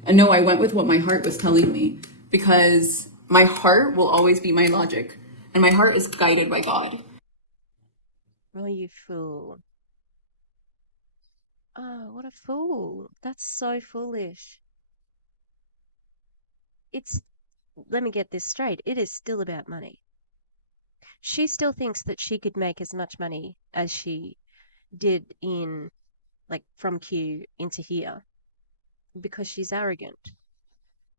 and no, I went with what my heart was telling me because my heart will always be my logic and my heart is guided by God. Oh, you fool. Oh, what a fool. That's so foolish. Let me get this straight. It is still about money. She still thinks that she could make as much money as she did in, like, from Q into here because she's arrogant.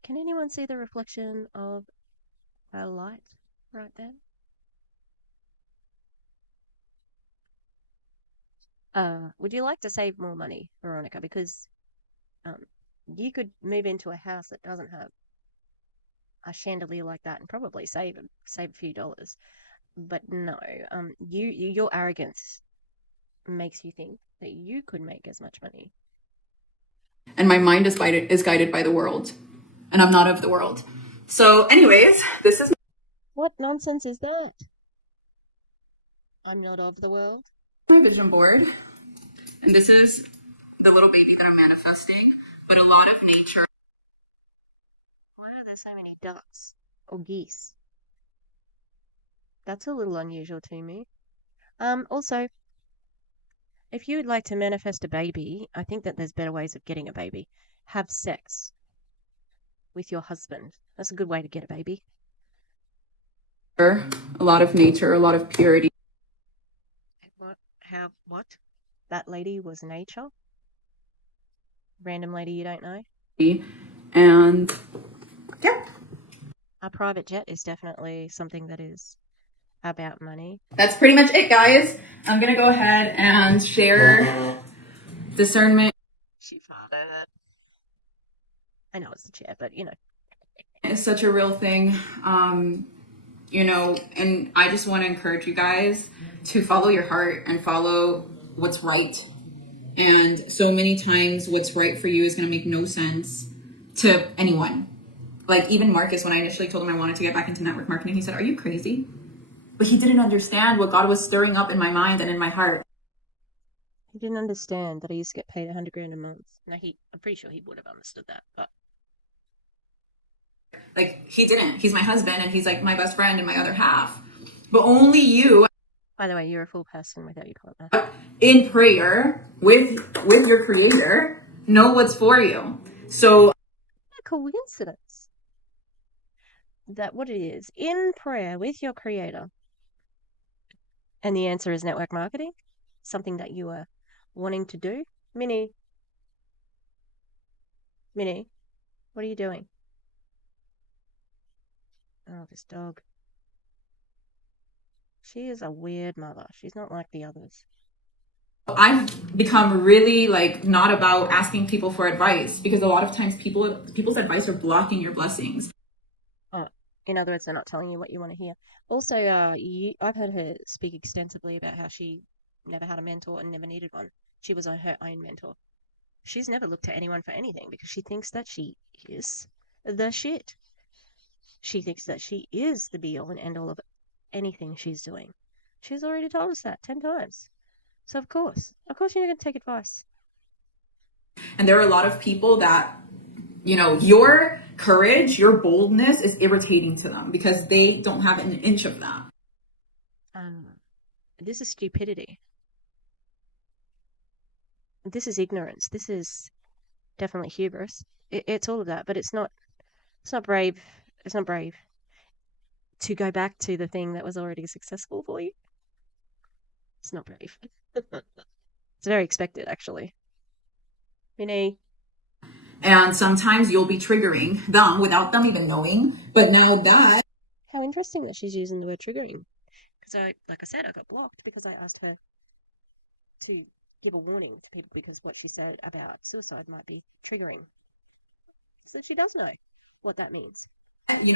Can anyone see the reflection of her light right there? Would you like to save more money, Veronica? Because you could move into a house that doesn't have a chandelier like that and probably save a few dollars. But no, your arrogance makes you think that you could make as much money. And my mind is guided by the world, and I'm not of the world. So, anyways, this is what nonsense is that? I'm not of the world. My vision board, and this is the little baby that I'm manifesting. But a lot of nature. Why are there so many ducks or geese? That's a little unusual to me. Also, if you would like to manifest a baby, I think that there's better ways of getting a baby. Have sex with your husband. That's a good way to get a baby. A lot of nature, a lot of purity. What? That lady was nature? Random lady you don't know? And yeah. A private jet is definitely something that is about money. That's pretty much it, guys. I'm gonna go ahead and share discernment. She farted. I know it's the chair, but It's such a real thing. And I just want to encourage you guys to follow your heart and follow what's right. And so many times what's right for you is going to make no sense to anyone. Like even Marcus, when I initially told him I wanted to get back into network marketing, he said, "Are you crazy?" But he didn't understand what God was stirring up in my mind and in my heart. he didn't understand that I used to get paid $100,000 a month. Now I'm pretty sure he would have understood that, but Like he didn't. He's my husband and he's like my best friend and my other half. But only you, by the way, you're a full person without your partner. in prayer with your creator, know what's for you. So A coincidence that what it is, in prayer with your creator, and the answer is network marketing, something that you are wanting to do. Minnie, what are you doing? Oh, this dog. She is a weird mother. She's not like the others. I've become really like not about asking people for advice, because a lot of times people's advice are blocking your blessings. Oh, in other words, they're not telling you what you want to hear. Also, I've heard her speak extensively about how she never had a mentor and never needed one. She was her own mentor. She's never looked to anyone for anything because she thinks that she is the shit. She thinks that she is the be all and end all of anything she's doing. She's already told us that 10 times. So of course you're not going to take advice. And there are a lot of people that, your courage, your boldness is irritating to them because they don't have an inch of that. This is stupidity. This is ignorance. This is definitely hubris. It's all of that, but it's not brave. It's not brave to go back to the thing that was already successful for you. It's not brave. It's very expected, actually. Minnie. And sometimes you'll be triggering them without them even knowing. But now that... How interesting that she's using the word triggering. Because like I said, I got blocked because I asked her to give a warning to people because what she said about suicide might be triggering. So she does know what that means.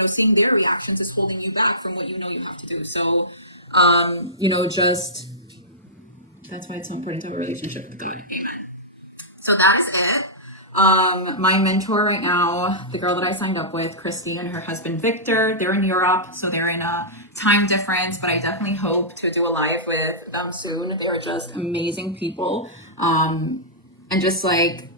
Seeing their reactions is holding you back from what you know you have to do. So, just... That's why it's so important to have a relationship with God. Amen. So that is it. My mentor right now, the girl that I signed up with, Christy, and her husband, Victor, they're in Europe. So they're in a time difference, but I definitely hope to do a live with them soon. They are just amazing people. And just like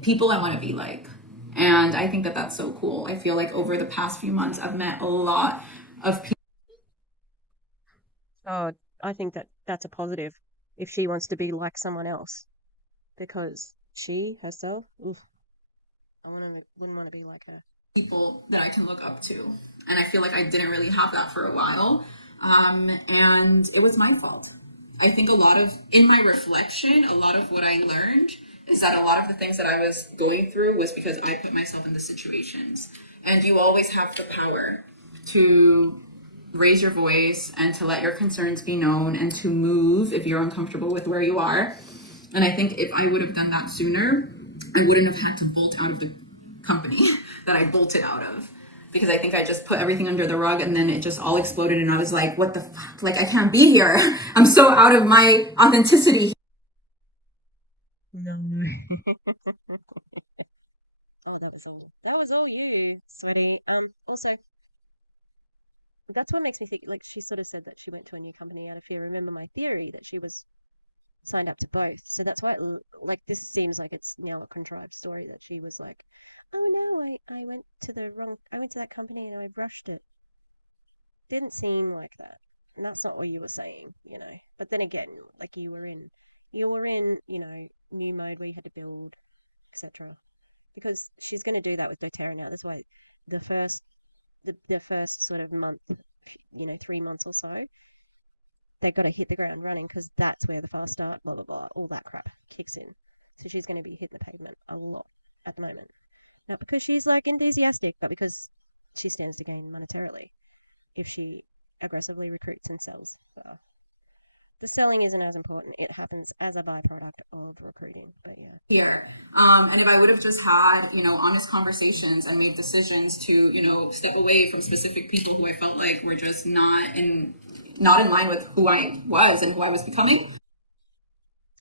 people I want to be like. And I think that that's so cool. I feel like over the past few months, I've met a lot of people. Oh, I think that that's a positive if she wants to be like someone else, because she herself, I wouldn't want to be like her. People that I can look up to, and I feel like I didn't really have that for a while, and it was my fault. I think in my reflection, a lot of what I learned is that a lot of the things that I was going through was because I put myself in the situations. And you always have the power to raise your voice and to let your concerns be known and to move if you're uncomfortable with where you are. And I think if I would have done that sooner, I wouldn't have had to bolt out of the company that I bolted out of, because I think I just put everything under the rug and then it just all exploded and I was like, what the fuck? Like, I can't be here. I'm so out of my authenticity. No. Oh, that was all you, sweaty. Also, that's what makes me think, like, she sort of said that she went to a new company out of fear. Remember my theory that she was signed up to both. So that's why, this seems like it's now a contrived story that she was like, oh no, I went to that company and I rushed it. Didn't seem like that. And that's not what you were saying, But then again, like you were in, new mode where you had to build, etc. Because she's going to do that with doTerra now. That's why the first sort of month, 3 months or so, they've got to hit the ground running because that's where the fast start, blah, blah, blah, all that crap kicks in. So she's going to be hitting the pavement a lot at the moment. Not because she's like enthusiastic, but because she stands to gain monetarily if she aggressively recruits and sells. So the selling isn't as important. It happens as a byproduct of recruiting. But yeah. Here. And if I would have just had, honest conversations and made decisions to, step away from specific people who I felt like were just not in line with who I was and who I was becoming.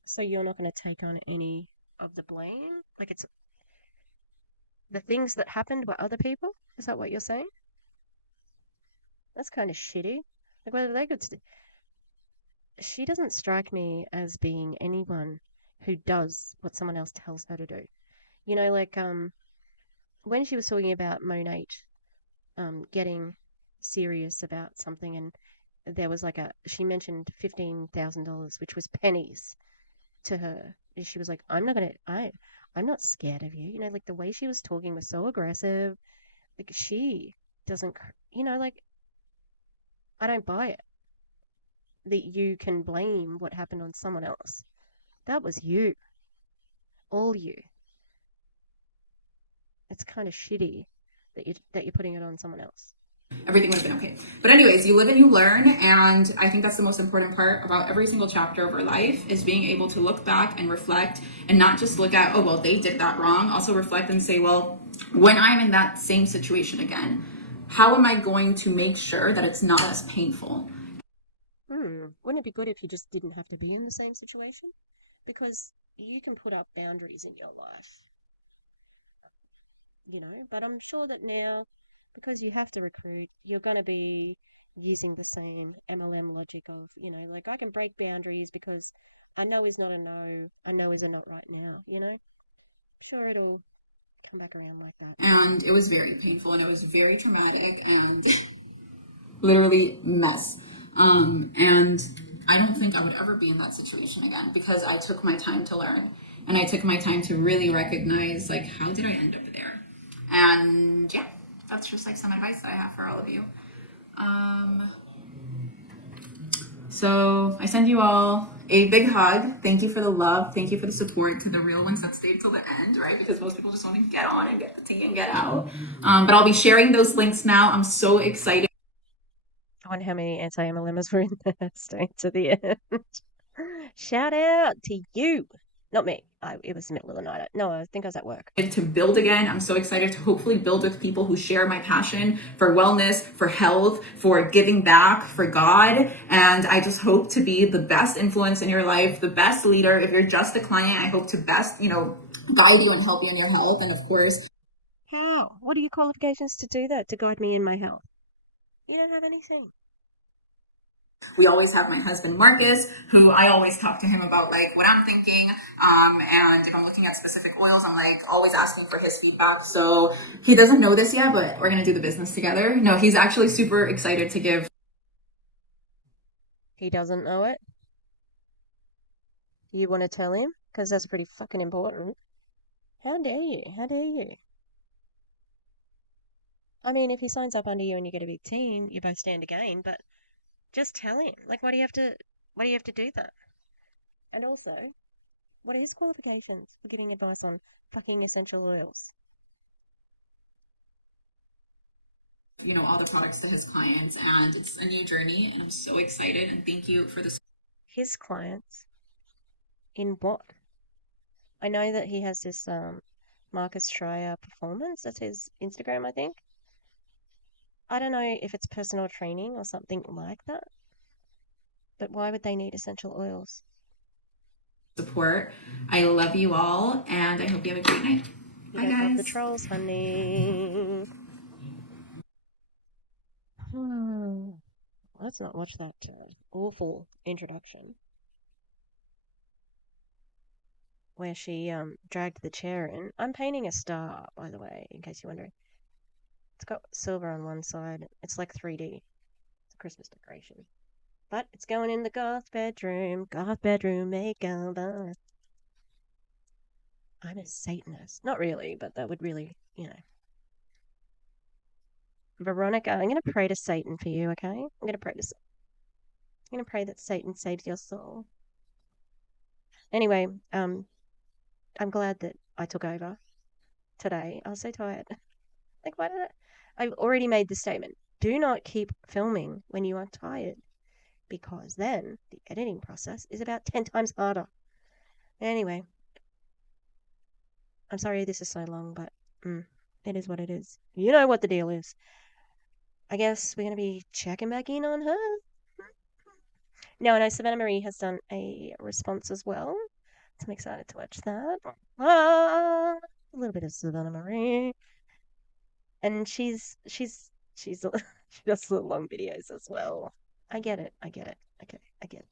So you're not going to take on any of the blame? Like, it's the things that happened were other people? Is that what you're saying? That's kind of shitty. Like, whether they could. She doesn't strike me as being anyone who does what someone else tells her to do. Like, when she was talking about Monate, getting serious about something, and there was like she mentioned $15,000, which was pennies to her. She was like, I'm not scared of you. Like the way she was talking was so aggressive. Like she doesn't, like I don't buy it that you can blame what happened on someone else. That was you, all you. It's kind of shitty that you're putting it on someone else. Everything would have been okay. But anyways, you live and you learn. And I think that's the most important part about every single chapter of our life is being able to look back and reflect and not just look at, oh, well, they did that wrong. Also reflect and say, well, when I'm in that same situation again, how am I going to make sure that it's not as painful? Wouldn't it be good if you just didn't have to be in the same situation? Because you can put up boundaries in your life, but I'm sure that now, because you have to recruit, you're going to be using the same MLM logic of, like I can break boundaries because a no is not a no, a no is a not right now, I'm sure it'll come back around like that. And it was very painful and it was very traumatic and literally mess. And I don't think I would ever be in that situation again because I took my time to learn and I took my time to really recognize, like, how did I end up there? And yeah, that's just like some advice that I have for all of you. So I send you all a big hug. Thank you for the love. Thank you for the support to the real ones that stayed till the end, right? Because most people just want to get on and get the tea and get out. But I'll be sharing those links now. I'm so excited. I wonder how many anti-MLMers were in there staying to the end. Shout out to you. Not me. It was the middle of the night. No, I think I was at work. To build again. I'm so excited to hopefully build with people who share my passion for wellness, for health, for giving back, for God. And I just hope to be the best influence in your life, the best leader. If you're just a client, I hope to best, guide you and help you in your health. And of course, how? What are your qualifications to do that, to guide me in my health? You don't have anything. We always have my husband, Marcus, who I always talk to him about like what I'm thinking. And if I'm looking at specific oils, I'm like always asking for his feedback. So he doesn't know this yet, but we're going to do the business together. No, he's actually super excited to give. He doesn't know it? You want to tell him? Because that's pretty fucking important. How dare you? How dare you? I mean, if he signs up under you and you get a big team, you both stand to gain, but just tell him. Like, why do you have to do that? And also, what are his qualifications for giving advice on fucking essential oils? All the products to his clients, and it's a new journey, and I'm so excited. And thank you for this. His clients? In what? I know that he has this Marcus Schreyer performance. That's his Instagram, I think. I don't know if it's personal training or something like that. But why would they need essential oils? Support. I love you all, and I hope you have a great night. Bye, guys. Love the trolls, honey. Let's not watch that awful introduction where she dragged the chair in. I'm painting a star, by the way, in case you're wondering. It's got silver on one side. It's like 3D. It's a Christmas decoration. But it's going in the goth bedroom. Goth bedroom makeover. I'm a Satanist. Not really, but that would really, Veronica, I'm going to pray to Satan for you, okay? I'm going to pray that Satan saves your soul. Anyway, I'm glad that I took over today. I was so tired. Like, why did I've already made the statement. Do not keep filming when you are tired, because then the editing process is about 10 times harder. Anyway, I'm sorry this is so long, but it is what it is. You know what the deal is. I guess we're going to be checking back in on her. Now, I know Savannah Marie has done a response as well, so I'm excited to watch that. A little bit of Savannah Marie. And she does the long videos as well. I get it. Okay, I get it.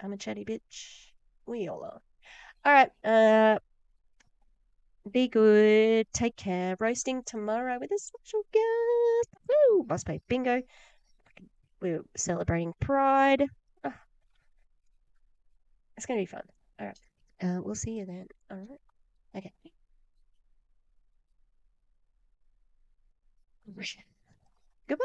I'm a chatty bitch. We all are. Alright, be good. Take care. Roasting tomorrow with a special guest. Woo! Boss Babe Bingo. We're celebrating Pride. Oh, it's gonna be fun. Alright. We'll see you then. Alright. Okay. Goodbye.